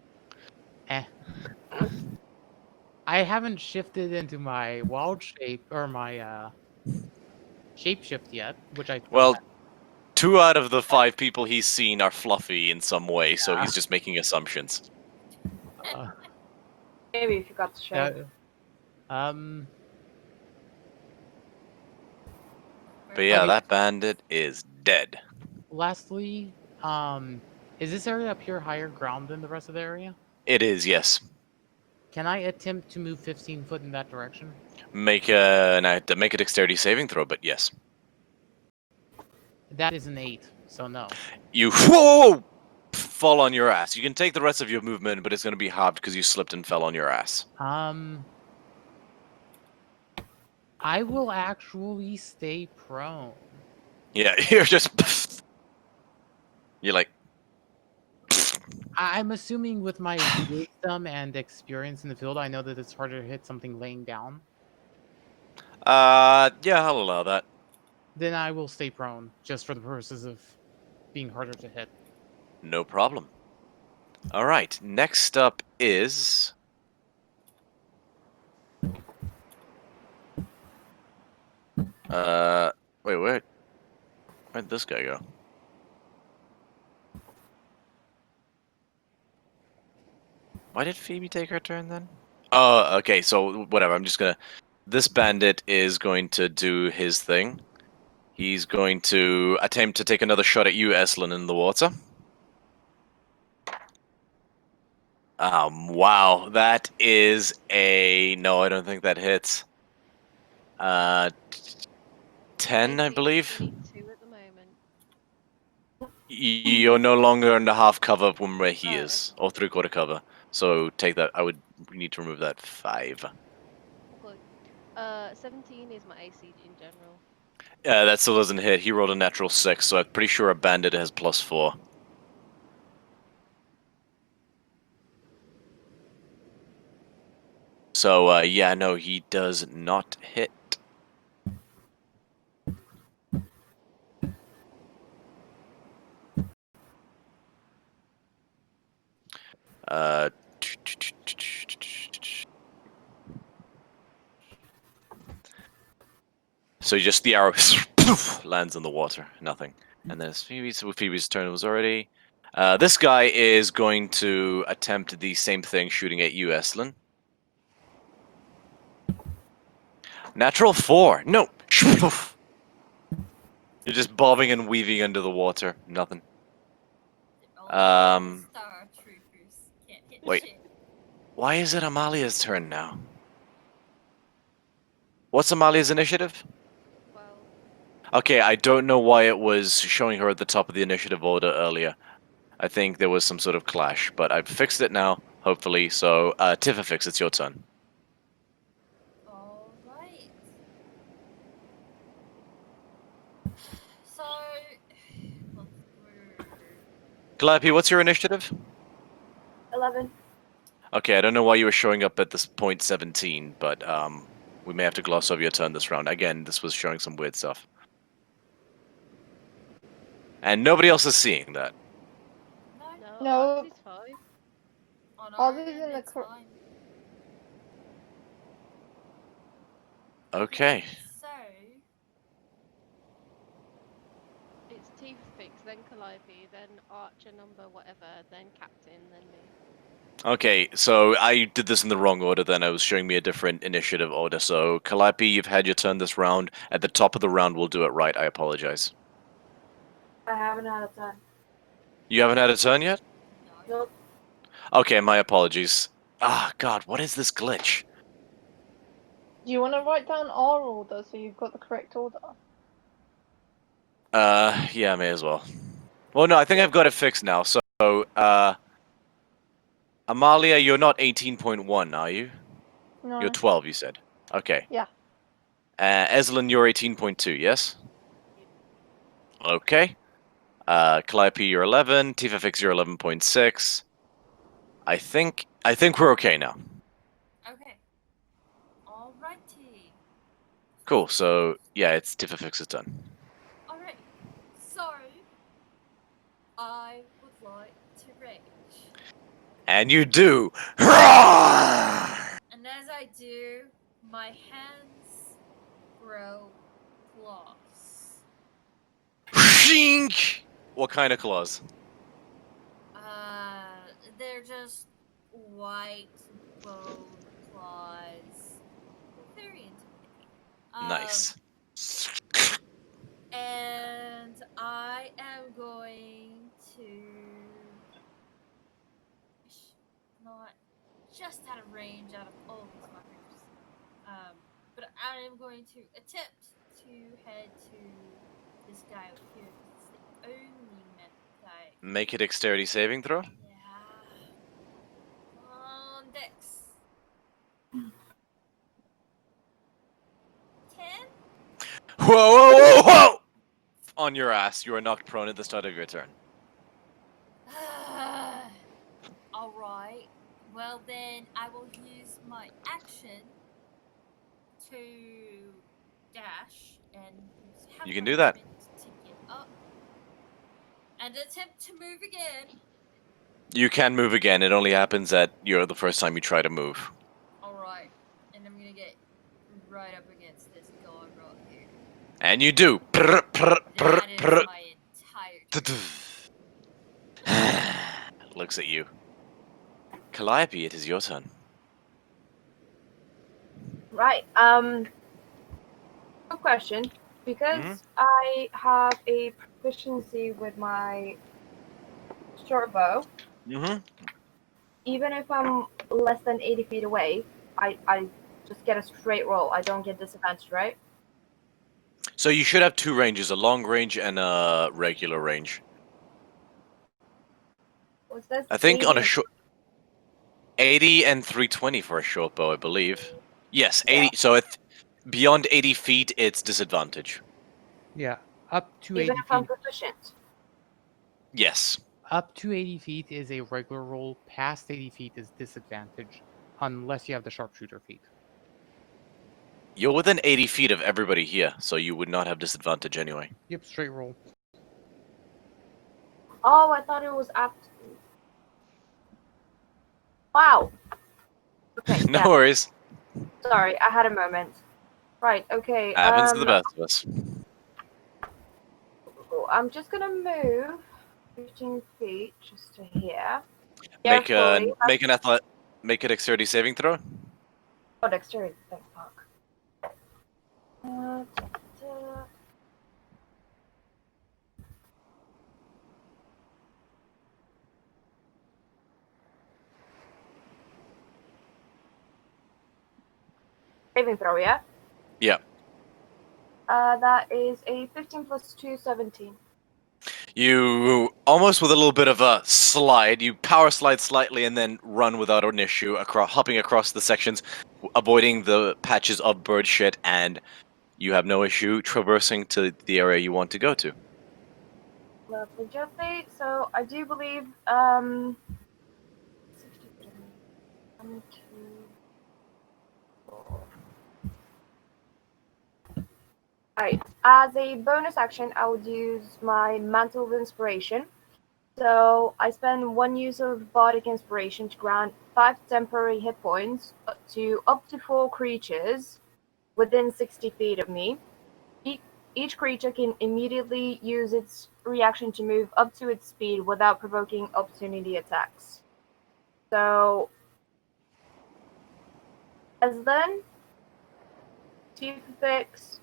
I haven't shifted into my wild shape or my shapeshift yet, which I Well, 2 out of the 5 people he's seen are fluffy in some way, so he's just making assumptions. Maybe if you got the shape. But yeah, Okay. that bandit is dead. Lastly, is this area up here higher ground than the rest of the area? It is, yes. Can I attempt to move 15 foot in that direction? Make a dexterity saving throw, but yes. That is an 8, so no. You fall on your ass. You can take the rest of your movement, but it's going to be halved because you slipped and fell on your ass. I will actually stay prone. Yeah, you're just... You're like... I'm assuming with my wisdom and experience in the field, I know that it's harder to hit something laying down. Yeah, I'll allow that. Then I will stay prone, just for the purposes of being harder to hit. No problem. Alright, next up is... Wait, where'd this guy go? Why did Phoebe take her turn then? Oh, okay, so whatever, I'm just gonna... This bandit is going to do his thing. He's going to attempt to take another shot at you, Eslin, in the water. Wow, that is a... No, I don't think that hits. 10, I AC believe. 22 at the moment. You're no longer in the half cover from where he Oh, is, or 3/4 cover. So take that. We need to remove that 5. okay. 17 is my AC in general. That still doesn't hit. He rolled a natural 6, so I'm pretty sure a bandit has +4. So, yeah, no, he does not hit. Uh, so just the arrow lands in the water. Nothing. And then Phoebe's turn was already. This guy is going to attempt the same thing, shooting at you, Eslin. Natural 4. No. You're just bobbing and weaving under the water. Nothing. Star troopers can't hit Wait. shit. Why is it Amalia's turn now? What's Amalia's initiative? 12. Okay, I don't know why it was showing her at the top of the initiative order earlier. I think there was some sort of clash, but I've fixed it now, hopefully. So, Tifafix, it's your turn. Alright. So, let's go. Calliope, what's your initiative? 11. Okay, I don't know why you were showing up at this point 17, but we may have to gloss over your turn this round. Again, this was showing some weird stuff. And nobody else is seeing that. No, No, No. ours is 5. on Ours our is end, in the it's cor- fine. Okay. So, It's Fix, then Calliope, then Archer number whatever, then Captain, then me. Okay, so I did this in the wrong order then. I was showing me a different initiative order. So, Calliope, you've had your turn this round. At the top of the round, we'll do it right. I apologize. I haven't had a time. You haven't had a turn yet? no. Nope. Okay, my apologies. Ah, God, what is this glitch? Do you want to write down our order so you've got the correct order? Yeah, may as well. Well, no, I think I've got it fixed now. So, Amalia, you're not 18.1, are you? No. You're 12, you said. Okay. Yeah. Eslin, you're 18.2, yes? Okay. Calliope, you're 11. Tifafix, you're 11.6. I think we're okay now. Okay. Alrighty. Cool. So yeah, it's Tifafix's turn. Alright. So, I would like to rage. And you do. And as I do, my hands grow claws. Shink! What kind of claws? They're just white bone claws. Very intimidating. Nice. And I am going to not just out of range out of all these fuckers. But I am going to attempt to head to this guy over here. It's the only method I Make a dexterity saving throw. yeah. On Dex. 10? Whoa, whoa, whoa, whoa! On your ass. You are knocked prone at the start of your turn. Alright. Well then I will use my action to dash and have You can my do that. movement to get up and attempt to move again. You can move again. It only happens at the first time you try to move. Alright. And I'm gonna get right up against this guy right here. And you do. Prr, prr, prr, That is prr. my entire turn. Looks at you. Calliope, it is your turn. Right. Good question. Because Mhm. I have a proficiency with my short bow, Mm-hmm. even if I'm less than 80 feet away, I just get a straight roll. I don't get disadvantaged, right? So you should have two ranges, a long range and a regular range. Was this I think on a 80? short 80 and 320 for a short bow, I believe. Yes, Yeah. 80. So if beyond 80 feet, it's disadvantage. Yeah, up to Even 80 if I'm feet. proficient. Yes. Up to 80 feet is a regular roll. Past 80 feet is disadvantage, unless you have the sharpshooter feat. You're within 80 feet of everybody here, so you would not have disadvantage anyway. Yep, straight roll. Oh, I thought it was up. Wow. Okay, No yeah. worries. Sorry, I had a moment. Right, okay. Happens to the best of us. I'm just gonna move 15 feet just to here. Make Carefully. make a dexterity saving throw. Oh, dexterity. Thank fuck. Da, da. Saving throw, yeah? Yeah. That is a 15 plus 2, 17. You almost with a little bit of a slide, you power slide slightly and then run without an issue, hopping across the sections, avoiding the patches of bird shit, and you have no issue traversing to the area you want to go to. Lovely jubbly. So I do believe 67, 1, 2, 4. Alright. As a bonus action, I would use my Mantle of Inspiration. So I spend 1 use of Bardic Inspiration to grant 5 temporary hit points to up to 4 creatures within 60 feet of me. Each creature can immediately use its reaction to move up to its speed without provoking opportunity attacks. So, as then, 2 for fix,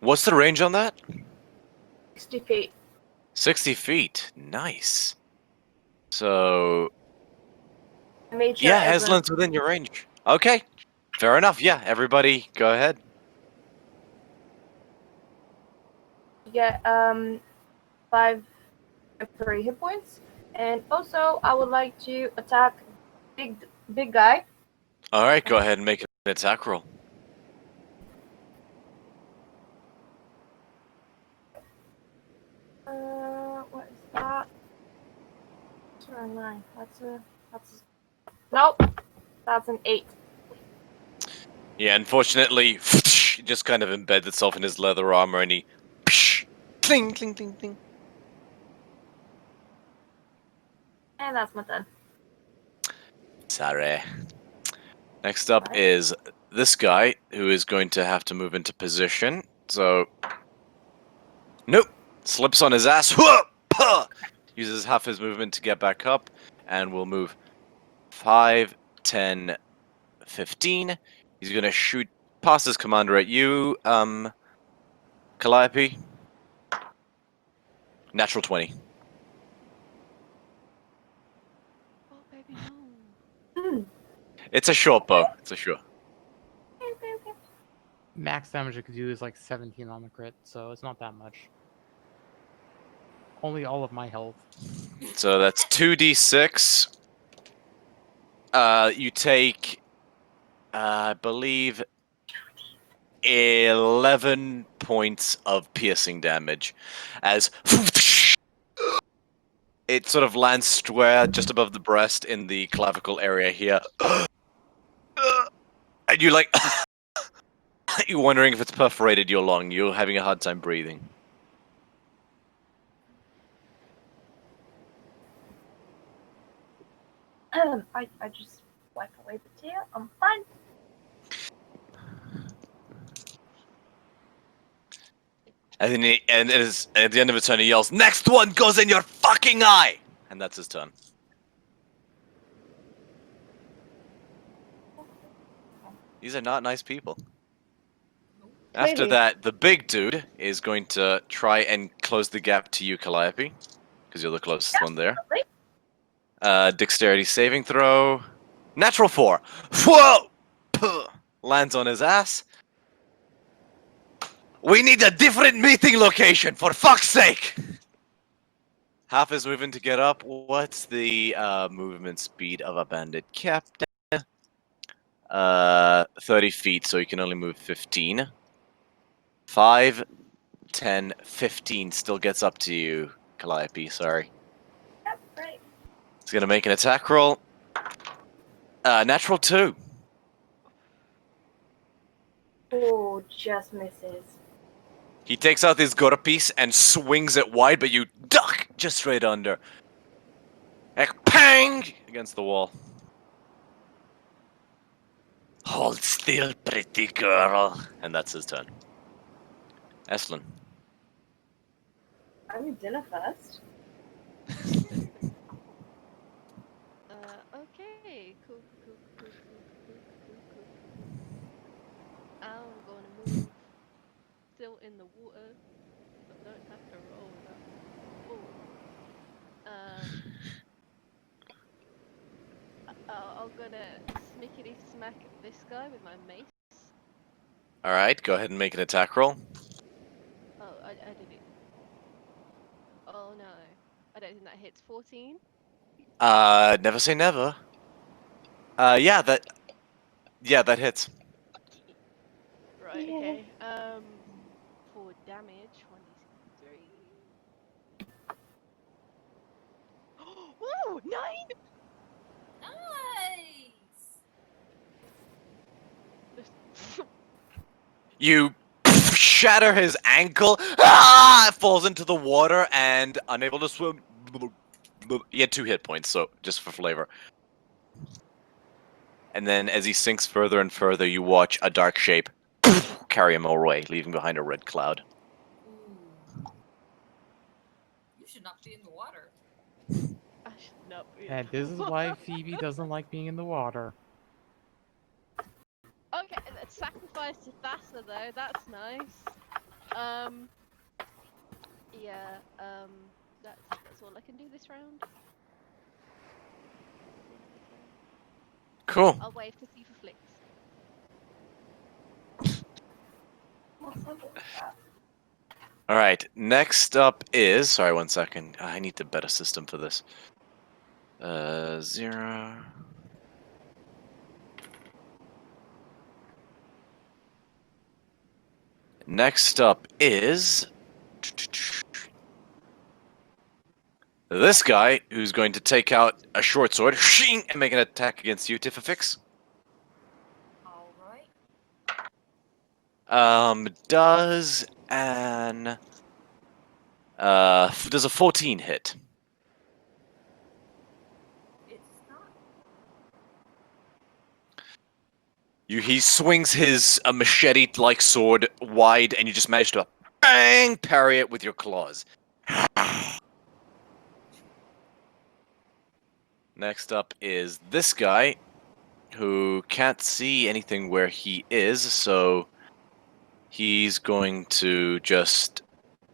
What's the range on that? 60 feet. 60 feet. Nice. So, I made sure yeah, everyone Heslin's within your range. Okay. Fair enough. Yeah, everybody go ahead. get 5 temporary hit points. And also, I would like to attack big guy. All right, go ahead and make an attack roll. What is that? 9. That's nope. That's an 8. Yeah, unfortunately, it just kind of embeds itself in his leather armor, and he, cling, cling, cling, cling. And that's my turn. Sorry. Next up Right. is this guy, who is going to have to move into position. So, nope, slips on his ass. Uses half his movement to get back up, and will move 5, 10, 15. He's gonna shoot past his commander at you, Calliope. Natural 20. Oh, baby, no. Hmm. It's a short bow. It's a short. Okay. Max damage I could do is like 17 on the crit, so it's not that much. Only all of my health. So that's 2d6. You take, I believe, 11 points of piercing damage as it sort of lands square just above the breast in the clavicle area here. And you like, you're wondering if it's perforated your lung. You're having a hard time breathing. I just wipe away the tear. I'm fine. And then at the end of his turn, he yells, "Next one goes in your fucking eye!" And that's his turn. These are not nice people. After Clearly. that, the big dude is going to try and close the gap to you, Calliope, because you're the closest one there. Dexterity saving throw. Natural 4. Whoa! Puh. Lands on his ass. We need a different meeting location, for fuck's sake! Half is moving to get up. What's the movement speed of a bandit captain? 30 feet, so you can only move 15. 5, 10, 15 still gets up to you, Calliope, sorry. Yep, right. He's gonna make an attack roll. Natural 2. Oh, just misses. He takes out his gore piece and swings it wide, but you duck just straight under. Like, pang! Against the wall. Hold still, pretty girl. And that's his turn. Estlin. I'm dinner first. Okay. Cool. I'm gonna move. Still in the water, but don't have to roll that. Oh. I'm gonna smickety smack this guy with my mace. Alright, go ahead and make an attack roll. Oh, I did it. Oh no. I don't think that hits 14. Never say never. Yeah, that hits. Right, Yeah. okay. For damage, 1d3. Woo! 9! Nice. You shatter his ankle. Ah! It falls into the water and unable to swim. He had 2 hit points, so just for flavor. And then as he sinks further and further, you watch a dark shape carry him away, leaving behind a red cloud. Ooh. You should not be in the water. I should not be. And this is why Phoebe doesn't like being in the water. Okay, let's sacrifice to Thassa though. That's nice. Yeah. That's all I can do this round. Cool. I'll wave to see for flicks. Alright, next up is... Sorry, 1 second. I need a better system for this. 0... Next up is... this guy, who's going to take out a short sword and make an attack against you, Tifafix. Alright. Does an... does a 14 hit? It's not. He swings his machete-like sword wide, and you just manage to bang parry it with your claws. Next up is this guy, who can't see anything where he is, so he's going to just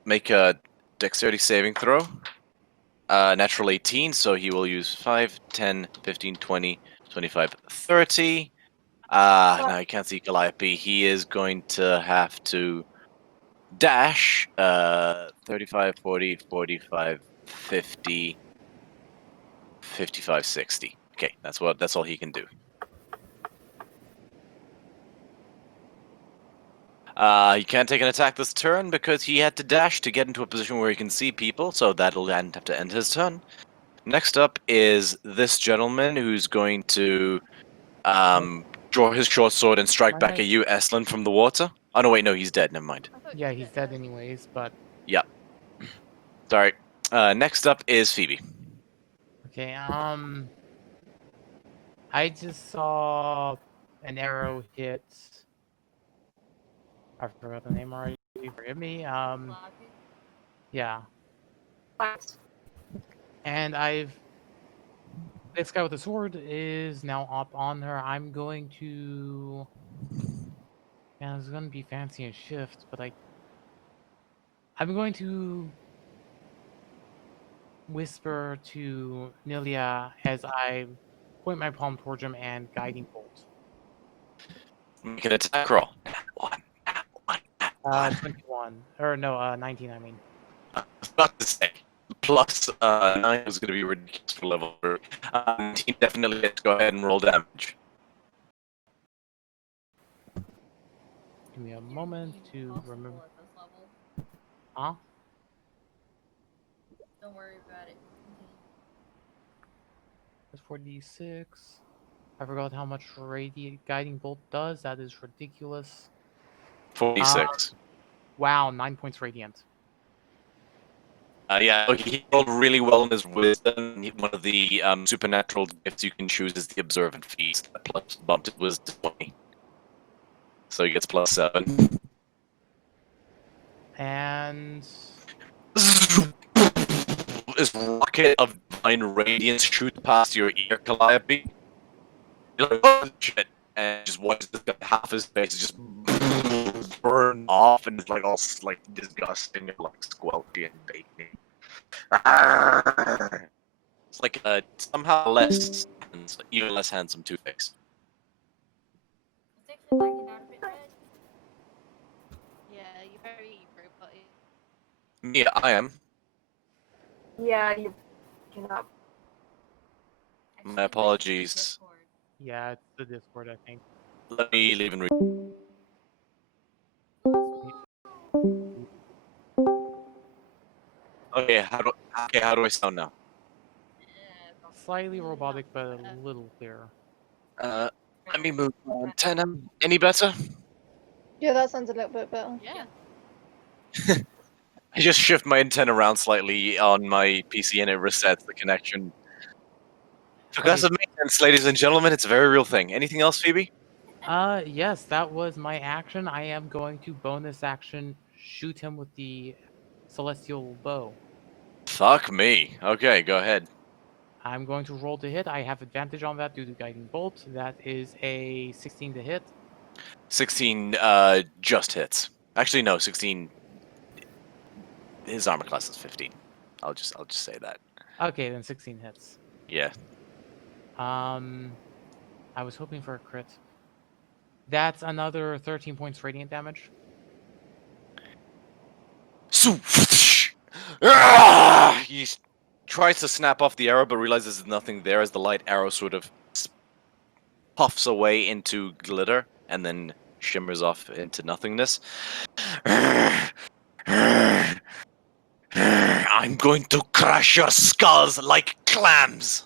make a dexterity saving throw. Natural 18, so he will use 5, 10, 15, 20, 25, 30. No, he can't see Calliope. He is going to have to dash 35, 40, 45, 50, 55, 60. Okay, that's all he can do. He can't take an attack this turn because he had to dash to get into a position where he can see people, so that'll have to end his turn. Next up is this gentleman who's going to draw his short sword and strike back at you, Estlin, from the water. Oh no, wait, no, he's dead. Never mind. I thought Yeah, you he's said dead anyways, but Yeah. Sorry. Next up is Phoebe. okay, I just saw an arrow hit I forgot the name already. Forgive me. Floppy. Yeah. Thanks. And this guy with the sword is now up on her. I'm going to. Man, it's gonna be fancy and shift, but I'm going to whisper to Nilia as I point my palm towards him and guiding bolt. Make an attack roll. One. 21 or no, 19. I mean. I was about to say, plus 9 is going to be ridiculous for level 3. 19 definitely gets to go ahead and roll damage. Give me a You're moment to impossible remember. at this level. Huh? Don't worry about it. That's 4d6. I forgot how much radiant guiding bolt does. That is ridiculous. 46. Wow, 9 points radiant. Yeah, look, he rolled really well in his wisdom. One of the supernatural gifts you can choose is the observant feast. That plus bumped his wisdom 20. So he gets plus 7. And This rocket of divine radiance shoots past your ear, Calliope. You're like, oh shit! And just watches this guy, half his face just burn off, and it's like all like disgusting and like squelchy and baking. It's like somehow less, even less handsome Two-Face. I think you're liking that a bit red. Yeah, you're very robotic. Me, I am. Yeah, you cannot. Actually, My link in apologies. Discord. yeah, it's the Discord, I think. Let me leave and read. Okay, how do I sound now? Slightly Not robotic, but a better. little clearer. Let me move my antenna. Any better? Yeah, that sounds a little bit better. Yeah. I just shift my antenna around slightly on my PC and it resets the connection. Progressive maintenance, ladies and gentlemen, it's a very real thing. Anything else, Phoebe? Yes, that was my action. I am going to bonus action shoot him with the celestial bow. Fuck me. Okay, go ahead. I'm going to roll to hit. I have advantage on that due to guiding bolt. That is a 16 to hit. 16 just hits. Actually no, 16 his armor class is 15. I'll just say that. Okay, then 16 hits. Yeah. I was hoping for a crit. That's another 13 points radiant damage. He tries to snap off the arrow but realizes there's nothing there as the light arrow sort of puffs away into glitter and then shimmers off into nothingness. I'm going to crush your skulls like clams.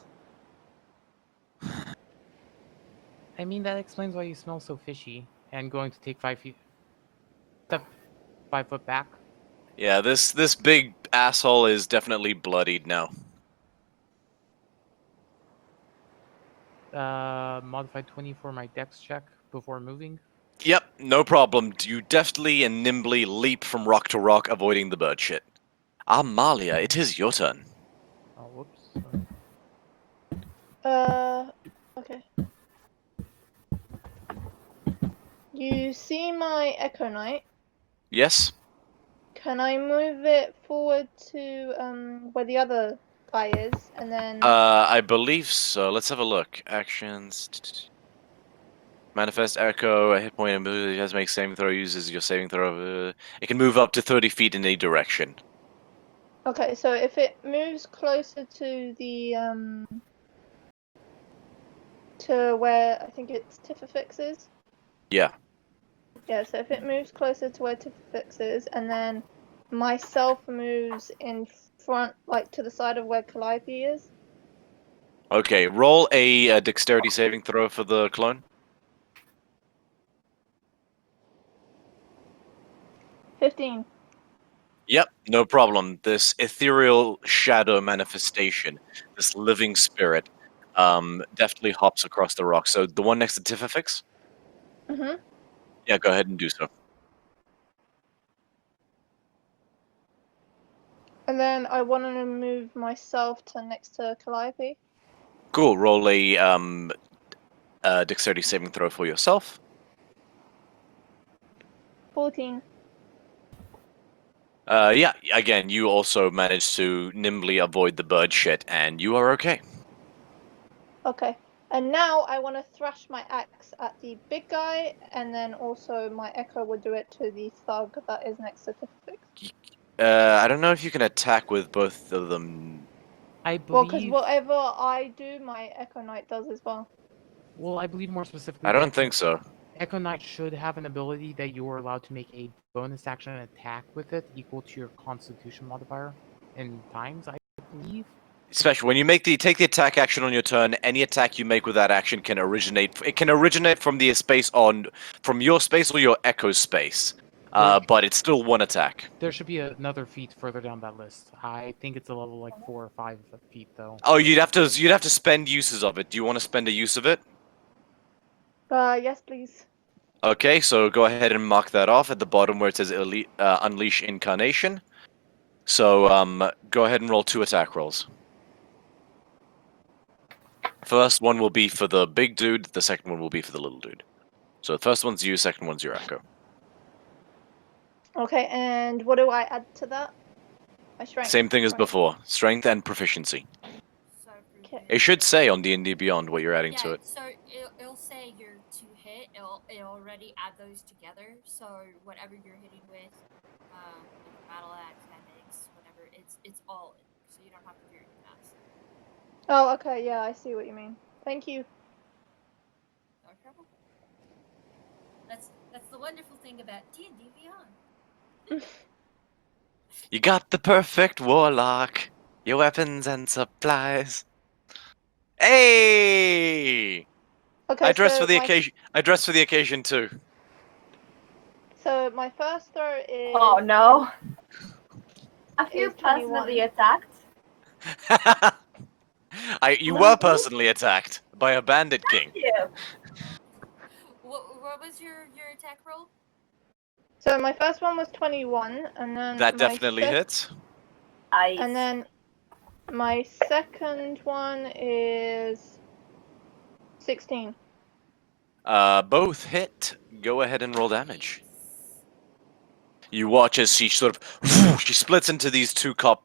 I mean, that explains why you smell so fishy. And going to take 5 feet. Step 5 foot back. Yeah, this big asshole is definitely bloodied now. Modified 20 for my dex check before moving. Yep, no problem. You deftly and nimbly leap from rock to rock, avoiding the bird shit. Amalia, it is your turn. Oh, whoops. Okay. You see my Echo Knight? Yes? Can I move it forward to where the other guy is, and then? I believe so. Let's have a look. Actions. Manifest Echo, a hit point ability. It has to make saving throw. Uses your saving throw. It can move up to 30 feet in any direction. Okay, so if it moves closer to the to where I think it's Tifafix is. Yeah. Yeah, so if it moves closer to where Tifafix is, and then myself moves in front, like to the side of where Calliope is. Okay, roll a dexterity saving throw for the clone. 15. Yep, no problem. This ethereal shadow manifestation, this living spirit, deftly hops across the rock. So the one next to Tifafix? Mhm. Yeah, go ahead and do so. And then I want to move myself to next to Calliope. Cool. Roll a dexterity saving throw for yourself. 14. Yeah. Again, you also managed to nimbly avoid the bird shit, and you are okay. Okay. And now I want to thrash my axe at the big guy, and then also my echo will do it to the thug that is next to Tifix. I don't know if you can attack with both of them. I Well, because believe. whatever I do, my Echo Knight does as well. Well, I believe more specifically. I don't that think so. Echo Knight should have an ability that you are allowed to make a bonus action attack with it equal to your Constitution modifier in times. I believe. Especially when you take the attack action on your turn, any attack you make with that action can originate. It can originate from the space from your space or your echo space. But it's still one attack. There should be another feat further down that list. I think it's a level like 4 or 5 feet though. Oh, you'd have to spend uses of it. Do you want to spend a use of it? Yes, please. Okay, so go ahead and mark that off at the bottom where it says Unleash Incarnation. So go ahead and roll 2 attack rolls. First one will be for the big dude. The second one will be for the little dude. So the first one's you, second one's your echo. Okay, and what do I add to that? My strength. Same thing as right? before. Strength and proficiency. So for Okay. It should say on D&D Beyond what you're adding yeah, to it. so it'll say your 2 hit. It'll already add those together. So whatever you're hitting with, battle axe, hand axe, whatever, it's all in. So you don't have to do anything else. Oh, okay, yeah, I see what you mean. Thank you. No trouble. That's the wonderful thing about D&D Beyond. You got the perfect warlock. Your weapons and supplies. Hey! Okay, I dress so for the my occasion. I dress for the occasion too. so my first throw is Oh no. Have you Is 21. personally attacked? You were personally attacked by a bandit king. Yeah. What was your attack roll? So my first one was 21, and then That my definitely hits. And then my second one is 16. Both hit. Go ahead and roll damage. You watch as she sort of she splits into these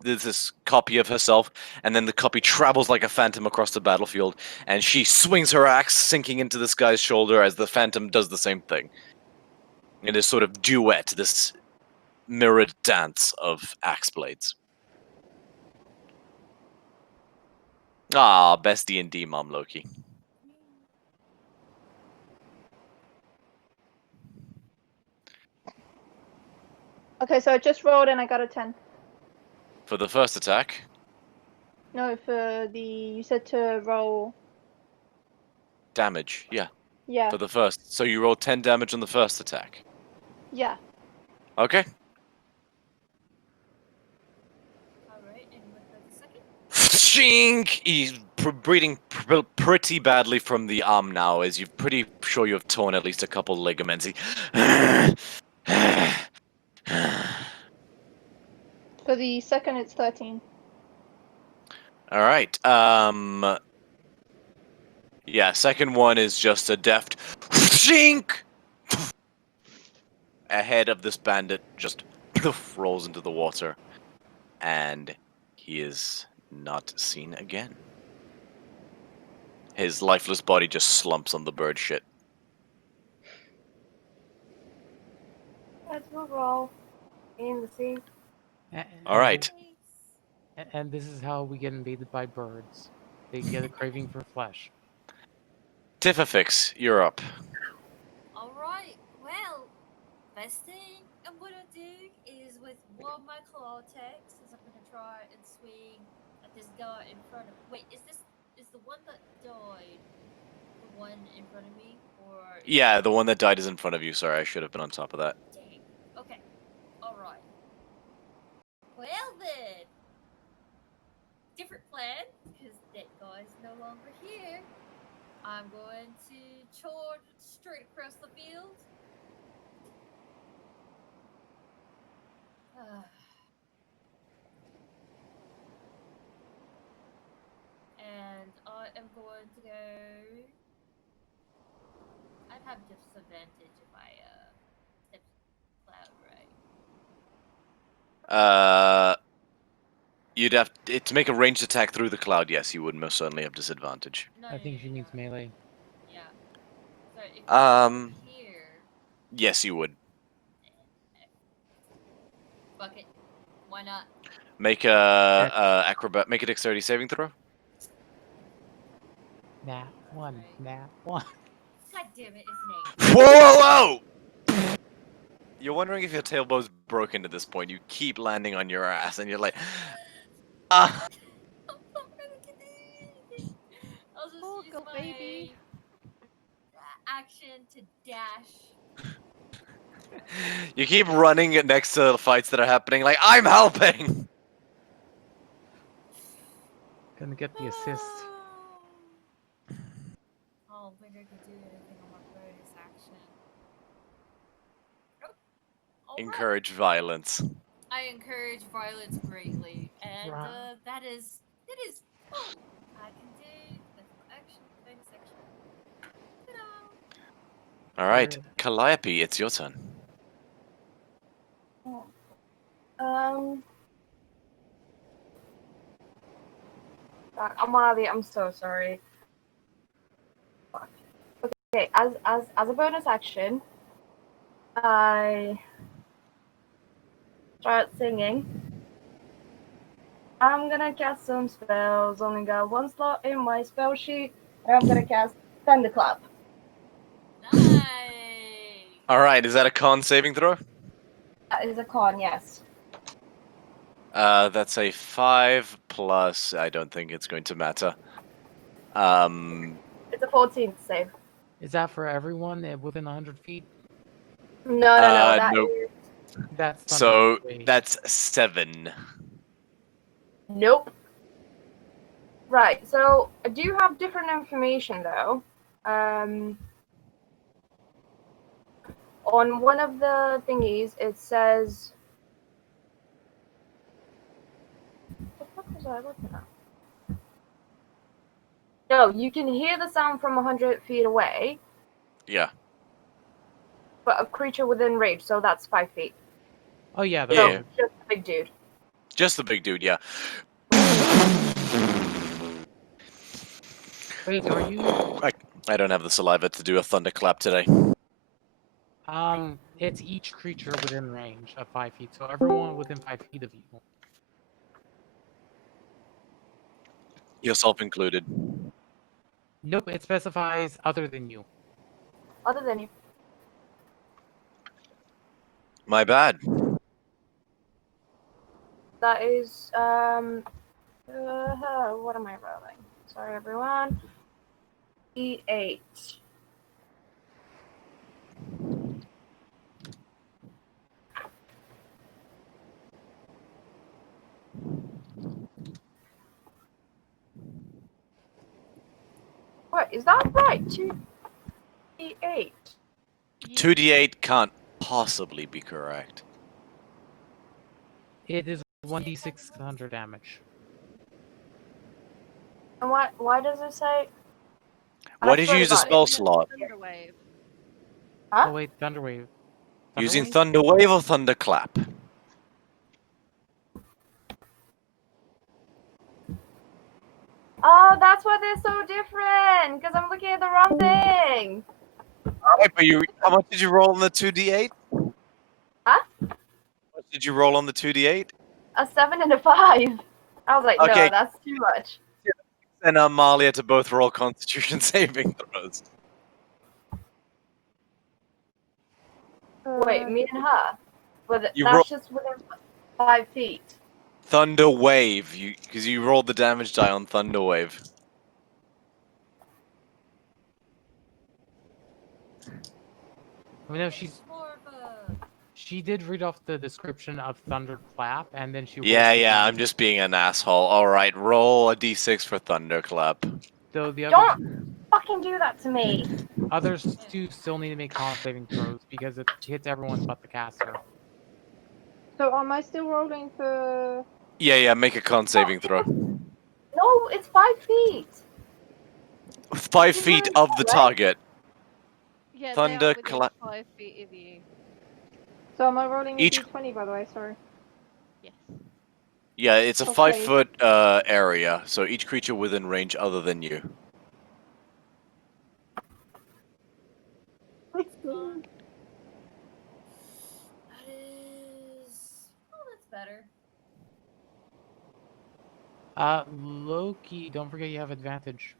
this copy of herself, and then the copy travels like a phantom across the battlefield, and she swings her axe, sinking into this guy's shoulder as the phantom does the same thing. In this sort of duet, this mirrored dance of axe blades. Ah, best D&D mom, Loki. Okay, so I just rolled and I got a 10. For the first attack, No, for the you said to roll. damage, yeah. Yeah, For the first. So you roll 10 damage on the first attack. yeah. Okay. Alright, and what about the second? Shink! He's bleeding pretty badly from the arm now, as you're pretty sure you've torn at least a couple ligaments. For the second, it's 13. Alright, yeah, second one is just a deft shink! Ahead of this bandit just rolls into the water, and he is not seen again. His lifeless body just slumps on the bird shit. Let's roll in the sea. All right. And this is how we get invaded by birds. They get a craving for flesh. Tifafix, you're up. Alright, well, best thing I'm gonna do is with one of my claw attacks is I'm gonna try and swing at this guy in front of wait, is the one that died the one in front of me? Or Yeah, the one that died is in front of you. Sorry, I should have been on top of that. dang. Okay. Alright. Well then. Different plan, because that guy's no longer here. I'm going to charge straight across the field. have disadvantage if I step cloud, right? You'd have to make a ranged attack through the cloud. Yes, you would most certainly have disadvantage. No, I think she means melee. Yeah. So if I go here, Yes, you would. fuck it. Why not? Make make a dexterity saving throw. Nat one. Right. Nat one. God damn it, it's an 8. Whoa! You're wondering if your tailbow's broken at this point. You keep landing on your ass, and you're like, ah. I'll just Oh, use go my baby. action to dash. You keep running next to the fights that are happening, like, I'm helping! Gonna get the assist. I don't think I can do anything on my bonus action. Oh, all right. Encourage violence. I encourage violence greatly, and Right. that is all I can do. Special action, bonus action. Ta-da! Alright, Sure. Calliope, it's your turn. Amalia, I'm so sorry. Fuck. Okay, as a bonus action, I start singing. I'm gonna cast some spells. Only got one slot in my spell sheet, and I'm gonna cast Thunderclap. Nice. Alright, is that a con saving throw? That is a con, yes. That's a 5 plus. I don't think it's going to matter. It's a 14th save. Is that for everyone within 100 feet? No, that nope. is... That's So Wait. that's 7. Nope. Right, so I do have different information though. On one of the thingies, it says... What the fuck was I looking at? No, you can hear the sound from 100 feet away, Yeah. but a creature within range, so that's 5 feet. Oh yeah, Yeah. So, that's just a big dude. Just the big dude, yeah. Wait, are you? I don't have the saliva to do a thunderclap today. It's each creature within range of 5 feet, so everyone within 5 feet of you. Yourself included. Nope, it specifies other than you. Other than you. My bad. That is, what am I rolling? Sorry, everyone. E8. What, is that right? 2d8. 2d8 can't possibly be correct. It is 1d6 thunder damage. And why does it say? Why I did you swear use to a God, spell it- slot? Thunderwave. Huh? Oh wait, Thunderwave. Using Thunderwave? Thunderwave or Thunderclap? Oh, that's why they're so different. Because I'm looking at the wrong thing. Alright, but how much did you roll on the 2d8? Huh? What did you roll on the 2d8? A 7 and a 5. I was like, Okay. no, that's too much. And Amalia to both roll Constitution saving throws. Wait, me and her. But You that's roll just within 5 feet. Thunderwave, because you rolled the damage die on Thunderwave. I mean, no, It's more of a... she did read off the description of Thunderclap, and then she rolled Yeah, the I'm damage. just being an asshole. Alright, roll a d6 for Thunderclap. So the Don't fucking do that to me. others two still need to make con saving throws because it hits everyone but the caster. So am I still rolling for? Yeah, make a con saving throw. No, it's 5 feet. 5 She's feet within of spell the range. target. Yeah, they Thunder are within 5 feet of you. So am I rolling a Each- d20 by the way? Sorry. Yes. Yeah, it's a Okay. 5-foot area, so each creature within range other than you. It's gone. That is. Oh, that's better. Loki, don't forget you have advantage.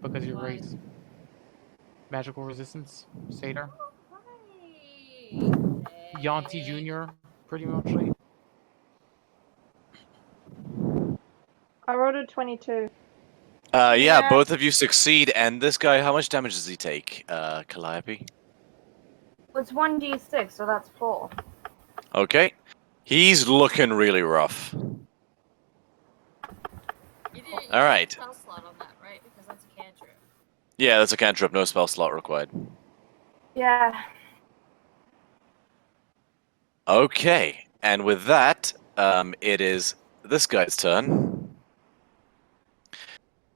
Because you're Why? race. Magical resistance, Satyr. Oh, right. Yanti Jr., pretty muchly. I rolled a 22. Yeah, Yeah. both of you succeed, and this guy, how much damage does he take, Calliope? It's 1d6, so that's 4. Okay. He's looking really rough. You didn't All use right. a spell slot on that, right? Because that's a cantrip. Yeah, that's a cantrip, no spell slot required. Yeah. Okay, and with that, it is this guy's turn.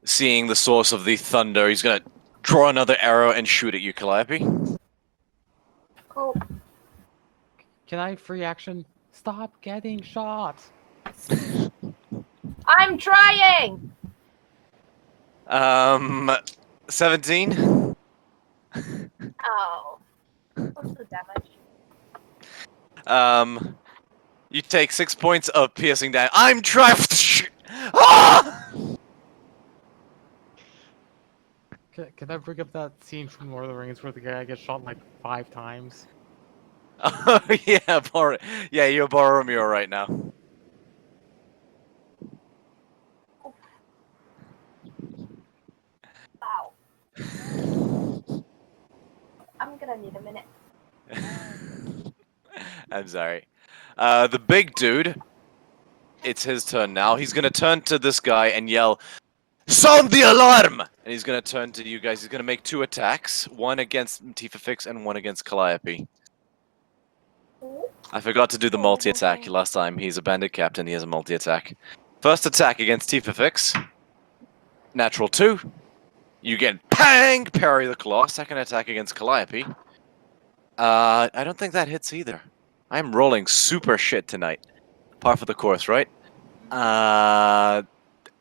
Seeing the source of the thunder, he's gonna draw another arrow and shoot at you, Calliope. Cool. Can I free action? Stop getting shot! I'm trying! 17. Oh. What's the damage? You take 6 points of piercing damage. I'm trying. Ah! Can I bring up that scene from Lord of the Rings where the guy gets shot like 5 times? Oh yeah, yeah, you're Boromir right now. Ow. I'm gonna need a minute. I'm sorry. The big dude. It's his turn now. He's gonna turn to this guy and yell, "Sound the alarm!" And he's gonna turn to you guys. He's gonna make 2 attacks, one against Tifa and one against Calliope. I forgot to do the multi-attack last time. He's a bandit captain. He has a multi-attack. First attack against Tifa. Natural 2. You get pang! Parry the claw. Second attack against Calliope. I don't think that hits either. I'm rolling super shit tonight. Par for the course, right?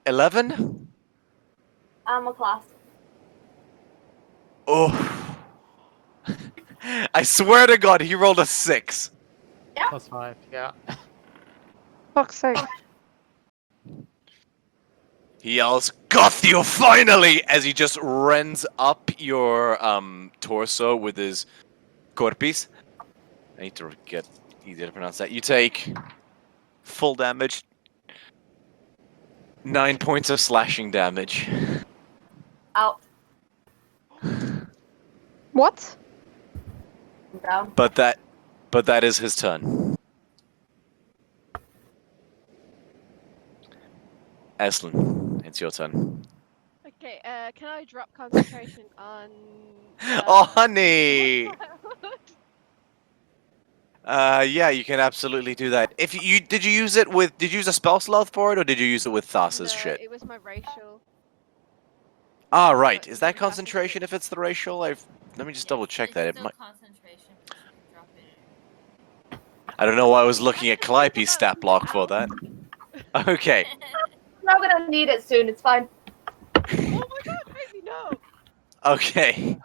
11? I'm a class. Oh. I swear to God, he rolled a 6. +5, yeah. Fuck's sake. He yells, "Got you finally!" as he just rends up your torso with his corpus. I need to get easier to pronounce that. You take full damage. 9 points of slashing damage. Out. What? I'm down. But that is his turn. Aislinn, it's your turn. Okay, can I drop concentration on... Oh, honey! Yeah, you can absolutely do that. If you did you use it with did you use a spell slot for it or did you use it with Thassa's No, shit? it was my racial. Ah, right. But Is you that can have to concentration if it's the racial? Let me just double check it's that. It still might. concentration, but you can drop it. I don't know why I was looking at That's the thing Calliope's about stat block for that. Okay. I'm not gonna need it soon, it's fine. Oh my god, baby, no! Okay.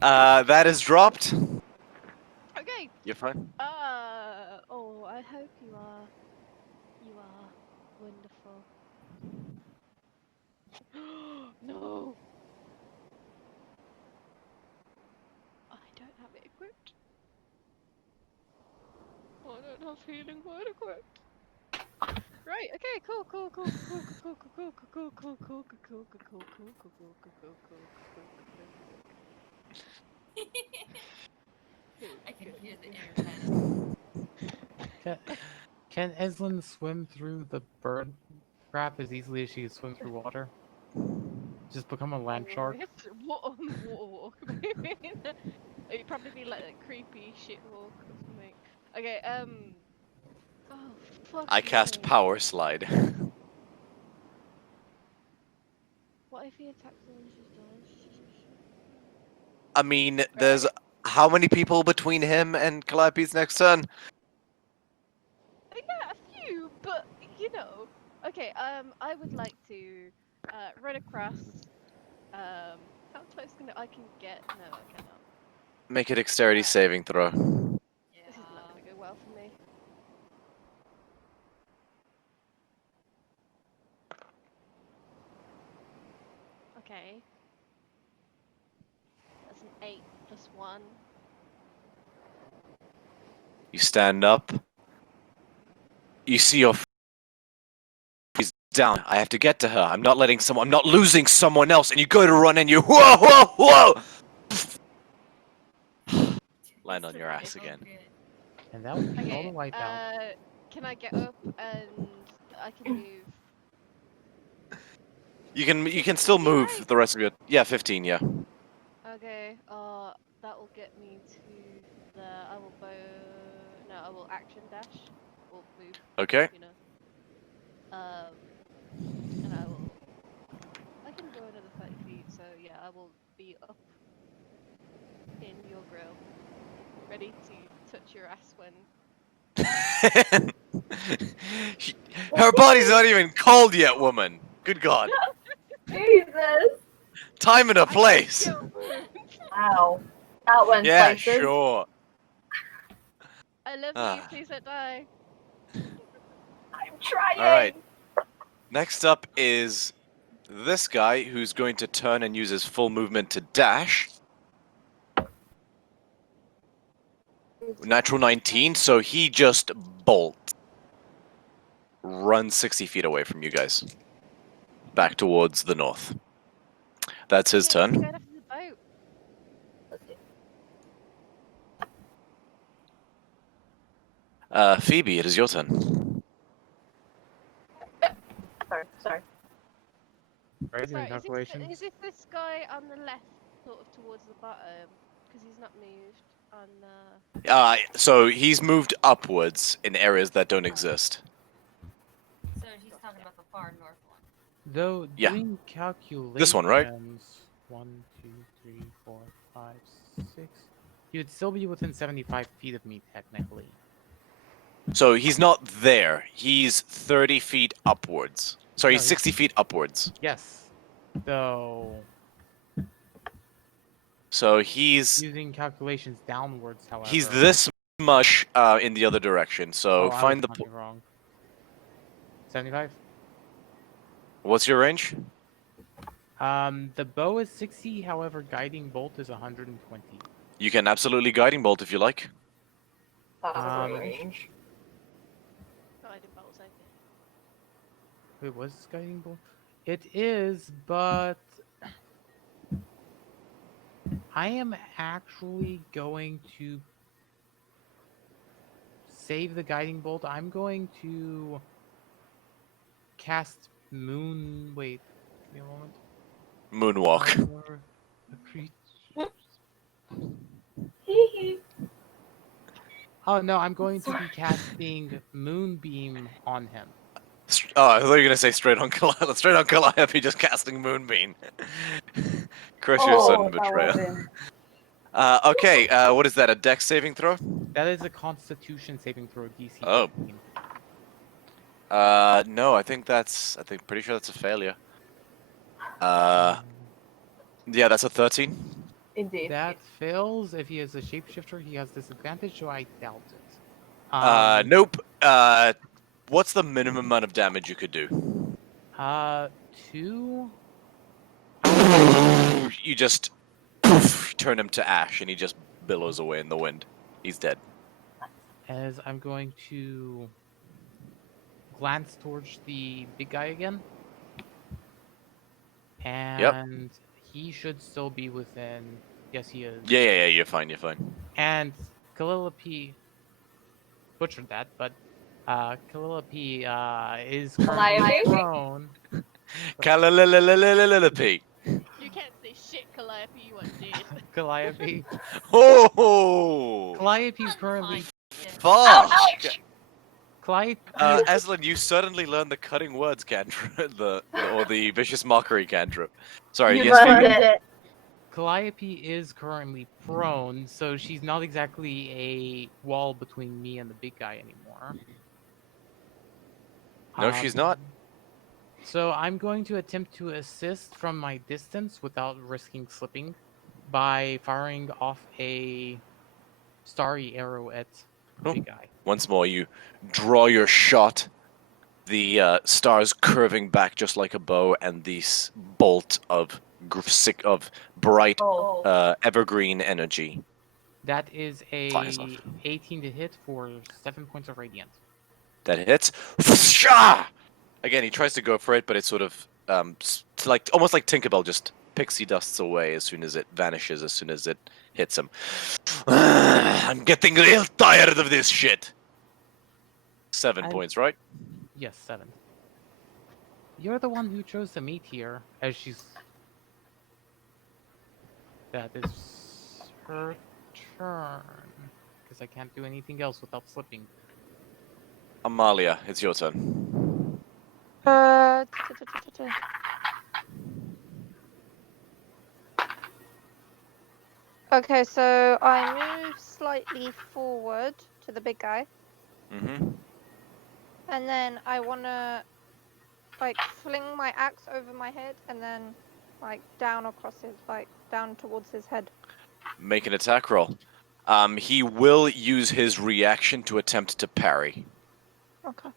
That is dropped. Okay, You're fine. oh, I hope you are wonderful. No! I don't have it equipped. I don't have healing word equipped. Right, okay, cool. I can hear the inner panic. Can Aislinn swim through the bird crap as easily as she can swim through water? Just become a land shark? What on the water walk, maybe? It'd probably be like a creepy shit walk or something. Okay, oh, fuck I cast me. Power Slide. What if he attacks the one she's done? I mean, there's how many people between him and Calliope's next turn? Yeah, a few, but you know. Okay, I would like to run across. How close I can get? No, I cannot. Make a dexterity saving throw. This is not gonna go well for me. Okay. That's an 8 plus 1. You stand up. You see your is down. I have to get to her. I'm not losing someone else. And you go to run and you whoa, whoa, whoa! Land on your ass again. And that would be all Okay, the wipeout. can I get up and I can move? You can still 15, move right? the rest of your 15, yeah. Okay, that will get me to the. I will No, I will action dash. Or move, Okay. you know. And I will. I can go another 30 feet, so yeah, I will be up in your grill, ready to touch your ass when. Her body's not even cold yet, woman. Good God. Jesus. Time and a I can place. feel wounds. Wow. That went Yeah, places. sure. I love you, Ah. please don't die. I'm trying. All right. Next up is this guy who's going to turn and use his full movement to dash. Natural 19, so he just bolts. Runs 60 feet away from you guys. Back towards the north. That's his Okay, he's turn. going after the boat. Phoebe, it is your turn. Sorry. Raising Sorry, calculations. is this guy on the left, sort of towards the bottom? Because he's not moved on. So he's moved upwards in areas that don't exist. So he's talking about the far north one. Though Yeah. doing calculations. This one, right? 1, 2, 3, 4, 5, 6. You'd still be within 75 feet of me, technically. So he's not there. He's 30 feet upwards. Sorry, No, he's 60 feet upwards. Yes. Though So he's using calculations downwards, however. he's this much in the other direction. So Oh, I find was the. counting wrong. 75. What's your range? The bow is 60. However, guiding bolt is 120. You can absolutely guiding bolt if you like. Range. Guiding bolts, I think. Wait, was this guiding bolt? It is, but I am actually going to save the guiding bolt. I'm going to cast moon. Wait, give me a moment. Moonwalk. For a creature. Oh no, I'm going to be casting moonbeam on him. Oh, I thought you were gonna say straight on Calliope. Straight on Calliope, just casting Moonbeam. Crush your sudden betrayal. Okay, what is that? A dex saving throw? That is a Constitution saving throw DC. Oh. 15. No, I think pretty sure that's a failure. Yeah, that's a 13. Indeed. That fails. If he is a shapeshifter, he has disadvantage, so I doubt it. Nope. What's the minimum amount of damage you could do? 2. You just turn him to ash, and he just billows away in the wind. He's dead. As I'm going to glance towards the big guy again. And he should still be within. Yes, he is. Yeah, you're fine, And Calliope butchered that, but Calliope is currently prone. Calliope. You can't say shit, Calliope, you are dead. Calliope. Oh! Calliope's currently. Fuck! Calliope. Aslan, you suddenly learned the cutting words cantrip, or the vicious mockery cantrip. Sorry, You yes, learned Phoebe? it. Calliope is currently prone, so she's not exactly a wall between me and the big guy anymore. No, she's not. So I'm going to attempt to assist from my distance without risking slipping by firing off a starry arrow at the Oh. big guy. Once more, you draw your shot. The stars curving back just like a bow, and this bolt of bright evergreen energy. That is Fires off. a 18 to hit for 7 points of radiant. That hits. Whoosh-ah! Again, he tries to go for it, but it's sort of like almost like Tinkerbell, just pixie dusts away as soon as it vanishes, as soon as it hits him. I'm getting real tired of this shit. 7 And- points, right? Yes, 7. You're the one who chose to meet here, as she's... That is her turn. Because I can't do anything else without slipping. Amalia, it's your turn. Okay, so I move slightly forward to the big guy, Mm-hmm. and then I wanna like fling my axe over my head, and then like down across his, like down towards his head. Make an attack roll. He will use his reaction to attempt to parry. Okay.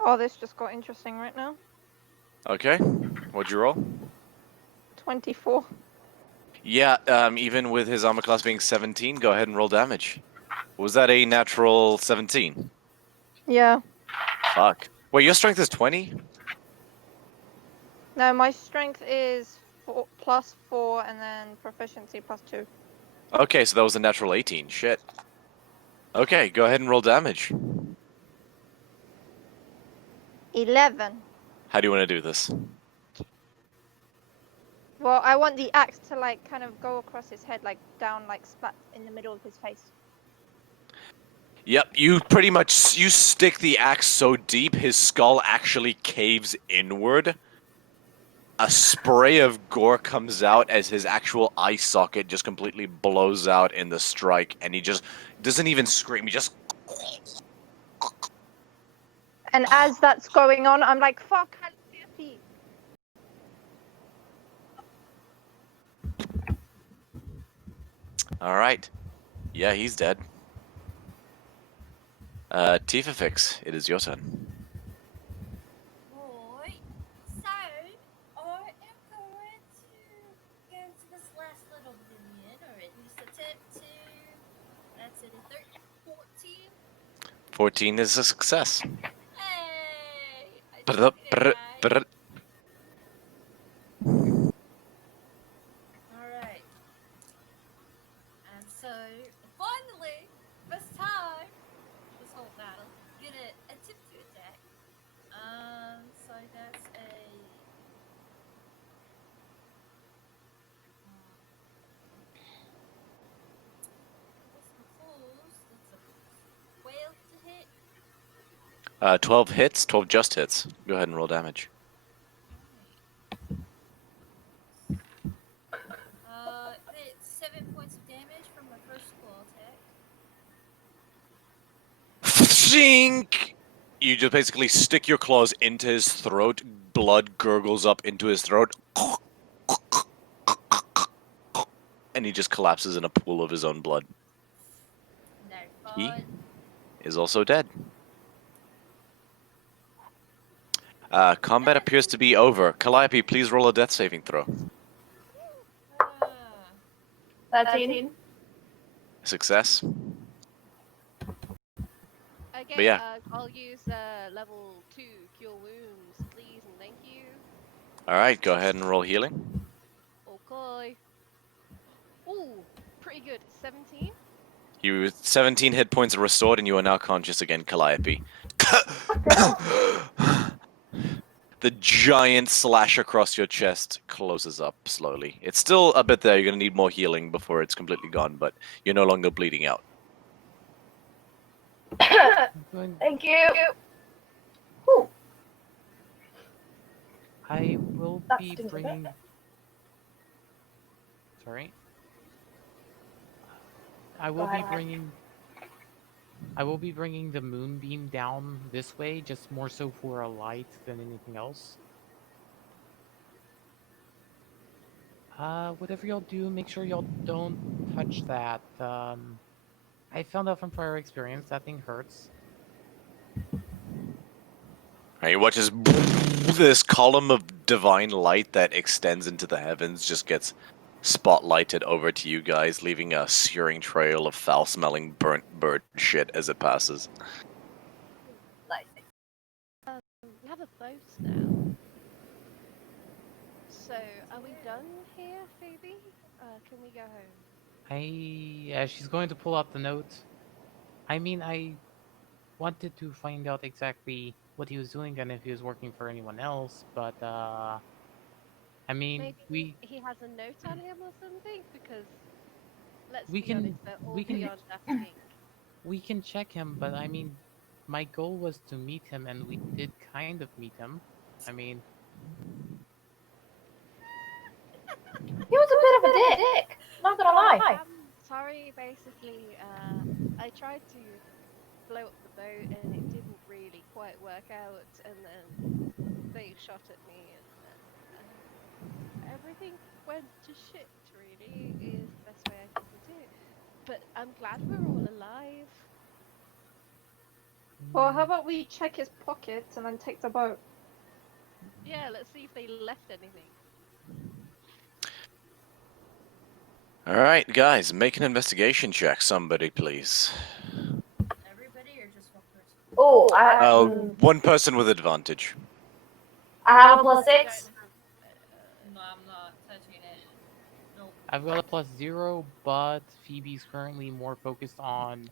Oh, this just got interesting right now. Okay. What'd you roll? 24. Yeah, even with his armor class being 17, go ahead and roll damage. Was that a natural 17? Yeah. Fuck. Wait, your strength is 20? No, my strength is +4, and then proficiency +2. Okay, so that was a natural 18. Shit. Okay, go ahead and roll damage. 11. How do you want to do this? Well, I want the axe to like kind of go across his head, like down, like splat in the middle of his face. Yep, you pretty much you stick the axe so deep his skull actually caves inward. A spray of gore comes out as his actual eye socket just completely blows out in the strike, and he just doesn't even scream. He just And as that's going on, I'm like, fuck, Calliope. all right. Yeah, he's dead. Tifa Fix, it is your turn. Right. So, I am going to go to this last little minion, or at least attempt to. That's it, a 13, 14. 14 is a success. Hey! I Brr, did it, brr, right? brr. Alright. And so, finally, this time, this whole battle, gonna attempt to attack. So that's a. What's the close? That's a 12 to hit. 12 hits, 12 just hits. Go ahead and roll damage. It's 7 points of damage from my first claw attack. Shink! You just basically stick your claws into his throat, blood gurgles up into his throat, and he just collapses in a pool of his own blood. No He fun. is also dead. Combat appears to be over. Calliope, please roll a death saving throw. Ah. 13. Success. Okay, yeah. I'll use level 2 cure wounds, please, and thank you. Alright, go ahead and roll healing. Okay. Ooh, pretty good. 17. You 17 hit points are restored, and you are now conscious again, Calliope. The giant slash across your chest closes up slowly. It's still a bit there. You're going to need more healing before it's completely gone, but you're no longer bleeding out. Thank you. Whew. I will That be stings a bit. bringing. Sorry. I will Go be ahead. bringing. I will be bringing the moonbeam down this way, just more so for a light than anything else. Whatever y'all do, make sure y'all don't touch that. I found out from prior experience that thing hurts. And you watch as this column of divine light that extends into the heavens just gets spotlighted over to you guys, leaving a searing trail of foul-smelling burnt bird shit as it passes. We have a boat now. So, are we done here, Phoebe? Can we go home? She's going to pull out the note. I mean, I wanted to find out exactly what he was doing and if he was working for anyone else, but I mean, Maybe he has a note on him or something? Because let's We be can- honest, they're all we can- beyond our pink. we can check him, but I mean, my goal was to meet him, and we did kind of meet him. I mean, He was a bit of a dick. Not gonna lie. Sorry, basically, I tried to blow up the boat and it didn't really quite work out, and then they shot at me, and everything went to shit, really, is the best way I can put it. But I'm glad we're all alive. Well, how about we check his pockets and then take the boat? Yeah, let's see if they left anything. Alright, guys, make an investigation check, somebody, please. Everybody or just one person? Oh, One person with advantage. I have a +6. No, I'm not touching it. Nope. I've got a +0, but Phoebe's currently more focused on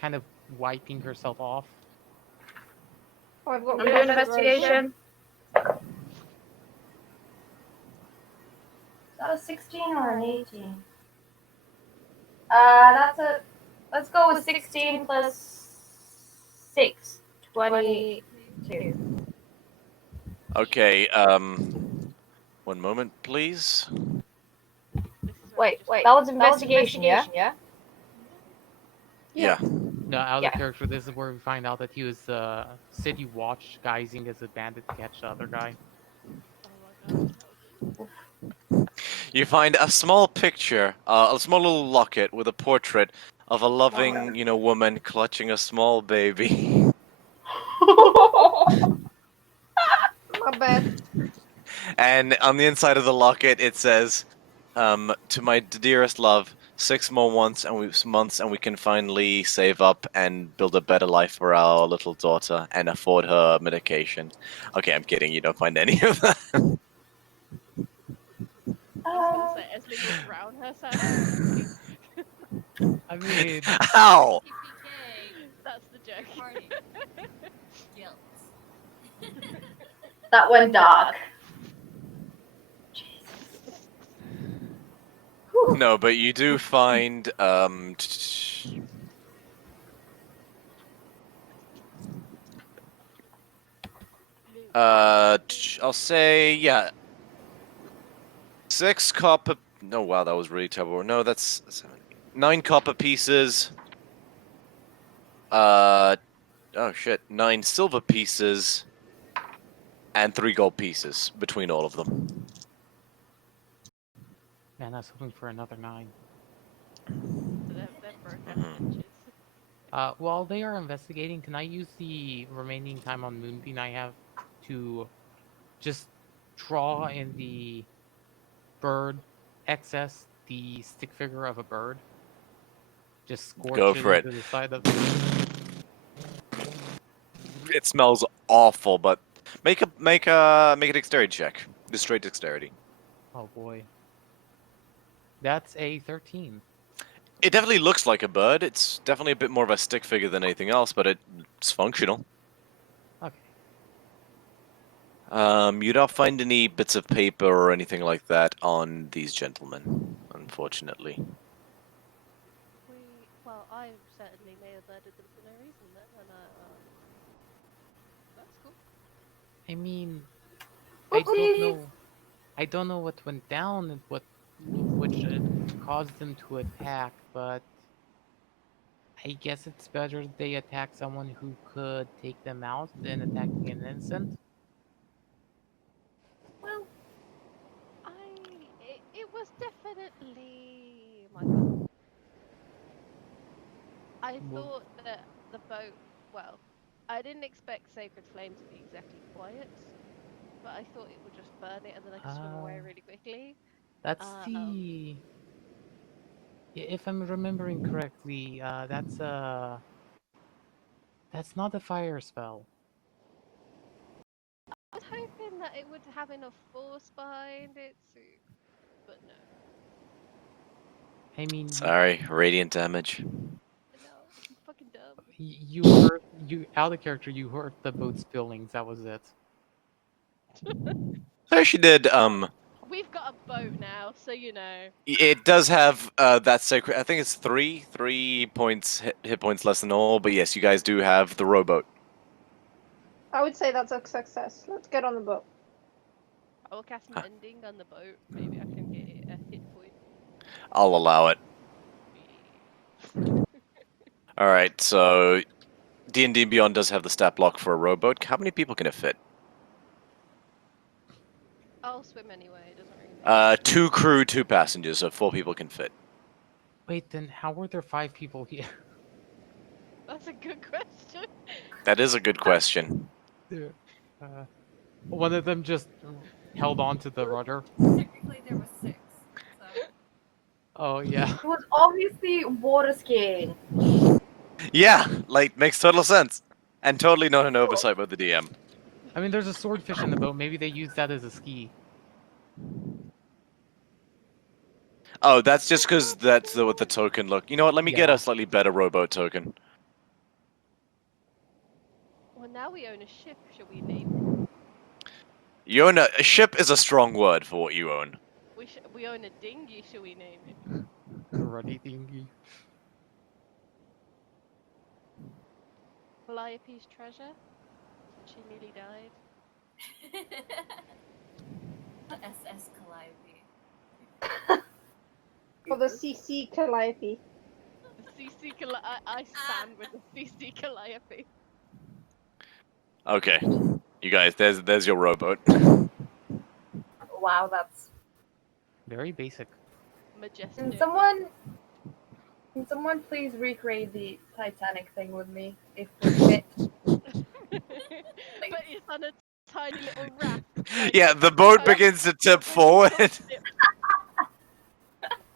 kind of wiping herself off. Oh, I've got I'm doing investigation. Is that a 16 or an 18? That's a. Let's go with 16 plus 6. 22. Okay, one moment, please. This is Wait, that was investigation, yeah? Yeah. No, out of Yeah. the character, this is where we find out that he was city watch guising as a bandit to catch the other guy. Oh my god. You find a small picture, a small little locket with a portrait of a loving, woman clutching a small baby. My bad. And on the inside of the locket, it says, "To my dearest love, 6 more months, and we can finally save up and build a better life for our little daughter and afford her medication." Okay, I'm kidding. You don't find any of that. I was gonna say, Eslin will drown herself. I mean, Ow! PPK, That's the joke. party. Guilt. That went dark. No, but you do find I'll say, yeah, 6 copper. No, wow, that was really terrible. No, that's 9 copper pieces. Oh shit, 9 silver pieces, and 3 gold pieces between all of them. man, that's hoping for another 9. They're broken bitches. While they are investigating, can I use the remaining time on Moonbeam I have to just draw in the bird excess the stick figure of a bird? Just scorch Go it for it. into the side of It smells awful, but make a dexterity check. Just straight dexterity. Oh boy. That's a 13. It definitely looks like a bird. It's definitely a bit more of a stick figure than anything else, but it's functional. Okay. You don't find any bits of paper or anything like that on these gentlemen, unfortunately. Well, I certainly may have murdered them for no reason then, and that's cool. I mean, I don't know. I don't know what went down and which caused them to attack, but I guess it's better they attack someone who could take them out than attacking an innocent. Well, it was definitely my fault. I Well, thought that the boat, well, I didn't expect Sacred Flame to be exactly quiet, but I thought it would just burn it and then I could swim away really quickly. that's Um, the. If I'm remembering correctly, that's not a fire spell. I was hoping that it would have enough force behind it to, but no, I mean, Sorry, radiant damage. no, I'm fucking dumb. you hurt you out of character. You hurt the boat's feelings. That was it. So she did. We've got a boat now, so you know. It does have that sacred. I think it's three points hit points less than normal. But yes, you guys do have the rowboat. I would say that's a success. Let's get on the boat. I will cast Huh. Mending on the boat. Maybe I can get it a hit point. I'll allow it. All right. So D&D Beyond does have the stat block for a rowboat. How many people can it fit? I'll swim anyway. It doesn't really matter. 2 crew, 2 passengers, so 4 people can fit. Wait, then how were there 5 people here? That's a good question. That is a good question. Uh, one of them just held on to the rudder. Technically, there were 6. So. Oh yeah. it was obviously water skiing. Yeah, like makes total sense, and totally not an oversight by the DM. I mean, there's a swordfish in the boat. Maybe they use that as a ski. Oh, that's just because that's what the token look. You know what? Let me get Yeah. a slightly better rowboat token. Well, now we own a ship. Shall we name it? You own a ship is a strong word for what you own. We own a dinghy. Shall we name it? A ruddy dinghy. Calliope's treasure. Since she nearly died. SS Calliope. For the CC Calliope. The CC I stand with the CC Calliope. Okay, you guys, there's your rowboat. Wow, that's. Very basic. Majestic. Can someone please recreate the Titanic thing with me, if we fit? But it's on a tiny little raft. Like, Yeah, the boat oh, begins to tip really forward. ship.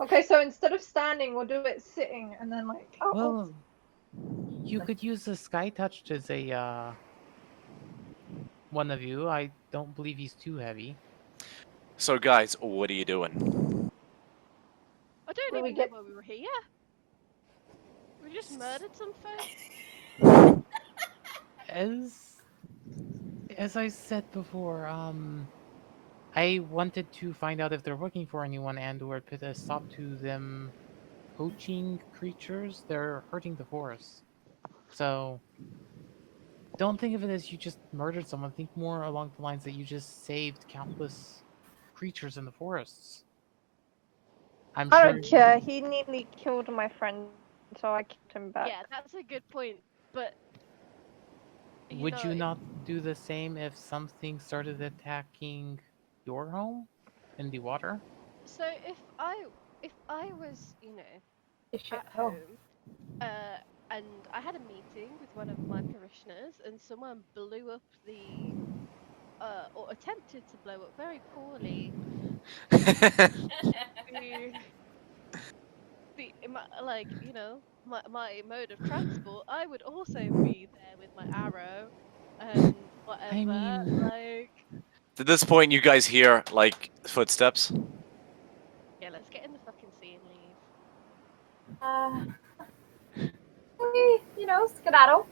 Okay, so instead of standing, we'll do it sitting and then like. Oh, Well, you could use the Sky Touch as a one of you. I don't believe he's too heavy. So, guys, what are you doing? I don't Will we even know get- why we were here. We just murdered some folk. As I said before, I wanted to find out if they're looking for anyone and or put a stop to them poaching creatures. They're hurting the forest. So don't think of it as you just murdered someone. Think more along the lines that you just saved countless creatures in the forests. I'm I sure. don't care. He nearly killed my friend, so I kicked him back. Yeah, that's a good point. But Would know, you not do the same if something started attacking your home in the water? So if I was, you know, Shit. at Oh. home, and I had a meeting with one of my parishioners, and someone blew up the, or attempted to blow up very poorly like you know my mode of transport. I would also be there with my arrow and I whatever. mean, Like, At this point, you guys hear like footsteps. yeah, let's get in the fucking sea and leave. Skedaddle.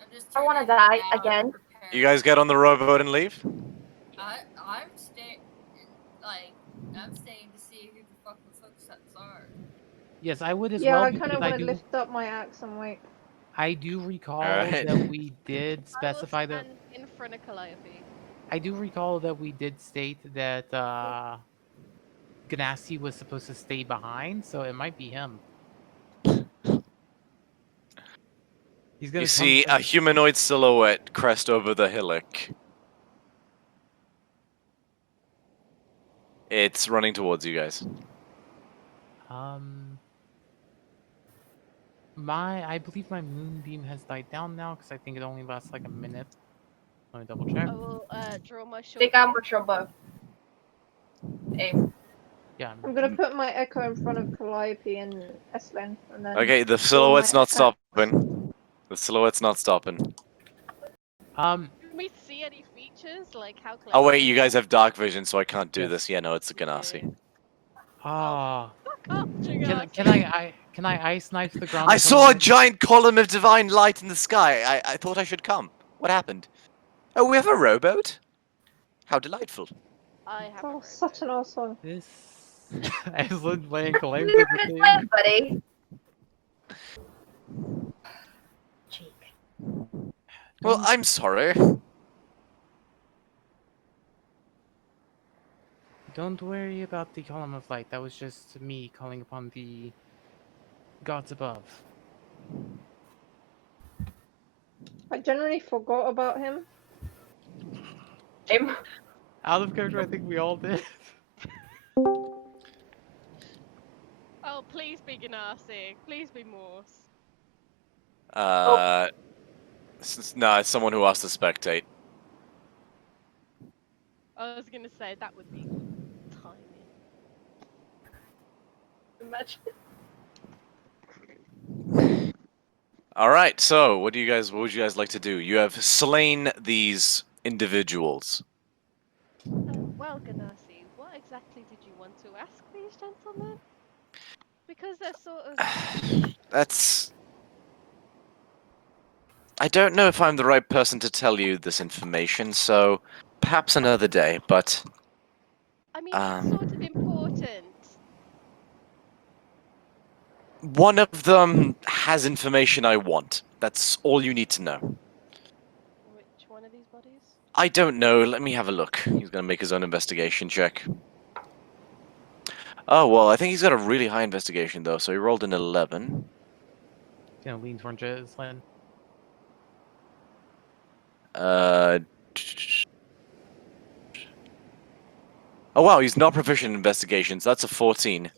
I'm just I wanna turning die around, again. preparing- You guys get on the rowboat and leave. I'm staying. Like, I'm staying to see who the fuck the footsteps are. yes, I would as Yeah, well I kind because of want to lift up my axe and wait. I do recall Alright. that we did I will specify that. stand in front of Calliope. I do recall that we did state that Ganassi was supposed to stay behind, so it might be him. He's gonna You come see from- a humanoid silhouette crest over the hillock. It's running towards you guys. I believe my moonbeam has died down now because I think it only lasts like a minute. Let me double check. I will draw my short Take out bow. my trouble. Aim. Yeah, I'm gonna put my echo in front of Calliope and Eslin, and then. Okay, the draw silhouette's my not axe. stopping. The silhouette's not stopping. um, Can we see any features like how close? Oh wait, they you are? guys have dark vision, so I can't do Yes. this. Yeah, no, it's a We do. Ganassi. ah, Fuck off, can I ice knife the ground? I in front saw of a me? giant column of divine light in the sky. I thought I should come. What happened? Oh, we have a rowboat? How delightful. I have a Oh, rowboat. such an awesome. This Aslan playing Calamity You're the good thing. plan, buddy. Cheek. Well, Don't- I'm sorry. Don't worry about the column of light. That was just me calling upon the gods above. I generally forgot about him. Aim. Out of character, I think we all did. Oh, please be Ganassi. Please be Morse. No, it's someone who asked to spectate. I was gonna say that would be timing. Imagine. All right, so what would you guys like to do? You have slain these individuals. Well, Ganassi, what exactly did you want to ask these gentlemen? Because they're sort of. That's. I don't know if I'm the right person to tell you this information, so perhaps another day, but. I mean, it's sort of important. One of them has information I want. That's all you need to know. Which one of these bodies? I don't know. Let me have a look. He's going to make his own investigation check. Oh, well, I think he's got a really high investigation, though, so he rolled an 11. Gonna lean towards Aslan. Oh, wow, he's not proficient in investigations. That's a 14.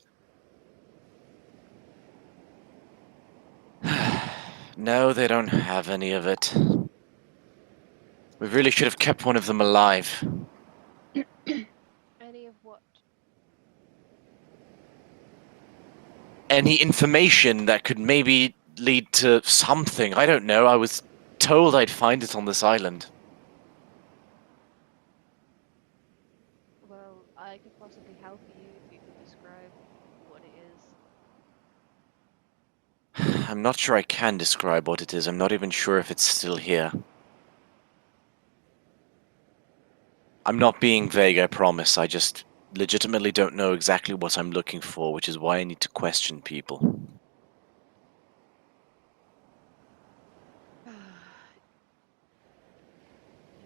No, they don't have any of it. We really should have kept one of them alive. Any of what? Any information that could maybe lead to something. I don't know. I was told I'd find it on this island. Well, I could possibly help you if you could describe what it is. I'm not sure I can describe what it is. I'm not even sure if it's still here. I'm not being vague, I promise. I just legitimately don't know exactly what I'm looking for, which is why I need to question people. Do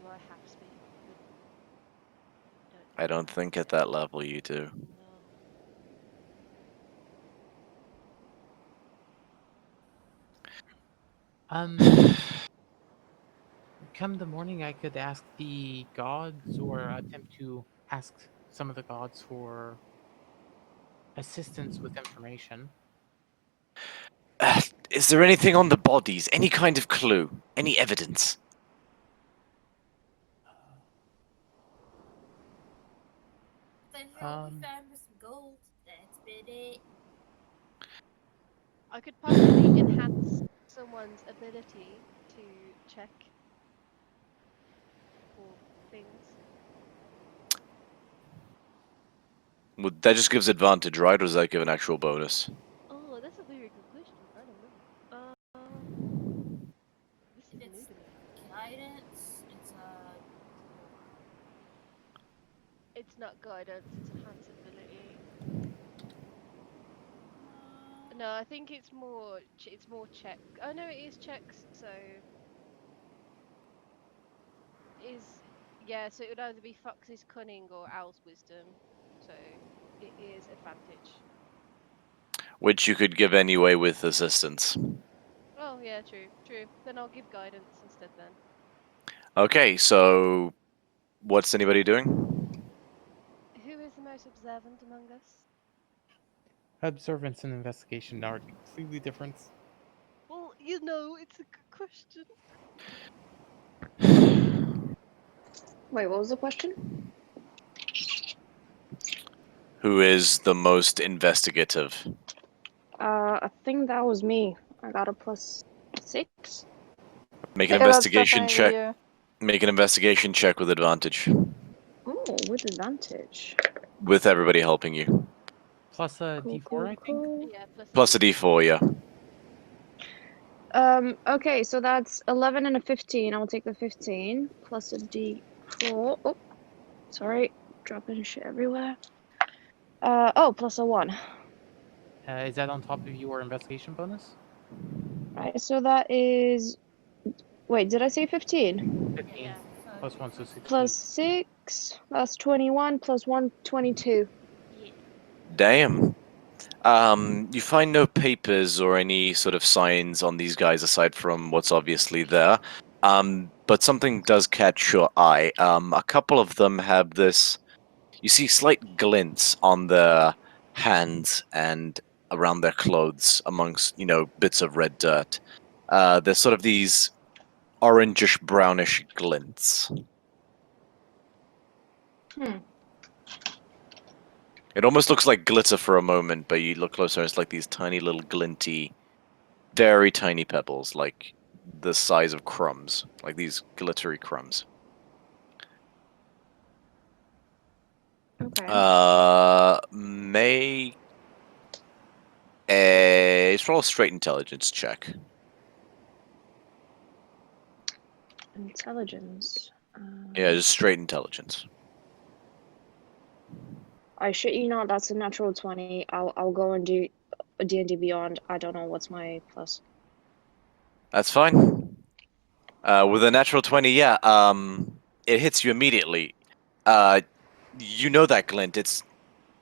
I have to speak with? I don't think at that level you do. No. Come the morning, I could ask the gods or attempt to ask some of the gods for assistance with information. Is there anything on the bodies? Any kind of clue? Any evidence? The hill we found with some gold. That's been it. I could possibly enhance someone's ability to check for things. That just gives advantage, right? Or does that give an actual bonus? Oh, that's a very good question. I don't know. This is new It's to me. guidance. It's It's not guidance. It's enhance ability. No, I think it's more. It's more check. Oh no, it is checks. So is Yeah, so it would either be Fox's cunning or Owl's wisdom. So it is advantage. Which you could give anyway with assistance. Oh yeah, true. Then I'll give guidance instead then. Okay, so what's anybody doing? Who is the most observant among us? Observance and investigation are completely different. Well, it's a good question. Wait, what was the question? Who is the most investigative? I think that was me. I got a +6. Make an Yeah, that's investigation definitely check. you. Make an investigation check with advantage. Oh, with advantage. With everybody helping you. Plus a Cool, D4, cool, I think. cool. Yeah, Plus a d4, yeah. Okay, so that's 11 and a 15. I'll take the 15 plus a D4. Oh, sorry, dropping shit everywhere. Oh, plus a 1. Is that on top of your investigation bonus? Right, so that is. Wait, did I say 15? 15. Yeah. Plus 1, so 16. Plus 6, that's 21, plus 1, 22. Yeah. Damn. You find no papers or any sort of signs on these guys aside from what's obviously there. But something does catch your eye. A couple of them have this. You see slight glints on their hands and around their clothes, amongst bits of red dirt. There's sort of these orangish brownish glints. It almost looks like glitter for a moment, but you look closer, it's like these tiny little glinty, very tiny pebbles, like the size of crumbs, like these glittery crumbs. Okay. Make a roll a straight intelligence check. Intelligence. Yeah, just straight intelligence. I shit you not, that's a natural 20. I'll go and do D&D Beyond. I don't know what's my plus. That's fine. With a natural 20, yeah, it hits you immediately. You know that glint. It's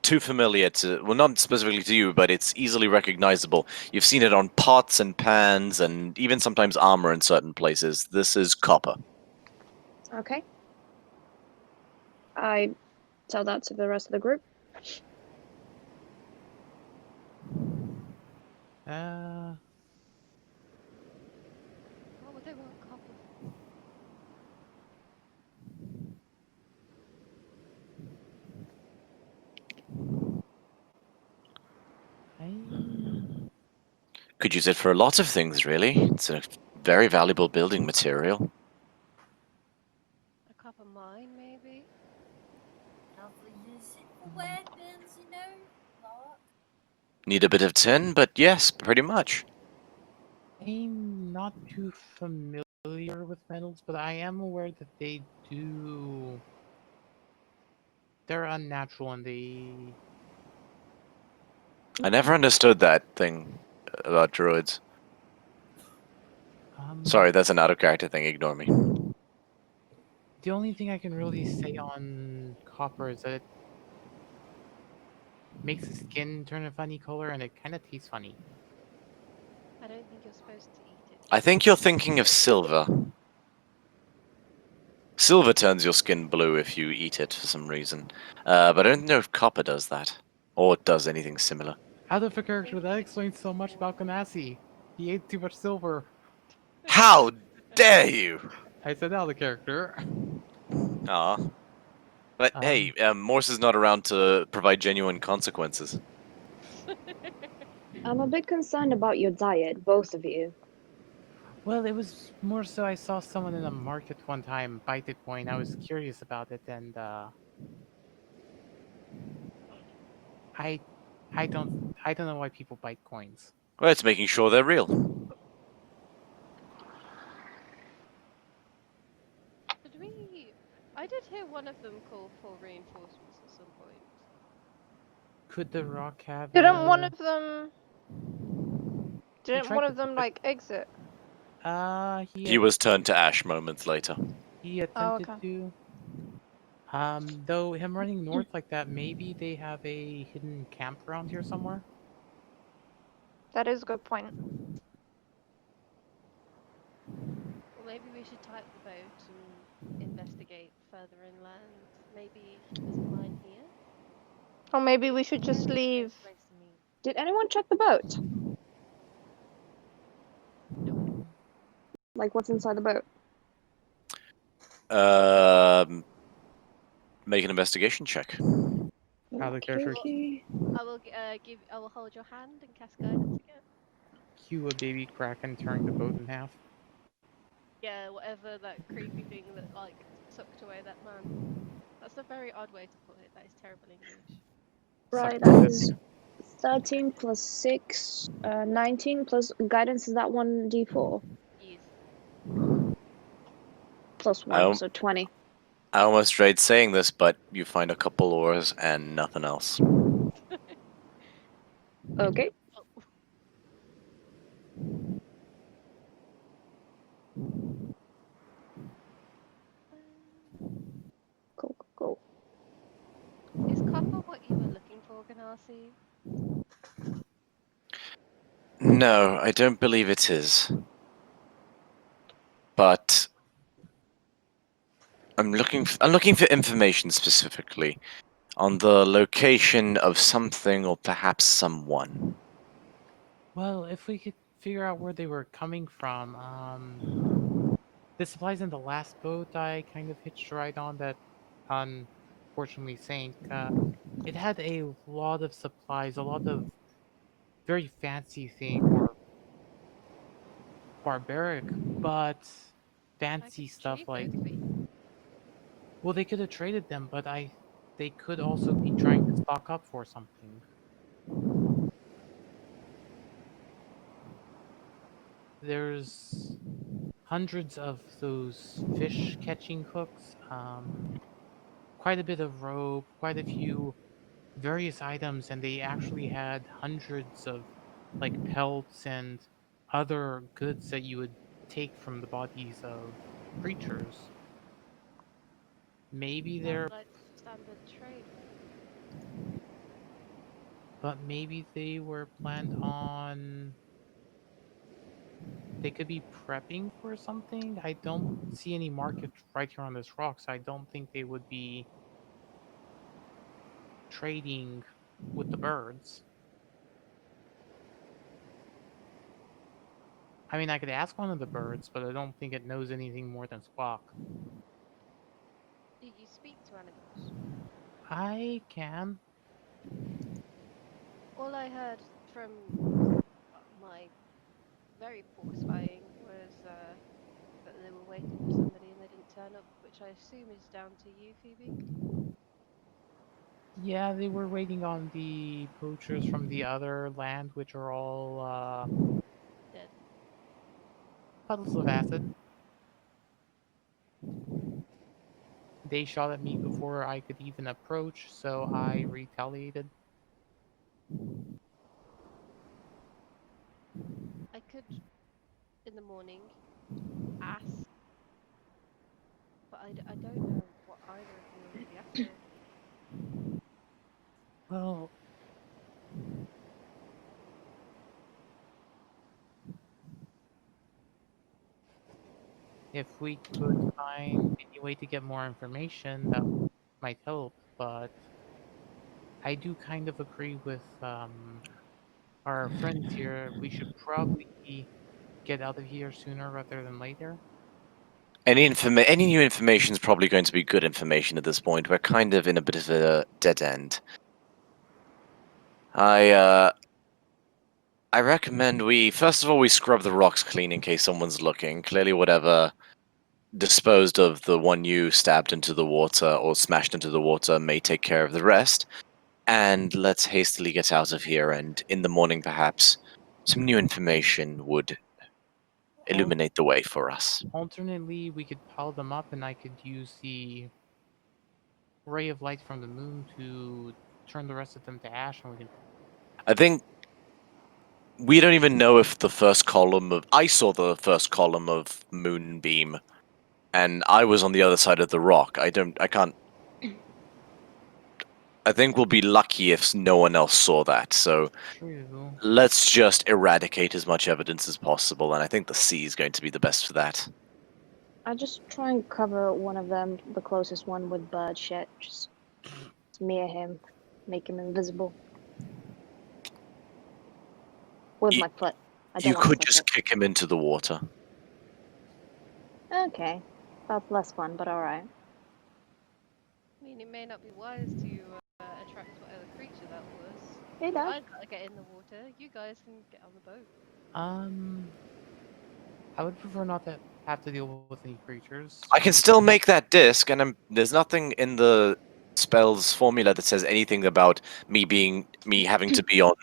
too familiar to, well, not specifically to you, but it's easily recognizable. You've seen it on pots and pans and even sometimes armor in certain places. This is copper. Okay. I tell that to the rest of the group. What would they want copper for? Could use it for a lot of things, really. It's a very valuable building material. A copper mine, maybe? I'll use it for weapons, Like, Need a bit of tin, but yes, pretty much. I'm not too familiar with metals, but I am aware that they do. They're unnatural and they. I never understood that thing about druids. Sorry, that's an out-of-character thing. Ignore me. The only thing I can really say on copper is that it makes the skin turn a funny color and it kind of tastes funny. I don't think you're supposed to eat it. I think you're thinking of silver. Silver turns your skin blue if you eat it for some reason. But I don't know if copper does that. Or does anything similar. Out of a character, that explains so much about Ganassi. He ate too much silver. How dare you! I said out of character. Aw. But hey, Morse is not around to provide genuine consequences. I'm a bit concerned about your diet, both of you. Well, it was more so I saw someone in a market one time bite a coin. I was curious about it, and I don't know why people bite coins. Well, it's making sure they're real. Did we... I did hear one of them call for reinforcements at some point. Could the rock have? Didn't one of them? Didn't tried one to of them flip it. like exit? He was turned to ash moments later. He attempted okay. to. Though him running north like that, maybe they have a hidden camp around here somewhere. That is a good point. Or maybe we should type the boat and investigate further inland. Maybe there's a mine here. Or maybe we should just Strange leave. place to meet. Did anyone check the boat? Like, what's inside the boat? Make an investigation check. Out of character. Okay. I will I will hold your hand and cast guidance again. Cue a baby kraken tearing the boat in half. Yeah, whatever that creepy thing that like sucked away that man. That's a very odd way to put it. That is terrible English. Right, Suck that the is 13 plus 6, 19 plus guidance is that 1d4 Yes. plus 1, Um, so 20. I almost dread saying this, but you find a couple oars and nothing else. Okay. Oh, Cool, cool. is copper what you were looking for, Ganassi? No, I don't believe it is. But I'm looking for information specifically on the location of something or perhaps someone. Well, if we could figure out where they were coming from, the supplies in the last boat I kind of hitched a ride on that unfortunately sank. It had a lot of supplies, a lot of very fancy things, or barbaric, but fancy could stuff trade like. those for you. Well, they could have traded them, but they could also be trying to stock up for something. There's hundreds of those fish catching hooks, quite a bit of rope, quite a few various items, and they actually had hundreds of like pelts and other goods that you would take from the bodies of creatures. Maybe they're, Sounds like standard trade then. but maybe they were planned on. They could be prepping for something. I don't see any market right here on this rock, so I don't think they would be trading with the birds. I mean, I could ask one of the birds, but I don't think it knows anything more than squawk. Do you speak to animals? I can. All I heard from my very poor spying was that they were waiting for somebody and they didn't turn up, which I assume is down to you, Phoebe. Yeah, they were waiting on the poachers from the other land, which are all Dead. puddles of acid. They shot at me before I could even approach, so I retaliated. I could, in the morning, ask, but I don't know what either of you are really after. Well, if we could find any way to get more information, that might help, but I do kind of agree with our friends here. We should probably get out of here sooner rather than later. Any new information is probably going to be good information at this point. We're kind of in a bit of a dead end. I recommend we first of all we scrub the rocks clean in case someone's looking. Clearly, whatever disposed of the one you stabbed into the water or smashed into the water may take care of the rest. And let's hastily get out of here. And in the morning, perhaps some new information would illuminate the way for us. Alternately, we could pile them up and I could use the ray of light from the moon to turn the rest of them to ash, and we can. I think we don't even know if the first column of I saw the first column of moonbeam, and I was on the other side of the rock. I can't I think we'll be lucky if no one else saw that. So True. let's just eradicate as much evidence as possible, and I think the sea is going to be the best for that. I just try and cover one of them, the closest one, with bird shit. Just smear him, make him invisible. With You- my foot. I don't You want to could touch just it. kick him into the water. Okay. That's less fun, but alright. I mean, it may not be wise to attract whatever creature that was. Hey, Dad. I've got to get in the water. You guys can get on the boat. I would prefer not to have to deal with any creatures. I can still make that disc, and there's nothing in the spell's formula that says anything about me having to be on,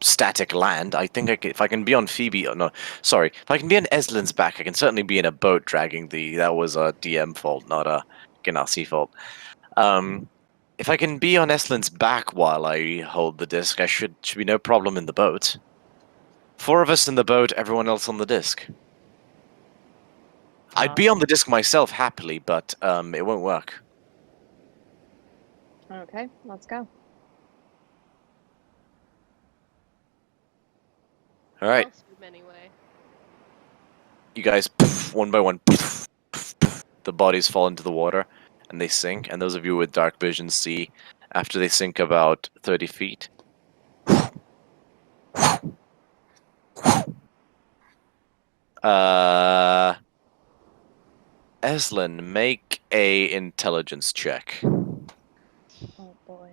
static land. I think if I can be on Phoebe, no, sorry, if I can be on Eslin's back, I can certainly be in a boat dragging the. That was a DM fault, not a Ganassi fault. If I can be on Eslin's back while I hold the disc, I should be no problem in the boat. 4 of us in the boat, everyone else on the disc. I'd be on the disc myself happily, but it won't work. Okay, let's go. All right, I'll swim anyway. you guys, one by one, the bodies fall into the water, and they sink. And those of you with dark vision see, after they sink about 30 feet. Eslin, make a intelligence check. Oh boy.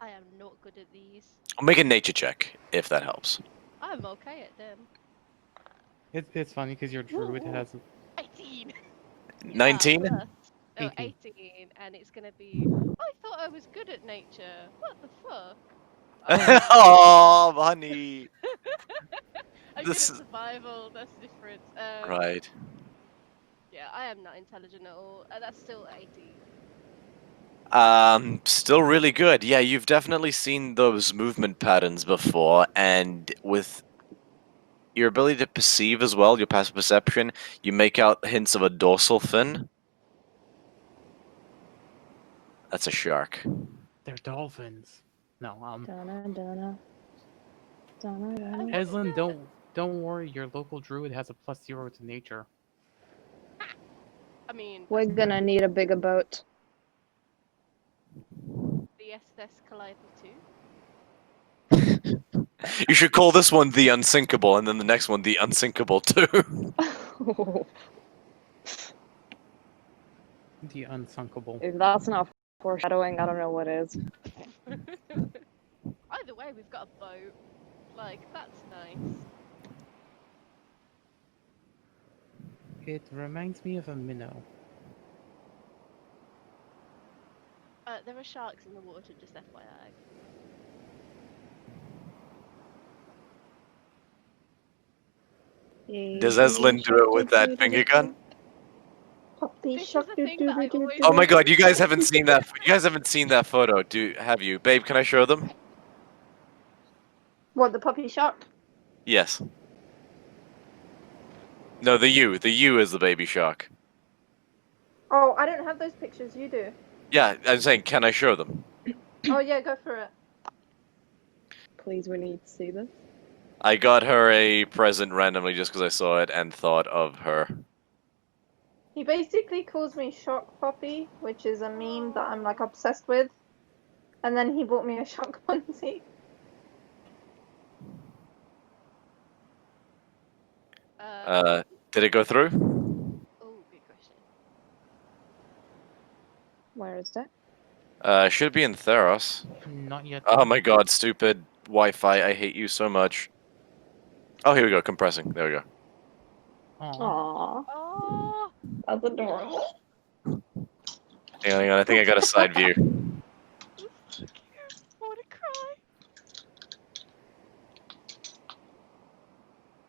I am not good at these. I'll make a nature check, if that helps. I'm okay at them. It's funny because your druid has 18! 19? Plus, no, 18. 18, and it's gonna be. I thought I was good at nature. What the fuck? Oh, honey. I'm This good is- at survival. That's the difference. Right. Yeah, I am not intelligent at all. That's still 18. Still really good. Yeah, you've definitely seen those movement patterns before, and with your ability to perceive as well, your passive perception, you make out hints of a dorsal fin. That's a shark. They're dolphins. No, Donna, Donna. Donna, Donna. Eslin, don't worry. Your local druid has a +0 to nature. I mean, We're gonna need a bigger boat. the SS Calliope 2. You should call this one the Unsinkable, and then the next one the Unsinkable 2. The unsunkable. If that's not foreshadowing, I don't know what is. Either way, we've got a boat. Like, that's nice. It reminds me of a minnow. There are sharks in the water, just FYI. Does Eslin do it with that finger gun? Puppy This shark, is the thing that I always Oh my do. god, you guys haven't seen that. You guys haven't seen that photo, have you? Babe, can I show them? What, the puppy shark? Yes. No, the you is the baby shark. Oh, I don't have those pictures, you do. Yeah, I'm saying, can I show them? Oh yeah, go for it. Please, we need to see this. I got her a present randomly just because I saw it and thought of her. He basically calls me Shark Puppy, which is a meme that I'm like obsessed with. And then he bought me a shark onesie. Did it go through? Oh, good question. Where is that? Should be in Theros. Not yet. Oh my god, stupid Wi-Fi, I hate you so much. Oh, here we go, compressing. There we go. Aw. Aww, Oh, that's adorable. Hang on, I think I got a side view. that's so cute. I want to cry.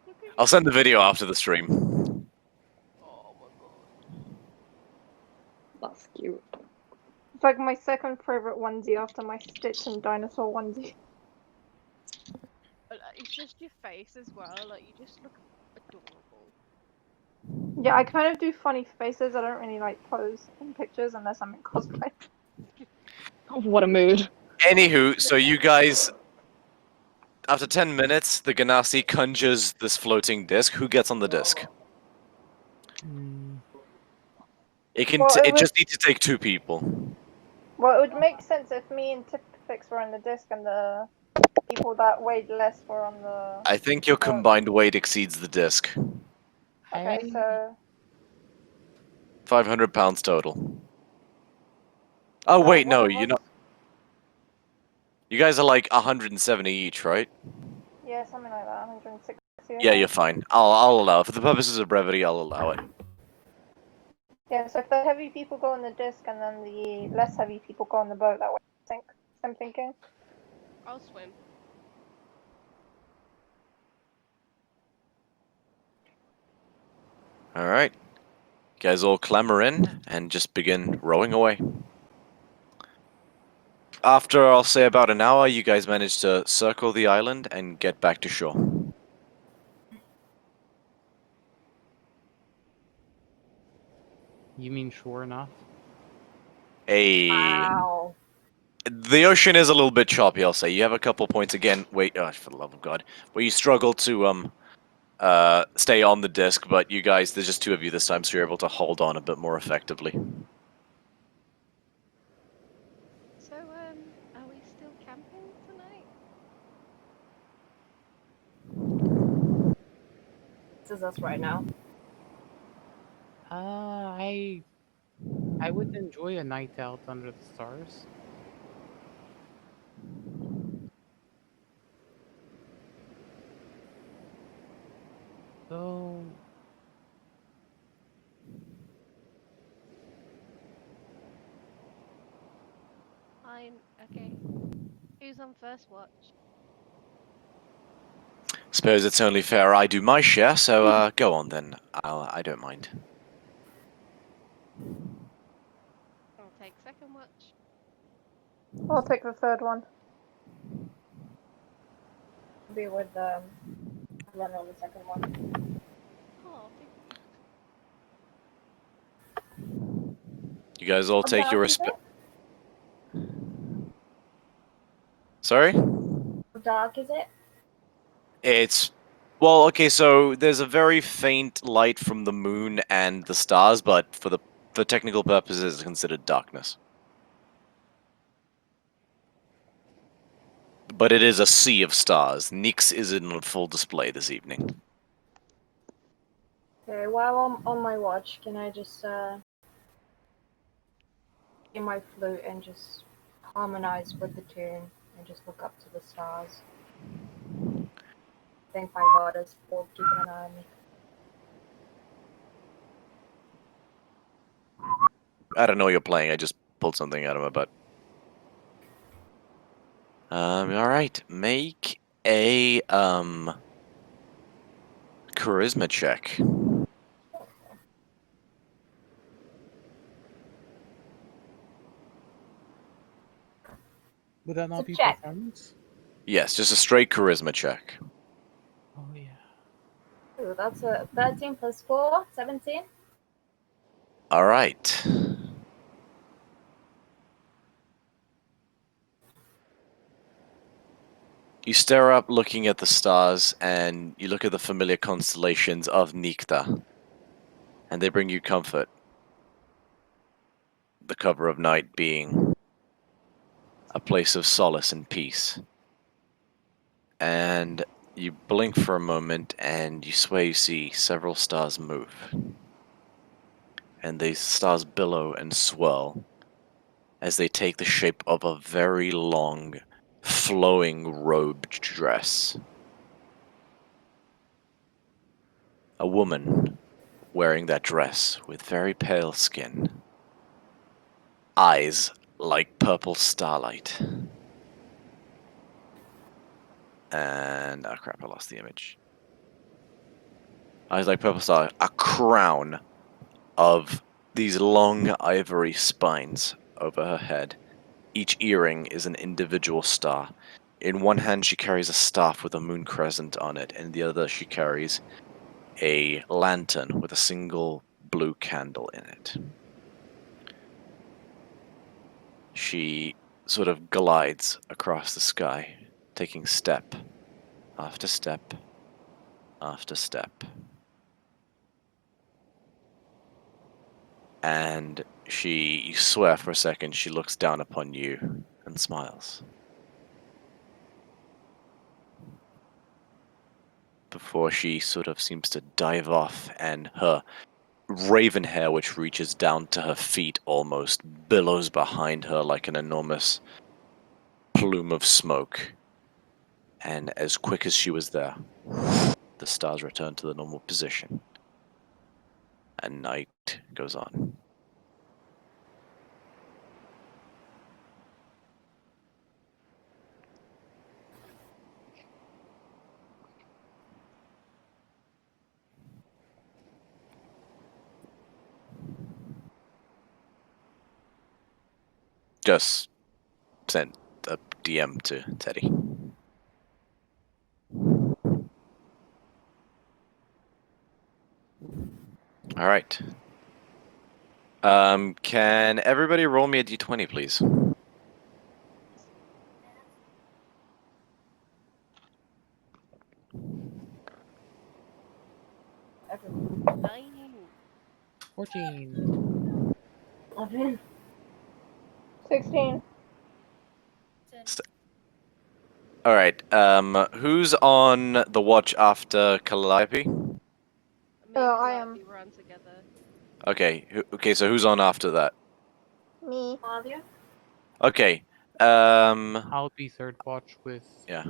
Look at I'll you. send the video after the stream. Oh my god. That's cute. It's like my second favorite onesie after my Stitch and dinosaur onesie. It's just your face as well. Like, you just look adorable. Yeah, I kind of do funny faces. I don't really like pose in pictures unless I'm in cosplay. What a mood. Anywho, so you guys, after 10 minutes, the Ganassi conjures this floating disc. Who gets on the disc? Mm, It can. Well, It just needs to take 2 people. Well, it would make sense if me and Tipfix were on the disc and the people that weighed less were on the. I think your boat. combined weight exceeds the disc. Okay, I- so 500 pounds total. Oh wait, one no, of you're us- not. You guys are like 170 each, right? Yeah, something like that. 160. I Yeah, think. you're fine. I'll allow it. For the purposes of brevity, I'll allow it. Yeah, so if the heavy people go on the disc and then the less heavy people go on the boat, that way I think. I'm thinking. I'll swim. Alright. You guys all clamber in and just begin rowing away. After, I'll say, about an hour, you guys manage to circle the island and get back to shore. You mean sure enough? Wow. The ocean is a little bit choppy, I'll say. You have a couple points again. Wait, for the love of God. Where you struggle to stay on the disc, but you guys, there's just 2 of you this time, so you're able to hold on a bit more effectively. So, are we still camping tonight? This is us right now. I would enjoy a night out under the stars. So Fine. Okay. Who's on first watch? Suppose it's only fair I do my share, so go on then. I don't mind. I'll take second watch. I'll take the third one. Be with run on the second one. Oh, thank You guys all How take your dark is respect. Sorry? How dark is it? It's well, okay. So there's a very faint light from the moon and the stars, but for technical purposes, it's considered darkness. But it is a sea of stars. Nyx is in full display this evening. Okay, while I'm on my watch, can I just in my flute and just harmonize with the tune and just look up to the stars? Thank my goddess for keeping an eye on me. I don't know what you're playing. I just pulled something out of my butt. All right. Make a charisma check. would that not It's a be check. performance? Yes, just a straight charisma check. Oh yeah. Ooh, that's a 13 plus 4, 17. All right. You stare up looking at the stars, and you look at the familiar constellations of Nikta, and they bring you comfort. The cover of night being a place of solace and peace. And you blink for a moment, and you swear you see several stars move. And these stars billow and swirl as they take the shape of a very long, flowing robed dress. A woman wearing that dress with very pale skin, eyes like purple starlight. And oh crap, I lost the image. Eyes like purple starlight, a crown of these long ivory spines over her head. Each earring is an individual star. In one hand she carries a staff with a moon crescent on it, and in the other she carries a lantern with a single blue candle in it. She sort of glides across the sky, taking step after step after step. And you swear for a second, she looks down upon you and smiles. Before she sort of seems to dive off, and her raven hair, which reaches down to her feet, almost billows behind her like an enormous plume of smoke. And as quick as she was there, the stars return to the normal position, and night goes on. Just sent a DM to Teddy. All right. Can everybody roll me a d20, please? Everyone. 9. 14. 11. 16. All right. Who's on the watch after Calliope? Me and I am. Calliope were on together. Okay. Okay. So who's on after that? Me. Claudia? Okay. I'll be third watch with. Yeah.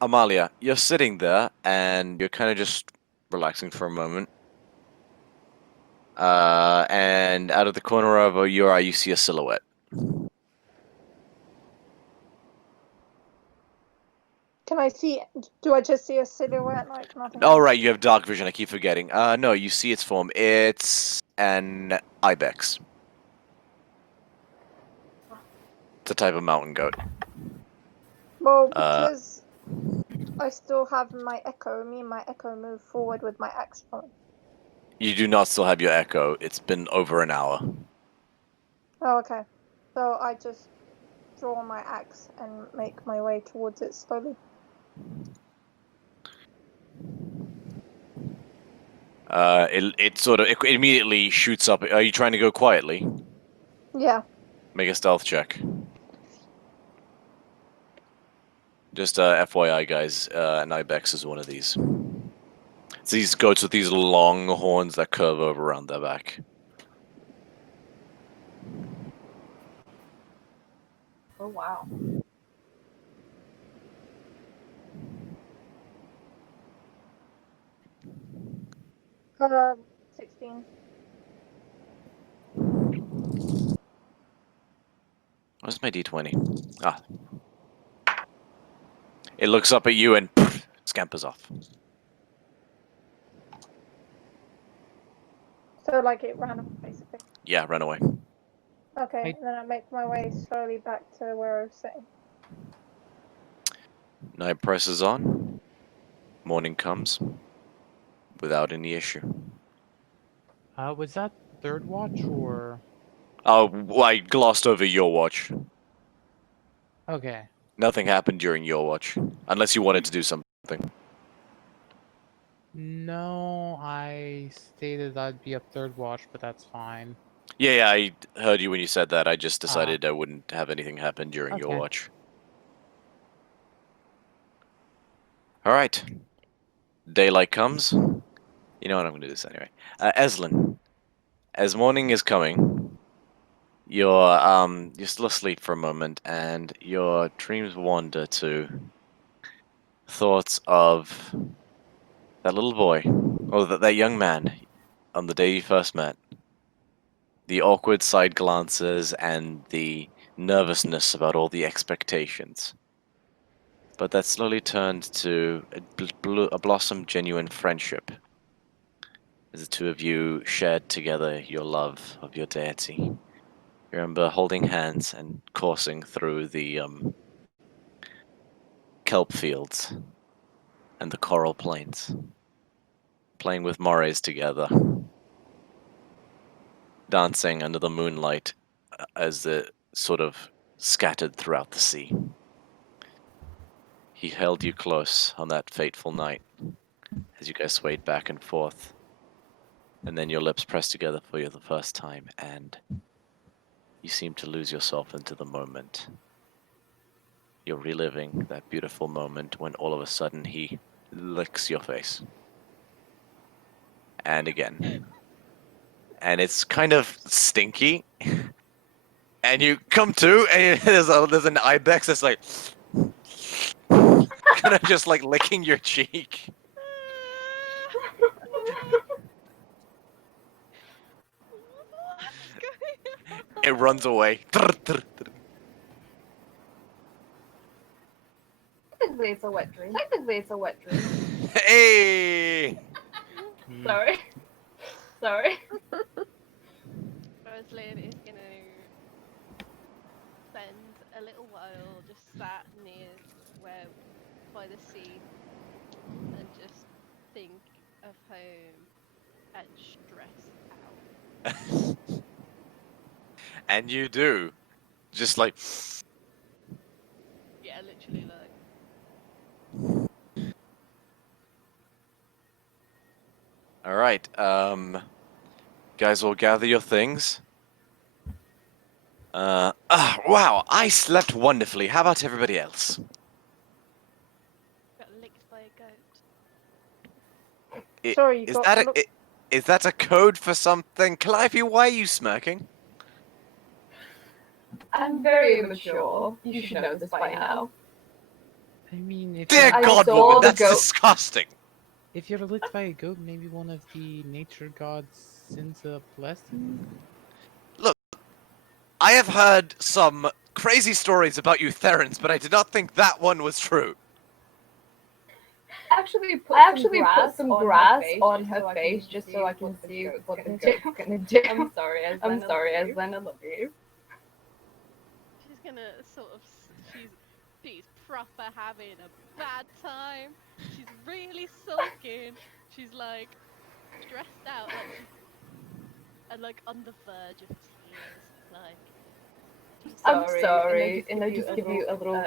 Amalia, you're sitting there and you're kind of just relaxing for a moment. And out of the corner of your eye, you see a silhouette. Can I see? Do I just see a silhouette, like nothing Oh, else? right, you have dark vision. I keep forgetting. No, you see its form. It's an ibex. It's a type of mountain goat. Well, Uh, because I still have my echo. Me and my echo move forward with my axe on. You do not still have your echo. It's been over an hour. Oh, okay. So I just draw my axe and make my way towards it slowly. It immediately shoots up. Are you trying to go quietly? Yeah. Make a stealth check. Just FYI, guys, an ibex is one of these. It's these goats with these long horns that curve over around their back. Oh, wow. Uh, 16. Where's my d20? Ah. It looks up at you and scampers off. So like it ran off basically. Yeah, run away. Okay, I- and then I make my way slowly back to where I was sitting. Night presses on. Morning comes. Without any issue. Was that third watch or? Oh, I glossed over your watch. Okay. Nothing happened during your watch. Unless you wanted to do something. No, I stated I'd be up third watch, but that's fine. Yeah, I heard you when you said that. I just Ah. decided I wouldn't have anything happen during your Okay. watch. Alright. Daylight comes. You know what, I'm going to do this anyway. Eslin, as morning is coming, you're still asleep for a moment, and your dreams wander to thoughts of that little boy, or that young man, on the day you first met. The awkward side glances and the nervousness about all the expectations. But that slowly turned to a blossomed genuine friendship, as the two of you shared together your love of your deity. You remember holding hands and coursing through the kelp fields and the coral plains, playing with morays together, dancing under the moonlight as the sort of scattered throughout the sea. He held you close on that fateful night as you guys swayed back and forth. And then your lips pressed together for you the first time, and you seem to lose yourself into the moment. You're reliving that beautiful moment when all of a sudden he licks your face. And again. And it's kind of stinky. And you come to, and there's an ibex that's like, kind of just like licking your cheek. What's going on? It runs away. Technically, it's a wet dream. Technically, it's a wet dream. Hey! Sorry. Sorry. Roslyn is gonna spend a little while just sat near where by the sea and just think of home and stress out. And you do. Just like, Yeah, literally like. alright, guys will gather your things. Wow, I slept wonderfully. How about everybody else? Got licked by a goat. Sorry, you Is got that look- is that a code for something? Calliope, why are you smirking? I'm very immature. You should know this by now. I mean, if Dear I God, saw woman, the that's goat. disgusting. if you're licked by a goat, maybe one of the nature gods sends a blessing. I have heard some crazy stories about you Therans, but I did not think that one was true. I actually put some grass on her face just so I can see what the goat's gonna do. I'm sorry, Aslan, I love you. She's gonna sort of. She's proper having a bad time. She's really sulking. She's like stressed out, like she's and like on the verge of tears. Like I'm sorry, and I just give you a little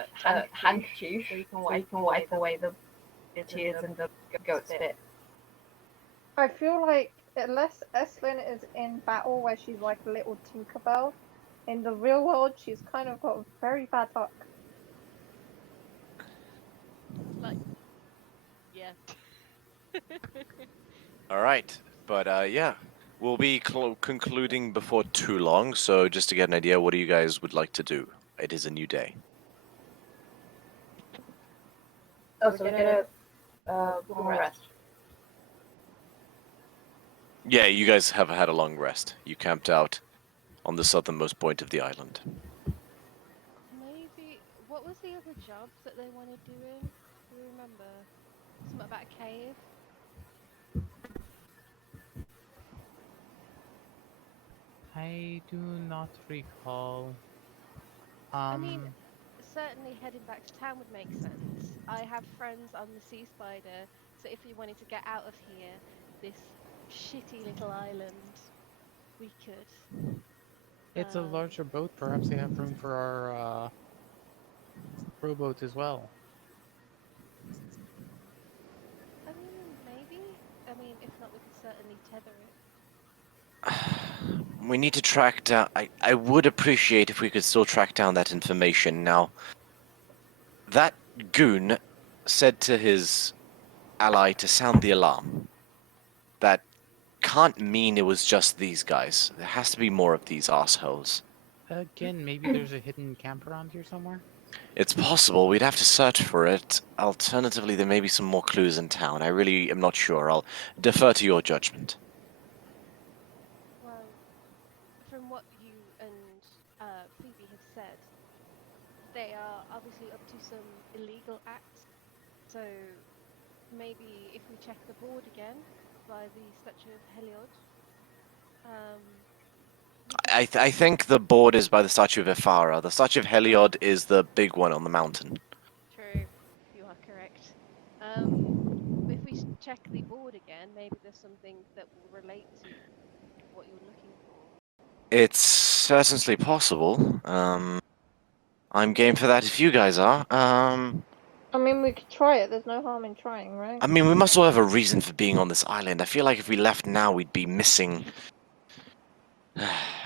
handkerchief so you can wipe away the tears and the goat spit. I feel like unless Eslin is in battle where she's like a little Tinkerbell, in the real world she's kind of got very bad luck. like yeah. Alright, but yeah. We'll be concluding before too long, so just to get an idea, what do you guys would like to do? It is a new day. Oh, so we get a long rest. Yeah, you guys have had a long rest. You camped out on the southernmost point of the island. Maybe what was the other job that they wanted doing? Do you remember? Something about a cave. I do not recall. I mean, certainly heading back to town would make sense. I have friends on the Sea Spider, so if you wanted to get out of here, this shitty little island, we could. It's a larger boat. Perhaps they have room for our rowboat as well. I mean, maybe. I mean, if not, we could certainly tether it. We need to track down... I would appreciate if we could still track down that information. Now, that goon said to his ally to sound the alarm. That can't mean it was just these guys. There has to be more of these assholes. Again, maybe there's a hidden camp around here somewhere. It's possible. We'd have to search for it. Alternatively, there may be some more clues in town. I really am not sure. I'll defer to your judgment. Well, from what you and Phoebe have said, they are obviously up to some illegal acts. So maybe if we check the board again by the statue of Heliod, I think the board is by the statue of Ifara. The statue of Heliod is the big one on the mountain. True, you are correct. If we check the board again, maybe there's something that will relate to what you're looking for. It's certainly possible. I'm game for that if you guys are. I mean, we could try it. There's no harm in trying, right? I mean, we must all have a reason for being on this island. I feel like if we left now, we'd be missing.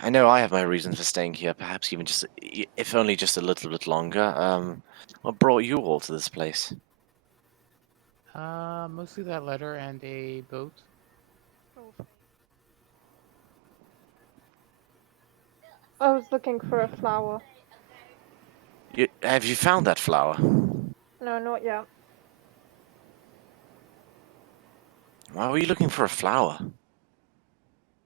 I know I have my reasons for staying here, perhaps even just, if only just a little bit longer. What brought you all to this place? Mostly that letter and a boat. Trophy. I was looking for a flower. Have you found that flower? No, not yet. Why were you looking for a flower?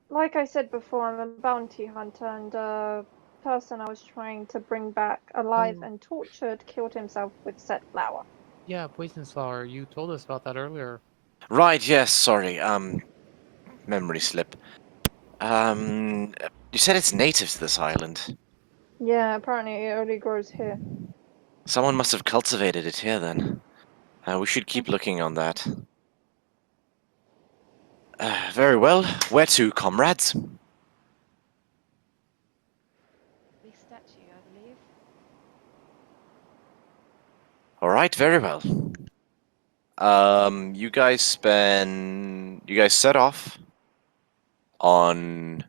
Like I said before, I'm a bounty hunter, and the person I was trying to bring back alive Oh. and tortured killed himself with said flower. Yeah, poisonous flower. You told us about that earlier. Right, yes, sorry, memory slip. You said it's native to this island. Yeah, apparently it only grows here. Someone must have cultivated it here then. We should keep looking on that. Very well. Where to, comrades? The statue, I believe. Alright, very well. You guys set off on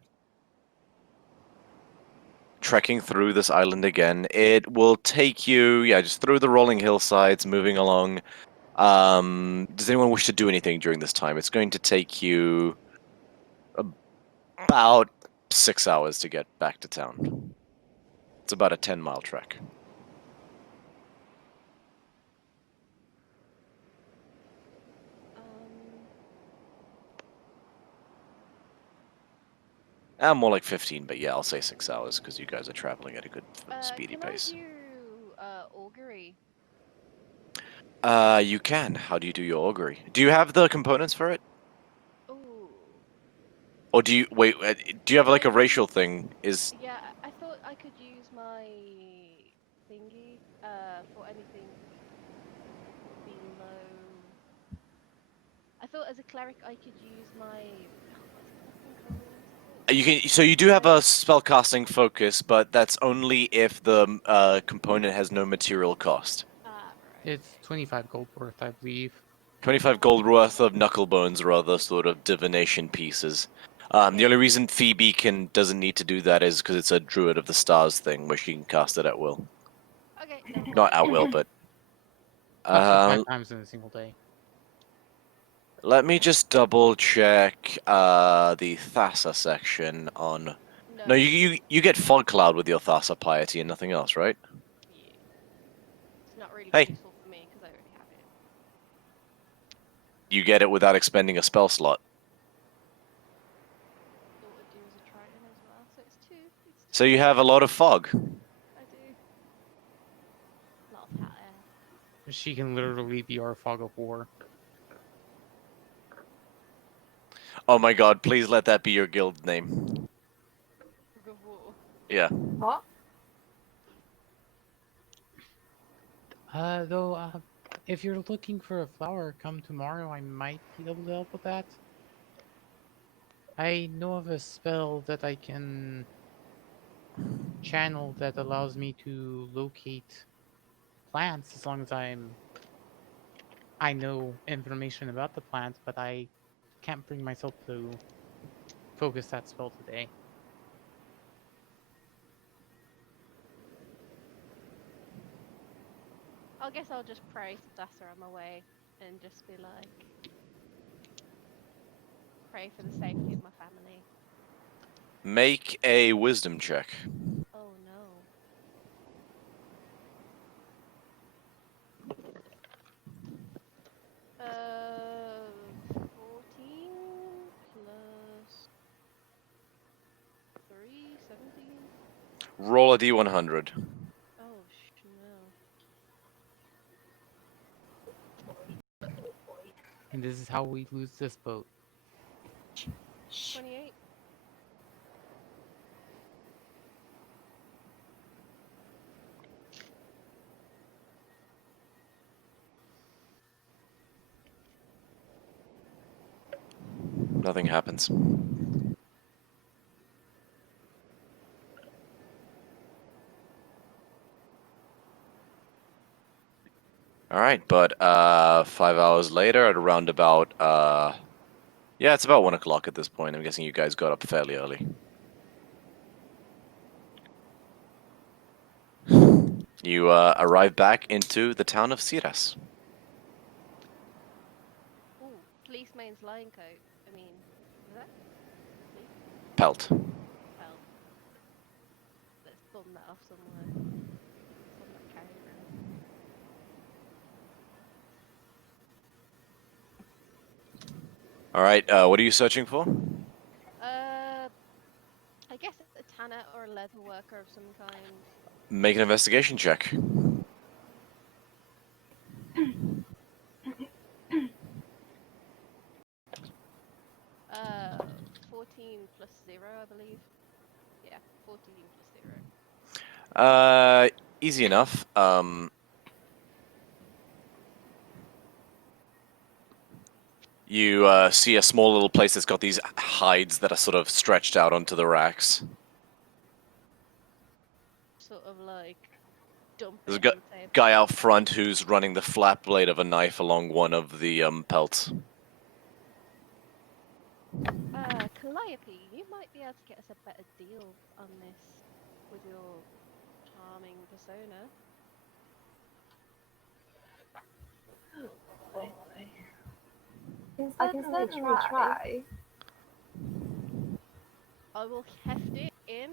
trekking through this island again. It will take you, just through the rolling hillsides, moving along. Does anyone wish to do anything during this time? It's going to take you about 6 hours to get back to town. It's about a 10-mile trek. More like 15, but yeah, I'll say 6 hours because you guys are traveling at a good speedy Can pace. I do augury? You can. How do you do your augury? Do you have the components for it? Ooh. Or do you wait? Do you have like a racial thing? Yeah, I thought I could use my thingy for anything below. I thought as a cleric I could use my what's that thing called? You can. So you do have a spellcasting focus, but that's only if the component has no material cost. Ah, right. It's 25 gold worth, I believe. 25 gold worth of knuckle bones or other sort of divination pieces. The only reason Phoebe doesn't need to do that is because it's a Druid of the Stars thing, where she can cast it at will. Okay, never mind. Not at will, but Up to 5 times in a single day. let me just double check the Thassa section on. No, you get fog cloud with your Thassa piety and nothing else, right? Yeah. It's not really Hey. useful for me because I already have it. You get it without expending a spell slot. Thought I'd do as a Triton as well, so it's two. So you have a lot of fog. I do. A lot of hot air. She can literally be our fog of war. Oh my god, please let that be your guild name. Yeah. What? Though, if you're looking for a flower, come tomorrow. I might be able to help with that. I know of a spell that I can channel that allows me to locate plants as long as I know information about the plant, but I can't bring myself to focus that spell today. I guess I'll just pray to Thassa on my way and just be like, pray for the safety of my family. Make a wisdom check. Oh no. Uh, 14 plus 3, 17. Roll a d100. Oh no. And this is how we lose this boat. 28. Nothing happens. All right, but 5 hours later, at around about yeah, it's about 1 o'clock at this point. I'm guessing you guys got up fairly early. You arrive back into the town of Siras. Ooh, policeman's lion coat. I mean, is that police Pelt. belt? Let's bum that off somewhere. So I'm not carrying around. All right, what are you searching for? I guess a tanner or a leather worker of some kind. Make an investigation check. 14 plus 0, I believe. Yeah, 14 plus 0. Easy enough. You see a small little place that's got these hides that are sort of stretched out onto the racks. Sort of like dump There's it a on the table. guy out front who's running the flat blade of a knife along one of the pelts. Calliope, you might be able to get us a better deal on this with your charming persona. I can certainly try. I will heft it in,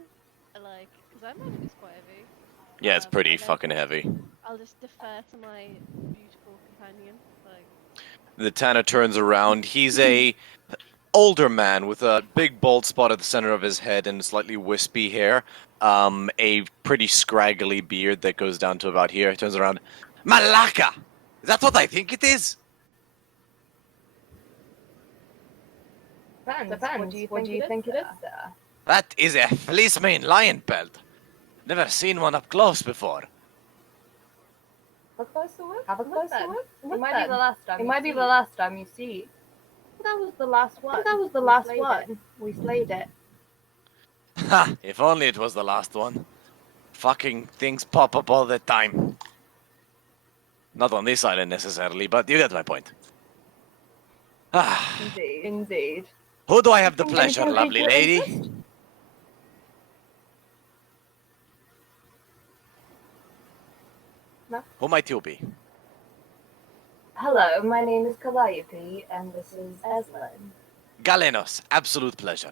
like, because I imagine it's quite heavy. Yeah, it's pretty and then fucking heavy. I'll just defer to my beautiful companion. Like, The Tanner turns around. He's a older man with a big bald spot at the center of his head and slightly wispy hair. A pretty scraggly beard that goes down to about here. He turns around. Malaka! Is that what I think it is? Depends. What do you think it is, sir? That is a fleece-mane lion pelt. Never seen one up close before. Have a closer look. It might be the last time. It might be the last time you see it. That was the last one. That was the last one. We slayed it. Ha! If only it was the last one. Fucking things pop up all the time. Not on this island necessarily, but you get my point. Ah, Indeed. who do I have the Anything pleasure, pique lovely your lady? interest? No. Who might you be? Hello, my name is Calliope, and this is Eslin. Galenos, absolute pleasure.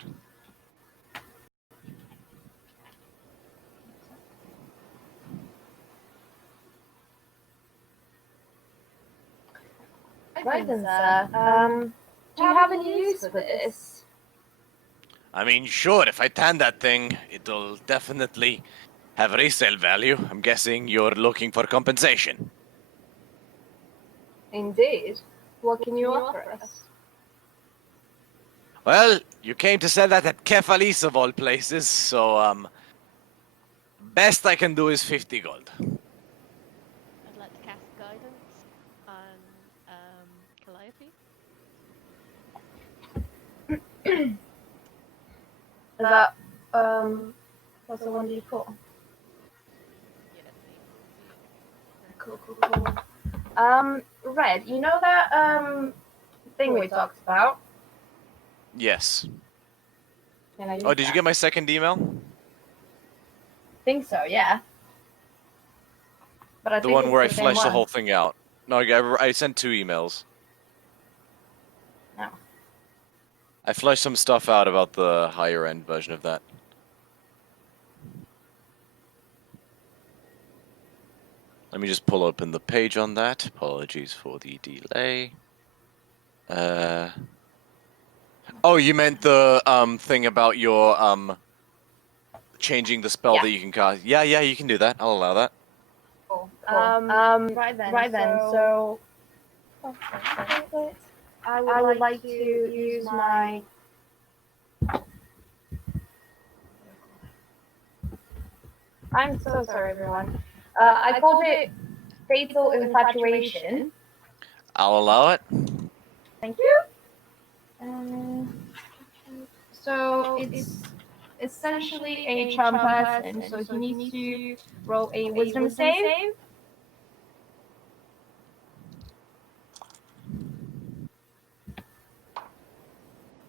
Right then, sir. Do you have any use for this? I mean, sure, if I tan that thing, it'll definitely have resale value. I'm guessing you're looking for compensation. Indeed. What can you offer us? Well, you came to sell that at Kefalis of all places, so, best I can do is 50 gold. I'd like to cast guidance on Calliope. Is that, what's the 1d4? Yeah, that's me. Cool. Red, you know that, thing we talked about? Yes. Can I use Oh, did you that? get my second email? Think so, yeah. But I The think one it's where I the same fleshed the one. whole thing out. No, I sent 2 emails. No. I fleshed some stuff out about the higher end version of that. Let me just pull open the page on that. Apologies for the delay. Oh, you meant the thing about your changing the spell Yeah. that you can cast. Yeah, you can do that. I'll allow that. Cool. Right then, so I would like to use my I'm so sorry, everyone. I called it Fatal Infatuation. I'll allow it. Thank you. So it's essentially a charm person, so he needs to roll a wisdom save.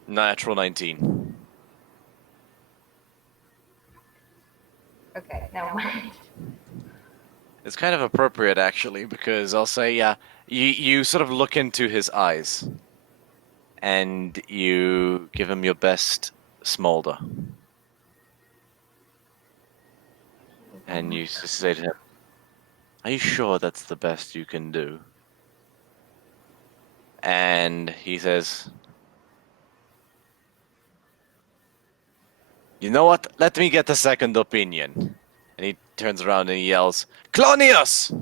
Natural 19. Okay, never mind. It's kind of appropriate, actually, because I'll say, you sort of look into his eyes, and you give him your best smolder. And you just say to him, "Are you sure that's the best you can do?" And he says, "You know what? Let me get a second opinion." And he turns around and he yells, "Clonius!"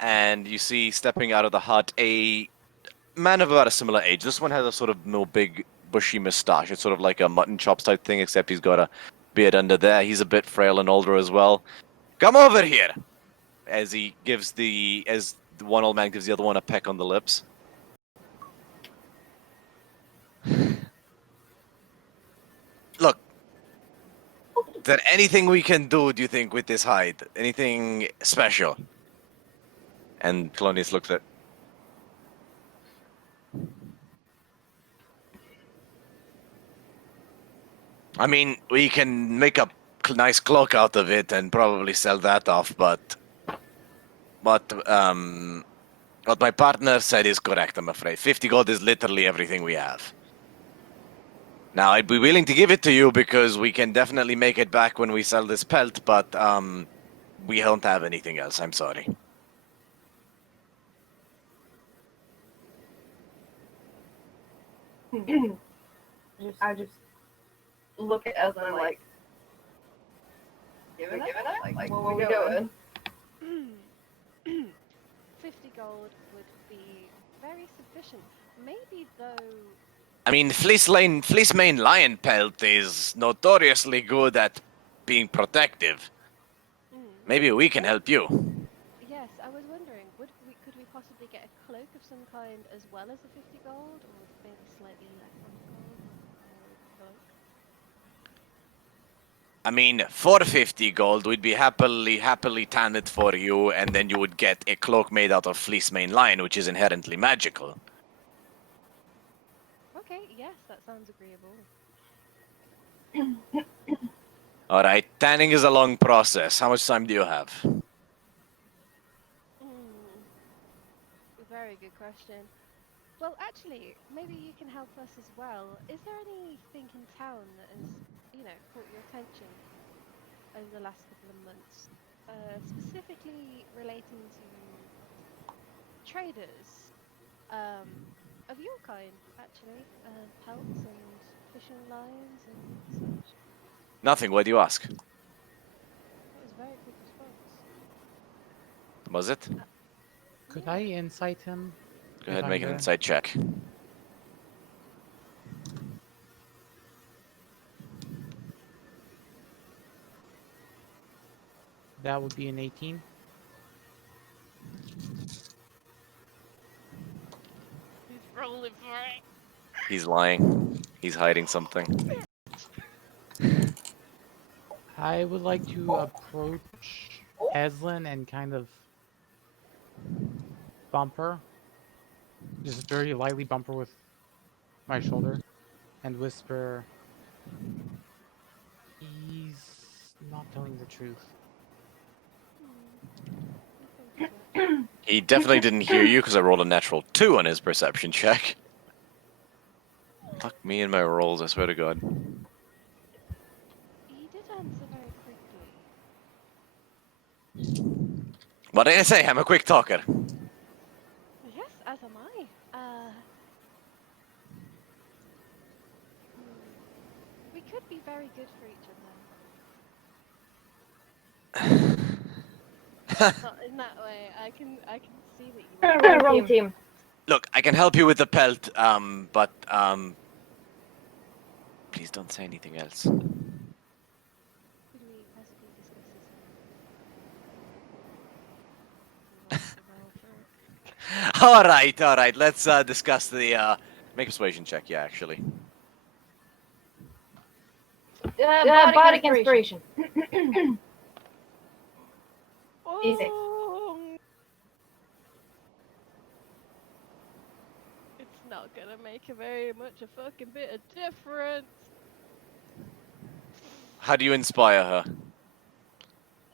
And you see stepping out of the hut a man of about a similar age. This one has a sort of more big, bushy mustache. It's sort of like a mutton chops type thing, except he's got a beard under there. He's a bit frail and older as well. "Come over here!" As the one old man gives the other one a peck on the lips. "Look, is there anything we can do, do you think, with this hide? Anything special?" And Clonius looks at... "I mean, we can make a nice cloak out of it and probably sell that off, but what my partner said is correct, I'm afraid. 50 gold is literally everything we have. Now, I'd be willing to give it to you because we can definitely make it back when we sell this pelt, but we don't have anything else, I'm sorry." I just look at Eslin like, giving it? Like, what are we doing? 50 gold would be very sufficient. Maybe though. I mean, Fleecemane lion pelt is notoriously good at being protective. Maybe we can help you. Yes, I was wondering, could we possibly get a cloak of some kind as well as the 50 gold, or maybe slightly less on the gold, but more with the cloak? I mean, for 50 gold, we'd be happily tan it for you, and then you would get a cloak made out of Fleecemane lion, which is inherently magical. Okay, yes, that sounds agreeable. Alright, tanning is a long process. How much time do you have? Very good question. Well, actually, maybe you can help us as well. Is there anything in town that has, caught your attention over the last couple of months, specifically relating to traders of your kind, actually, pelts and fishing lines and such? Nothing, why do you ask? That was a very quick response. Was it? Could I insight him? Go ahead, I'm make an there? insight check. That would be an 18. He's rolling for it. He's lying. He's hiding something. I would like to approach Eslin and kind of bump her. Just very lightly bump her with my shoulder and whisper, "He's not telling the truth." He definitely didn't hear you because I rolled a natural 2 on his perception check. Fuck me and my rolls, I swear to God. He did answer very quickly. What did I say? I'm a quick talker. Yes, as am I. We could be very good for each other. Not in that way. I can see that you are. Wrong team. Look, I can help you with the pelt, but please don't say anything else. Could we possibly discuss this in roll for it? All right. Let's discuss the make a persuasion check. Yeah, actually. Bardic inspiration. Easy. Oh, it's not gonna make a very much a fucking bit of difference. How do you inspire her?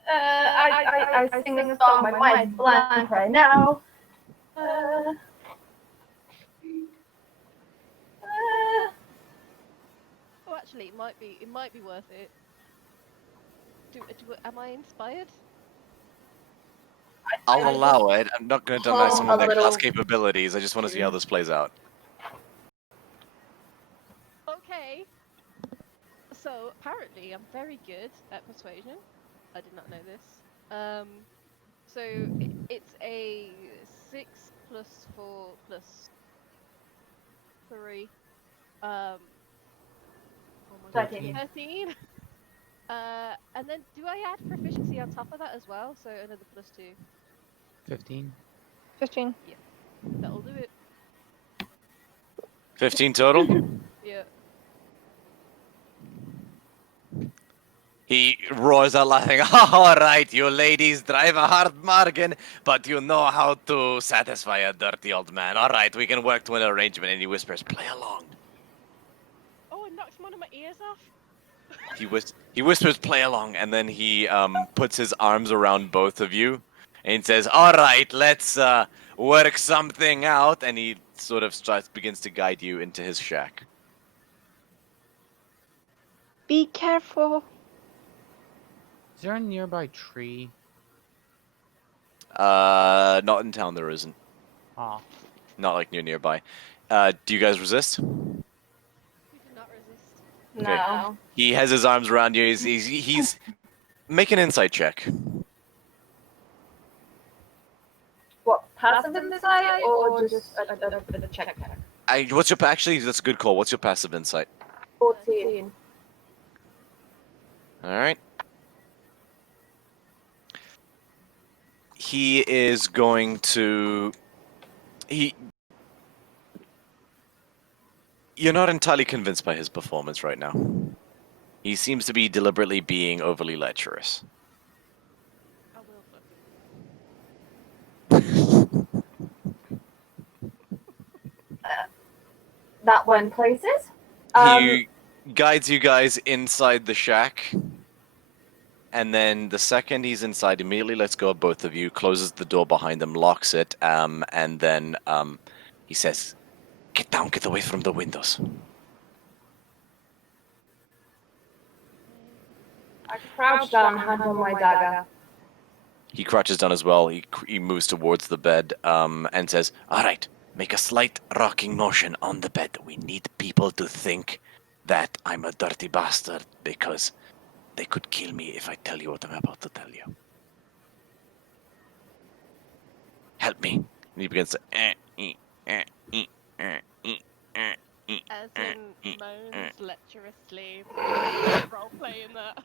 I sing a song. My mind's blank right now. Uh, Oh, actually, it might be worth it. Am I inspired? I'll allow it. I'm not going to deny hum someone a their class little capabilities. I just want to see how this plays out. Okay. So apparently, I'm very good at persuasion. I did not know this. So it's a 6 plus 4 plus 3. Oh my god, 13. 13. And then do I add proficiency on top of that as well? So another plus 2. 15. 15. That'll do it. 15 total? Yeah. He roars out laughing. All right, you ladies drive a hard bargain, but you know how to satisfy a dirty old man. All right, we can work to an arrangement. And he whispers, play along. Oh, it knocks one of my ears off. He whispers, play along, and then he puts his arms around both of you, and says, all right, let's work something out. And he sort of begins to guide you into his shack. Be careful. Is there a nearby tree? Not in town, there isn't. Ah, Not like nearby. Do you guys resist? We do not resist. No. He has his arms around you. He's make an insight check. What, passive insight or just a check? Actually, that's a good call. What's your passive insight? 14. All right. He is going to. You're not entirely convinced by his performance right now. He seems to be deliberately being overly lecherous. I will fuck. That went places. He guides you guys inside the shack. And then the second he's inside, immediately lets go of both of you, closes the door behind him, locks it, and then he says, get down, get away from the windows. I crouched down, hand on my dagger. He crouches down as well. He moves towards the bed and says, all right, make a slight rocking motion on the bed. We need people to think that I'm a dirty bastard because they could kill me if I tell you what I'm about to tell you. Help me. And he begins to... As in moans lecherously. Role playing that.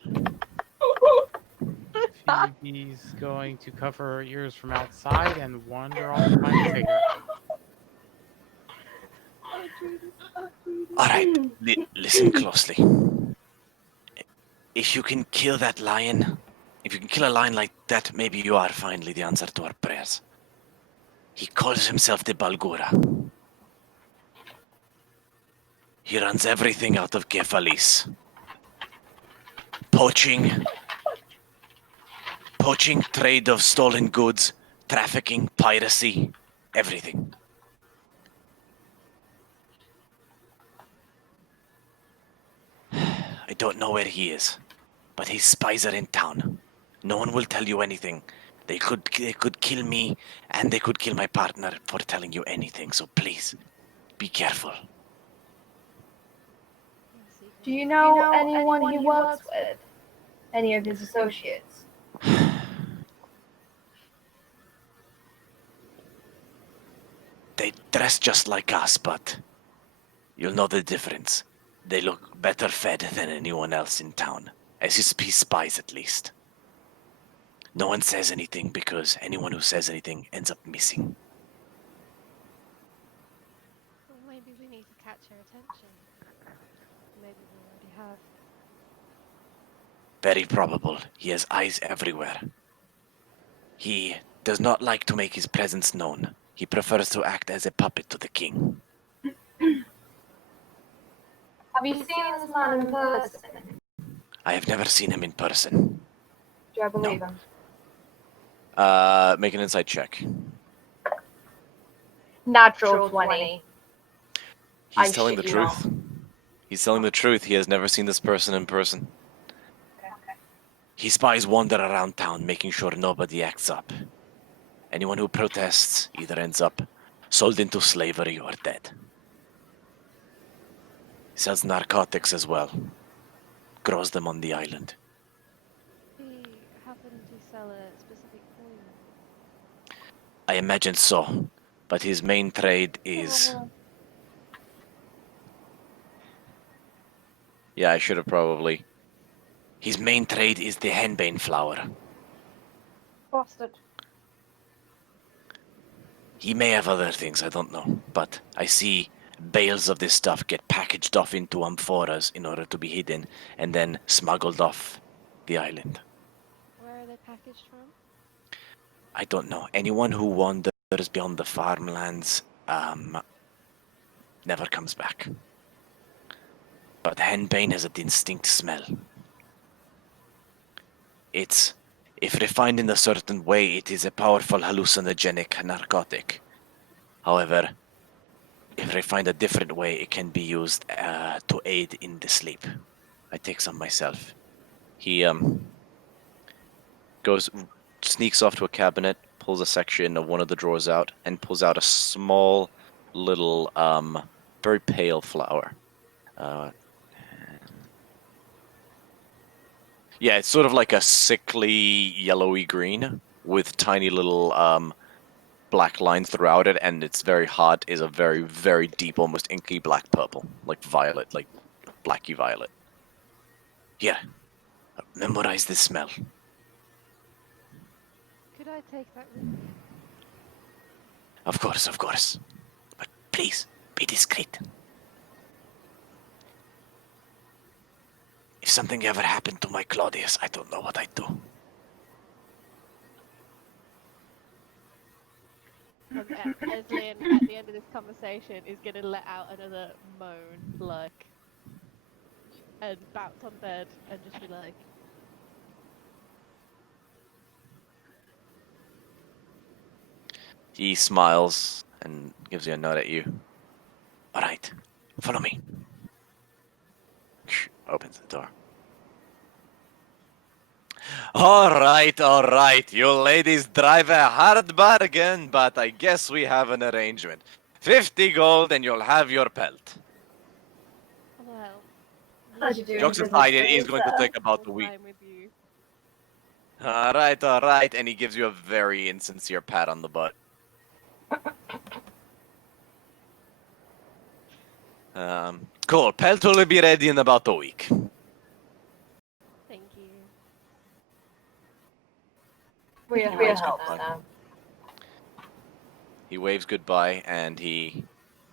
Phoebe's going to cover her ears from outside and wander off to find Tigger. all right, listen closely. If you can kill that lion, if you can kill a lion like that, maybe you are finally the answer to our prayers. He calls himself the Balgura. He runs everything out of Kefalis. Poaching, trade of stolen goods, trafficking, piracy, everything. I don't know where he is, but his spies are in town. No one will tell you anything. They could kill me, and they could kill my partner for telling you anything. So please, be careful. Do you know anyone he works with? Any of his associates? They dress just like us, but you'll know the difference. They look better fed than anyone else in town, as his spies at least. No one says anything because anyone who says anything ends up missing. Well, maybe we need to catch her attention. Maybe we already have. Very probable. He has eyes everywhere. He does not like to make his presence known. He prefers to act as a puppet to the king. Have you seen this man in person? I have never seen him in person. Do I believe him? Make an insight check. Natural 20. He's I telling the shit you not. truth. He's telling the truth. He has never seen this person in person. He spies wander around town, making sure nobody acts up. Anyone who protests either ends up sold into slavery or dead. He sells narcotics as well. Grows them on the island. He happened to sell a specific poison. I imagine so. But his main trade is... Yeah, I should have probably... His main trade is the henbane flower. Bastard. He may have other things, I don't know. But I see bales of this stuff get packaged off into amphoras in order to be hidden and then smuggled off the island. Where are they packaged from? I don't know. Anyone who wanders beyond the farmlands never comes back. But henbane has a distinct smell. If refined in a certain way, it is a powerful hallucinogenic narcotic. However, if refined a different way, it can be used to aid in the sleep. I take some myself. He sneaks off to a cabinet, pulls a section of one of the drawers out, and pulls out a small, little, very pale flower. Yeah, it's sort of like a sickly yellowy green with tiny little black lines throughout it, and it's very hot. Is a very, very deep, almost inky black purple, like violet, like blacky violet. Here, memorize this smell. Could I take that with me? Of course, but please be discreet. If something ever happened to my Claudius, I don't know what I'd do. Eslin, at the end of this conversation, is going to let out another moan, like, and bounce on bed and just be like, He smiles and gives you a nod at you. All right, follow me. Opens the door. All right. You ladies drive a hard bargain, but I guess we have an arrangement. 50 gold and you'll have your pelt. well, How'd you do? Jokes Business aside, it days, is going to take about a full week. time with you. All right. And he gives you a very insincere pat on the butt. Cool. Pelt will be ready in about a week. Thank you. We're help now. He waves goodbye and he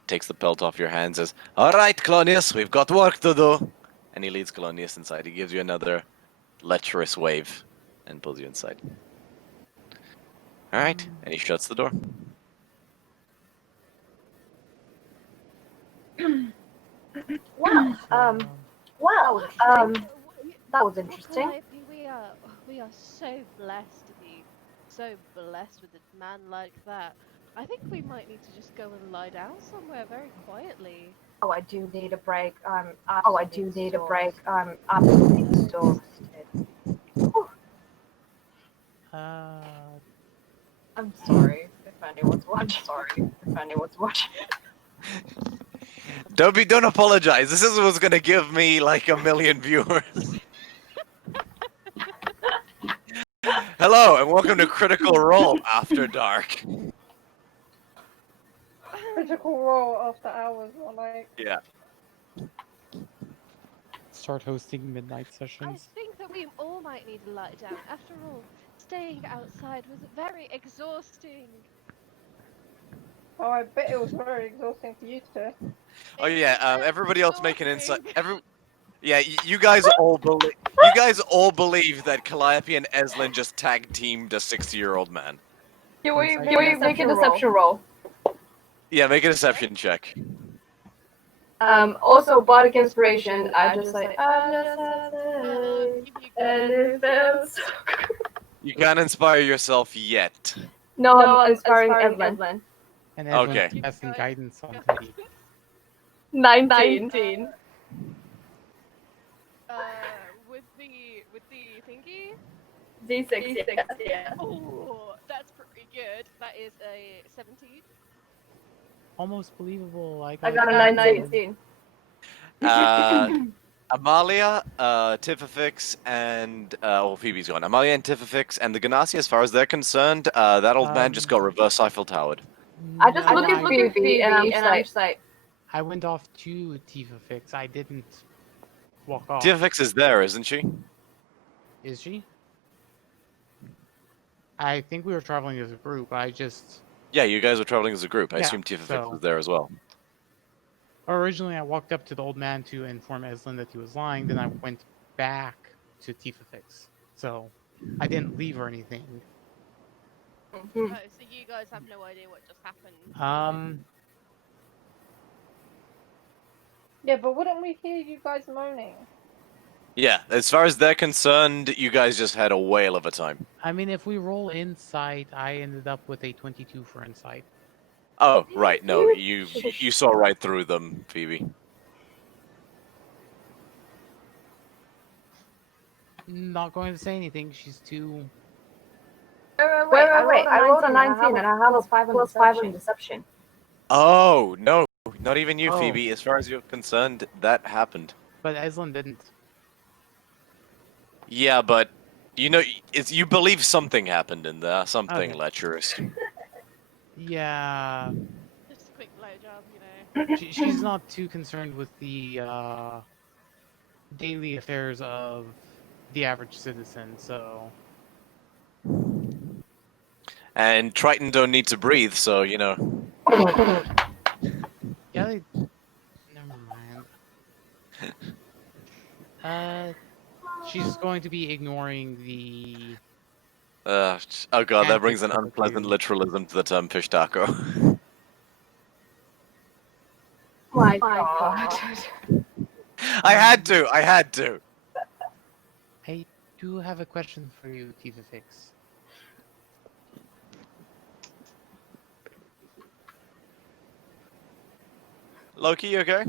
takes the pelt off your hands and says, all right, Clonius, we've got work to do. And he leads Clonius inside. He gives you another lecherous wave and pulls you inside. All right. And he shuts the door. Wow. That was interesting. We are so blessed to be so blessed with a man like that. I think we might need to just go and lie down somewhere very quietly. Oh, I do need a break. I'm absolutely exhausted. Whew. I'm sorry if anyone's watching. Don't apologize. This is what's gonna give me like 1 million viewers. Hello and welcome to Critical Role After Dark. Critical Role after hours, or like. Yeah. Start hosting midnight I sessions. think that we all might need to lie down. After all, staying outside was very exhausting. Oh, I bet it was very exhausting for you too. Oh yeah. Very Everybody else make an insight. exhausting. Yeah, you guys all believe that Calliope and Eslin just tag teamed a 60-year-old man. Can we make a deception roll? Yeah, make a deception check. Also, bardic inspiration. I just like Give you and guys. it feels. You can't inspire yourself yet. No, I'm inspiring Evelyn. And Evelyn Okay. casting Guys, guidance on guys. Teddy. 19. With the thingy. D6, yeah. Oh, that's pretty good. That is a 17. Almost believable. I got a 19. Amalia, Tififix, and Phoebe's gone. Amalia and Tififix and the Ganassi, as far as they're concerned, that old man just got reverse Eiffel Towered. I just No, look at Phoebe and I'm just like, I went off to Tifa Fix. I didn't walk off. Tififix is there, isn't she? Is she? I think we were traveling as a group. I just Yeah, you guys were traveling as a group. I Yeah, assume Tififix so- was there as well. originally I walked up to the old man to inform Eslin that he was lying. Then I went back to Tifa Fix. So I didn't leave or anything. Oh, so you guys have no idea what just happened. Yeah, but wouldn't we hear you guys moaning? Yeah, as far as they're concerned, you guys just had a whale of a time. I mean, if we roll insight, I ended up with a 22 for insight. Oh, right, no, you saw right through them, Phoebe. Not going to say anything. She's too. wait. I rolled a 19 and I have a plus 5 on deception. Oh, no, not even you, Oh. Phoebe. As far as you're concerned, that happened. But Eslin didn't. Yeah, but you know, you believe something happened in there, something Okay. lecherous. Yeah. Just a quick blowjob, you know. She's not too concerned with the daily affairs of the average citizen, so. And Triton don't need to breathe, so you know. Yeah, they. Never mind. She's going to be ignoring the. Oh god, that brings an Antics of the unpleasant two. literalism to the term fish taco. My god. I had to. I do have a question for you, Tifa Fix. Loki, you okay?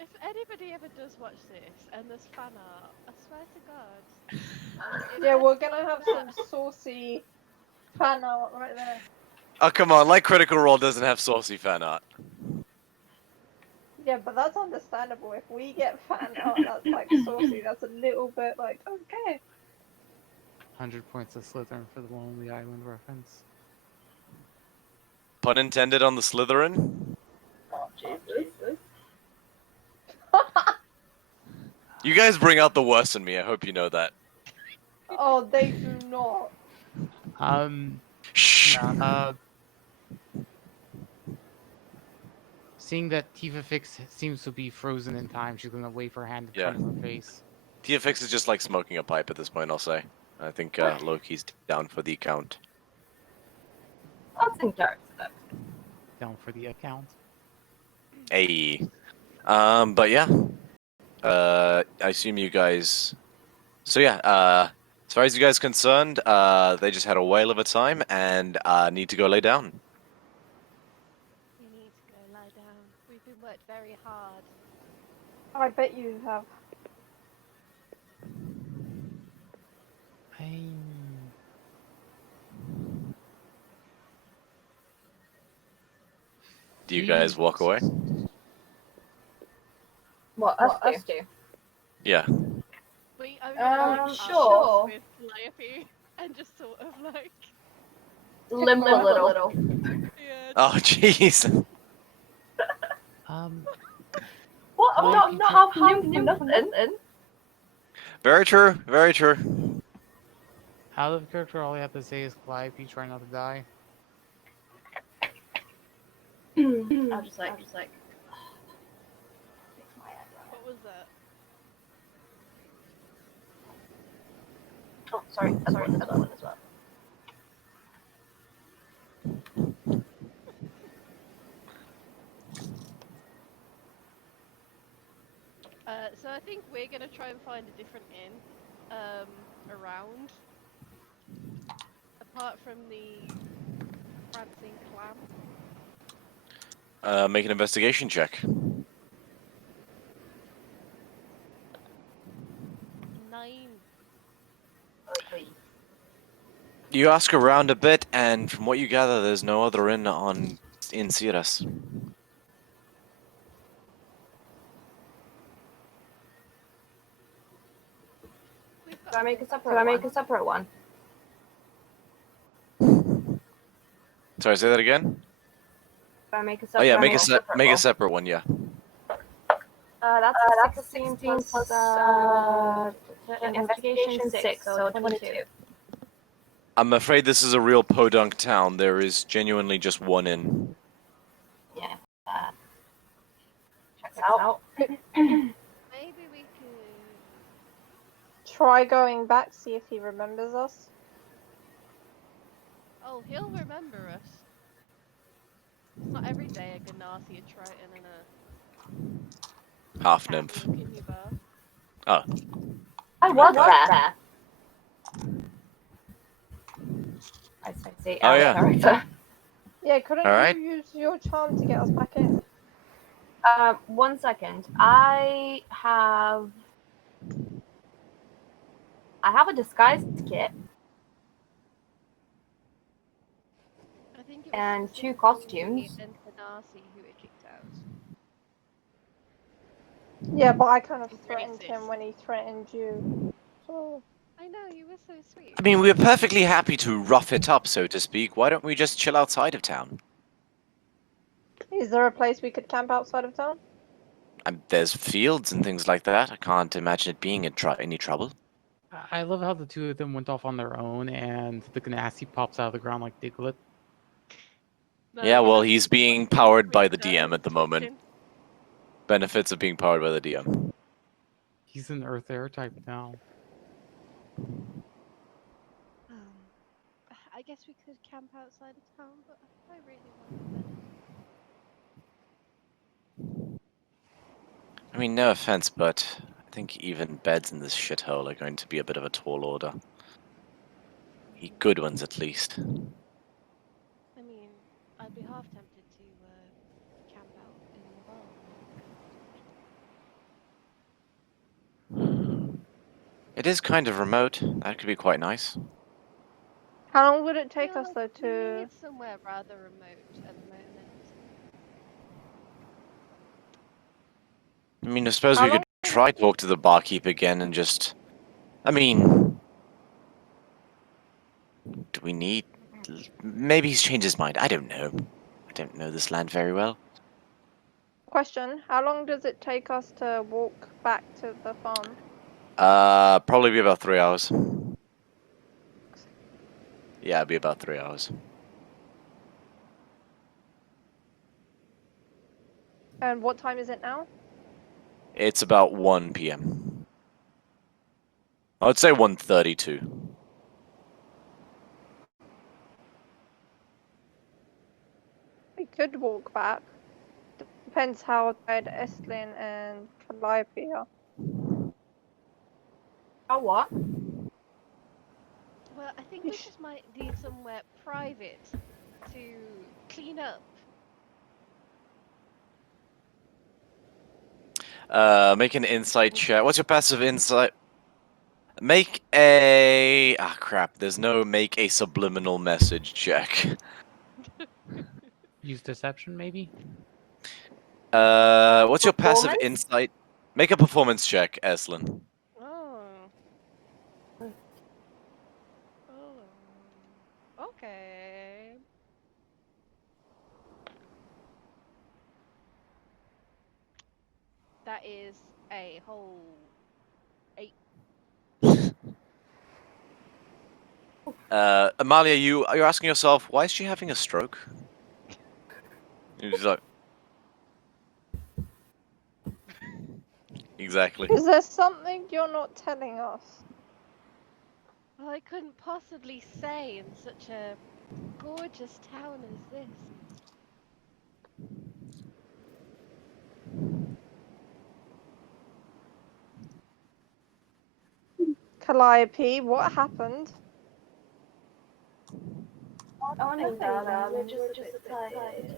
If anybody ever does watch this and there's fan art, I swear to God. Yeah, we're gonna have some saucy fan art right there. Oh come on, like Critical Role doesn't have saucy fan art. Yeah, but that's understandable. If we get fan art that's like saucy, that's a little bit like, okay. 100 points of Slytherin for the Lonely Island reference. Pun intended on the Slytherin. Oh, Jesus. You guys bring out the worst in me. I hope you know that. Oh, they do not. Shh. Seeing that Tifa Fix seems to be frozen in time, she's gonna wave her hand in Yeah. front of her face. TFX is just like smoking a pipe at this point. I'll say. I think Loki's down for the count. That's in character. Down for the account. Hey. But yeah. I assume you guys. So yeah. As far as you guys concerned, they just had a whale of a time and need to go lay down. You need to go lie down. We've been worked very hard. I bet you have. Do you guys walk away? What, us two? Yeah. We only sure. with Calliope and just sort of like Limp a little. yeah. Oh jeez. What? I'm not half limp for nothing. Very true. Very true. Out of character, all you have to say is Calliope, try not to die. I'm just like. What was that? Oh, sorry. I got that one as well. So I think we're gonna try and find a different inn around. Apart from the prancing clam. Make an investigation check. 9. You ask around a bit, and from what you gather, there's no other inn in Theros. We've got Should I to make go a back separate? to A separate one? Sorry, say that again. Should I make a Oh separate? yeah, make make a one? separate one. Yeah. That's a 16 plus investigation 6, so 22. I'm afraid this is a real podunk town. There is genuinely just one inn. Yeah. Checks out. Maybe we could. Try going back, see if he remembers us. Oh, he'll remember us. It's not every day a Ganassi, a Triton, and a Half cat nymph. walk in your bar. Oh. I You was meant there. I say Oh, yeah. character. Yeah, couldn't Alright. you use your charm to get us back in? 1 second. I have a disguise kit I think it was and 2 specifically costumes. me and Ganassi who were kicked out. Yeah, but I kind of He's threatened him racist. when he threatened you. So I know, you were so sweet. I mean, we're perfectly happy to rough it up, so to speak. Why don't we just chill outside of town? is there a place we could camp outside of town? There's fields and things like that. I can't imagine it being any trouble. I love how the two of them went off on their own, and the Ganassi pops out of the ground like Diglett. No, Yeah, well, Ganassi he's just being fucking powered by the freaked out DM at the moment. twitching. Benefits of being powered by the DM. He's an Earth Air type now. I guess we could camp outside of town, but I really want a bed. I mean, no offense, but I think even beds in this shithole are going to be a bit of a tall order. Good ones, at least. I mean, I'd be half tempted to camp out in the bar while It is kind of remote. That could be quite nice. How long would it I take feel us like though we to? need somewhere rather remote at the moment. I mean, I suppose How we could long? try talk to the barkeep again and just... I mean... Do we need... Maybe he's changed his mind. I don't know. I don't know this land very well. Question: how long does it take us to walk back to the farm? Probably be about 3 hours. Yeah, it'd be about 3 hours. And what time is it now? It's about 1 p.m. I would say 1:32. We could walk back. Depends how tired Estlin and Calliope are. Oh, what? Well, I think we just might need somewhere private to clean up. Make an insight check. What's your passive insight? Make a... Ah, crap. There's no make a subliminal message check. Use deception, maybe? What's your passive Performance? insight? Make a performance check, Eslin. Oh. Okay. That is a whole 8. Amalia, you're asking yourself, why is she having a stroke? You're just like... Exactly. Is there something you're not telling us? Well, I couldn't possibly say in such a gorgeous town as this. Calliope, what happened? Oh, nothing, darling. We're just a bit tired.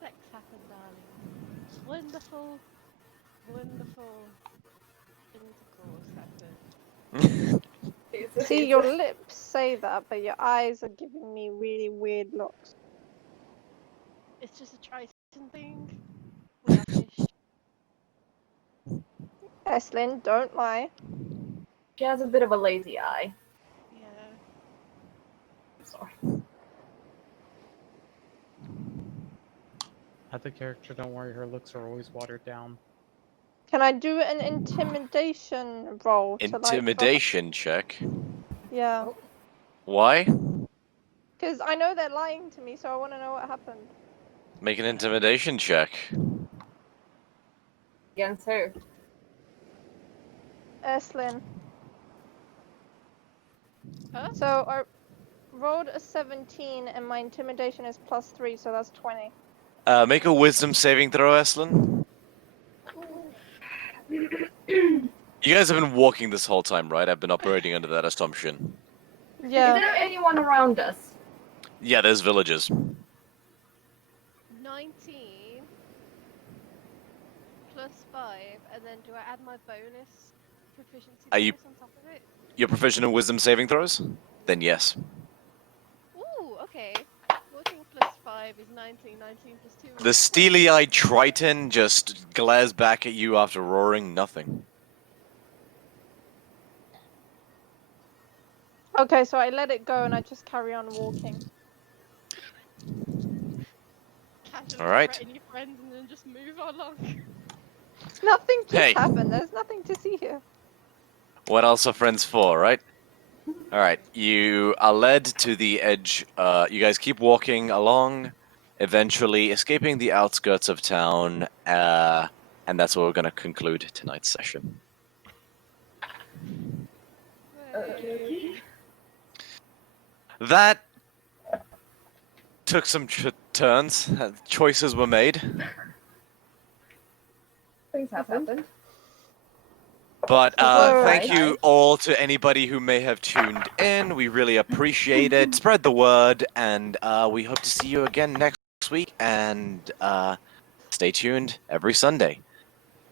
Sex happened, darling. Wonderful, wonderful intercourse happened. See, your lips say that, but your eyes are giving me really weird looks. It's just a Triton thing. We are fish. Eslin, don't lie. She has a bit of a lazy eye. Yeah. Sorry. Other character, don't worry, her looks are always watered down. Can I do an intimidation roll to like? Intimidation check. Yeah, Why? because I know they're lying to me, so I want to know what happened. Make an intimidation check. Against who? Eslin. Huh? So I rolled a 17, and my intimidation is +3, so that's 20. Make a wisdom saving throw, Eslin. You guys have been walking this whole time, right? I've been operating under that assumption. Yeah. Is there anyone around us? Yeah, there's villages. 19 plus 5, and then do I add my bonus proficiency Are you- bonus on top of it? You're proficient in wisdom saving throws? Then yes. Ooh, okay. 14 plus 5 is 19. 19 plus 2 is The steely-eyed Triton just glares back at you after roaring nothing. Okay, so I let it go, and I just carry on walking. casually Alright. threaten your friends and then just move along. Nothing just Hey. happened. There's nothing to see here. What else are friends for, right? Alright, you are led to the edge. You guys keep walking along, eventually escaping the outskirts of town, and that's where we're going to conclude tonight's session. Okay. That took some turns. Choices were made. Things happen. But Alright. thank you all to anybody who may have tuned in. We really appreciate it. Spread the word, and we hope to see you again next week. And stay tuned every Sunday.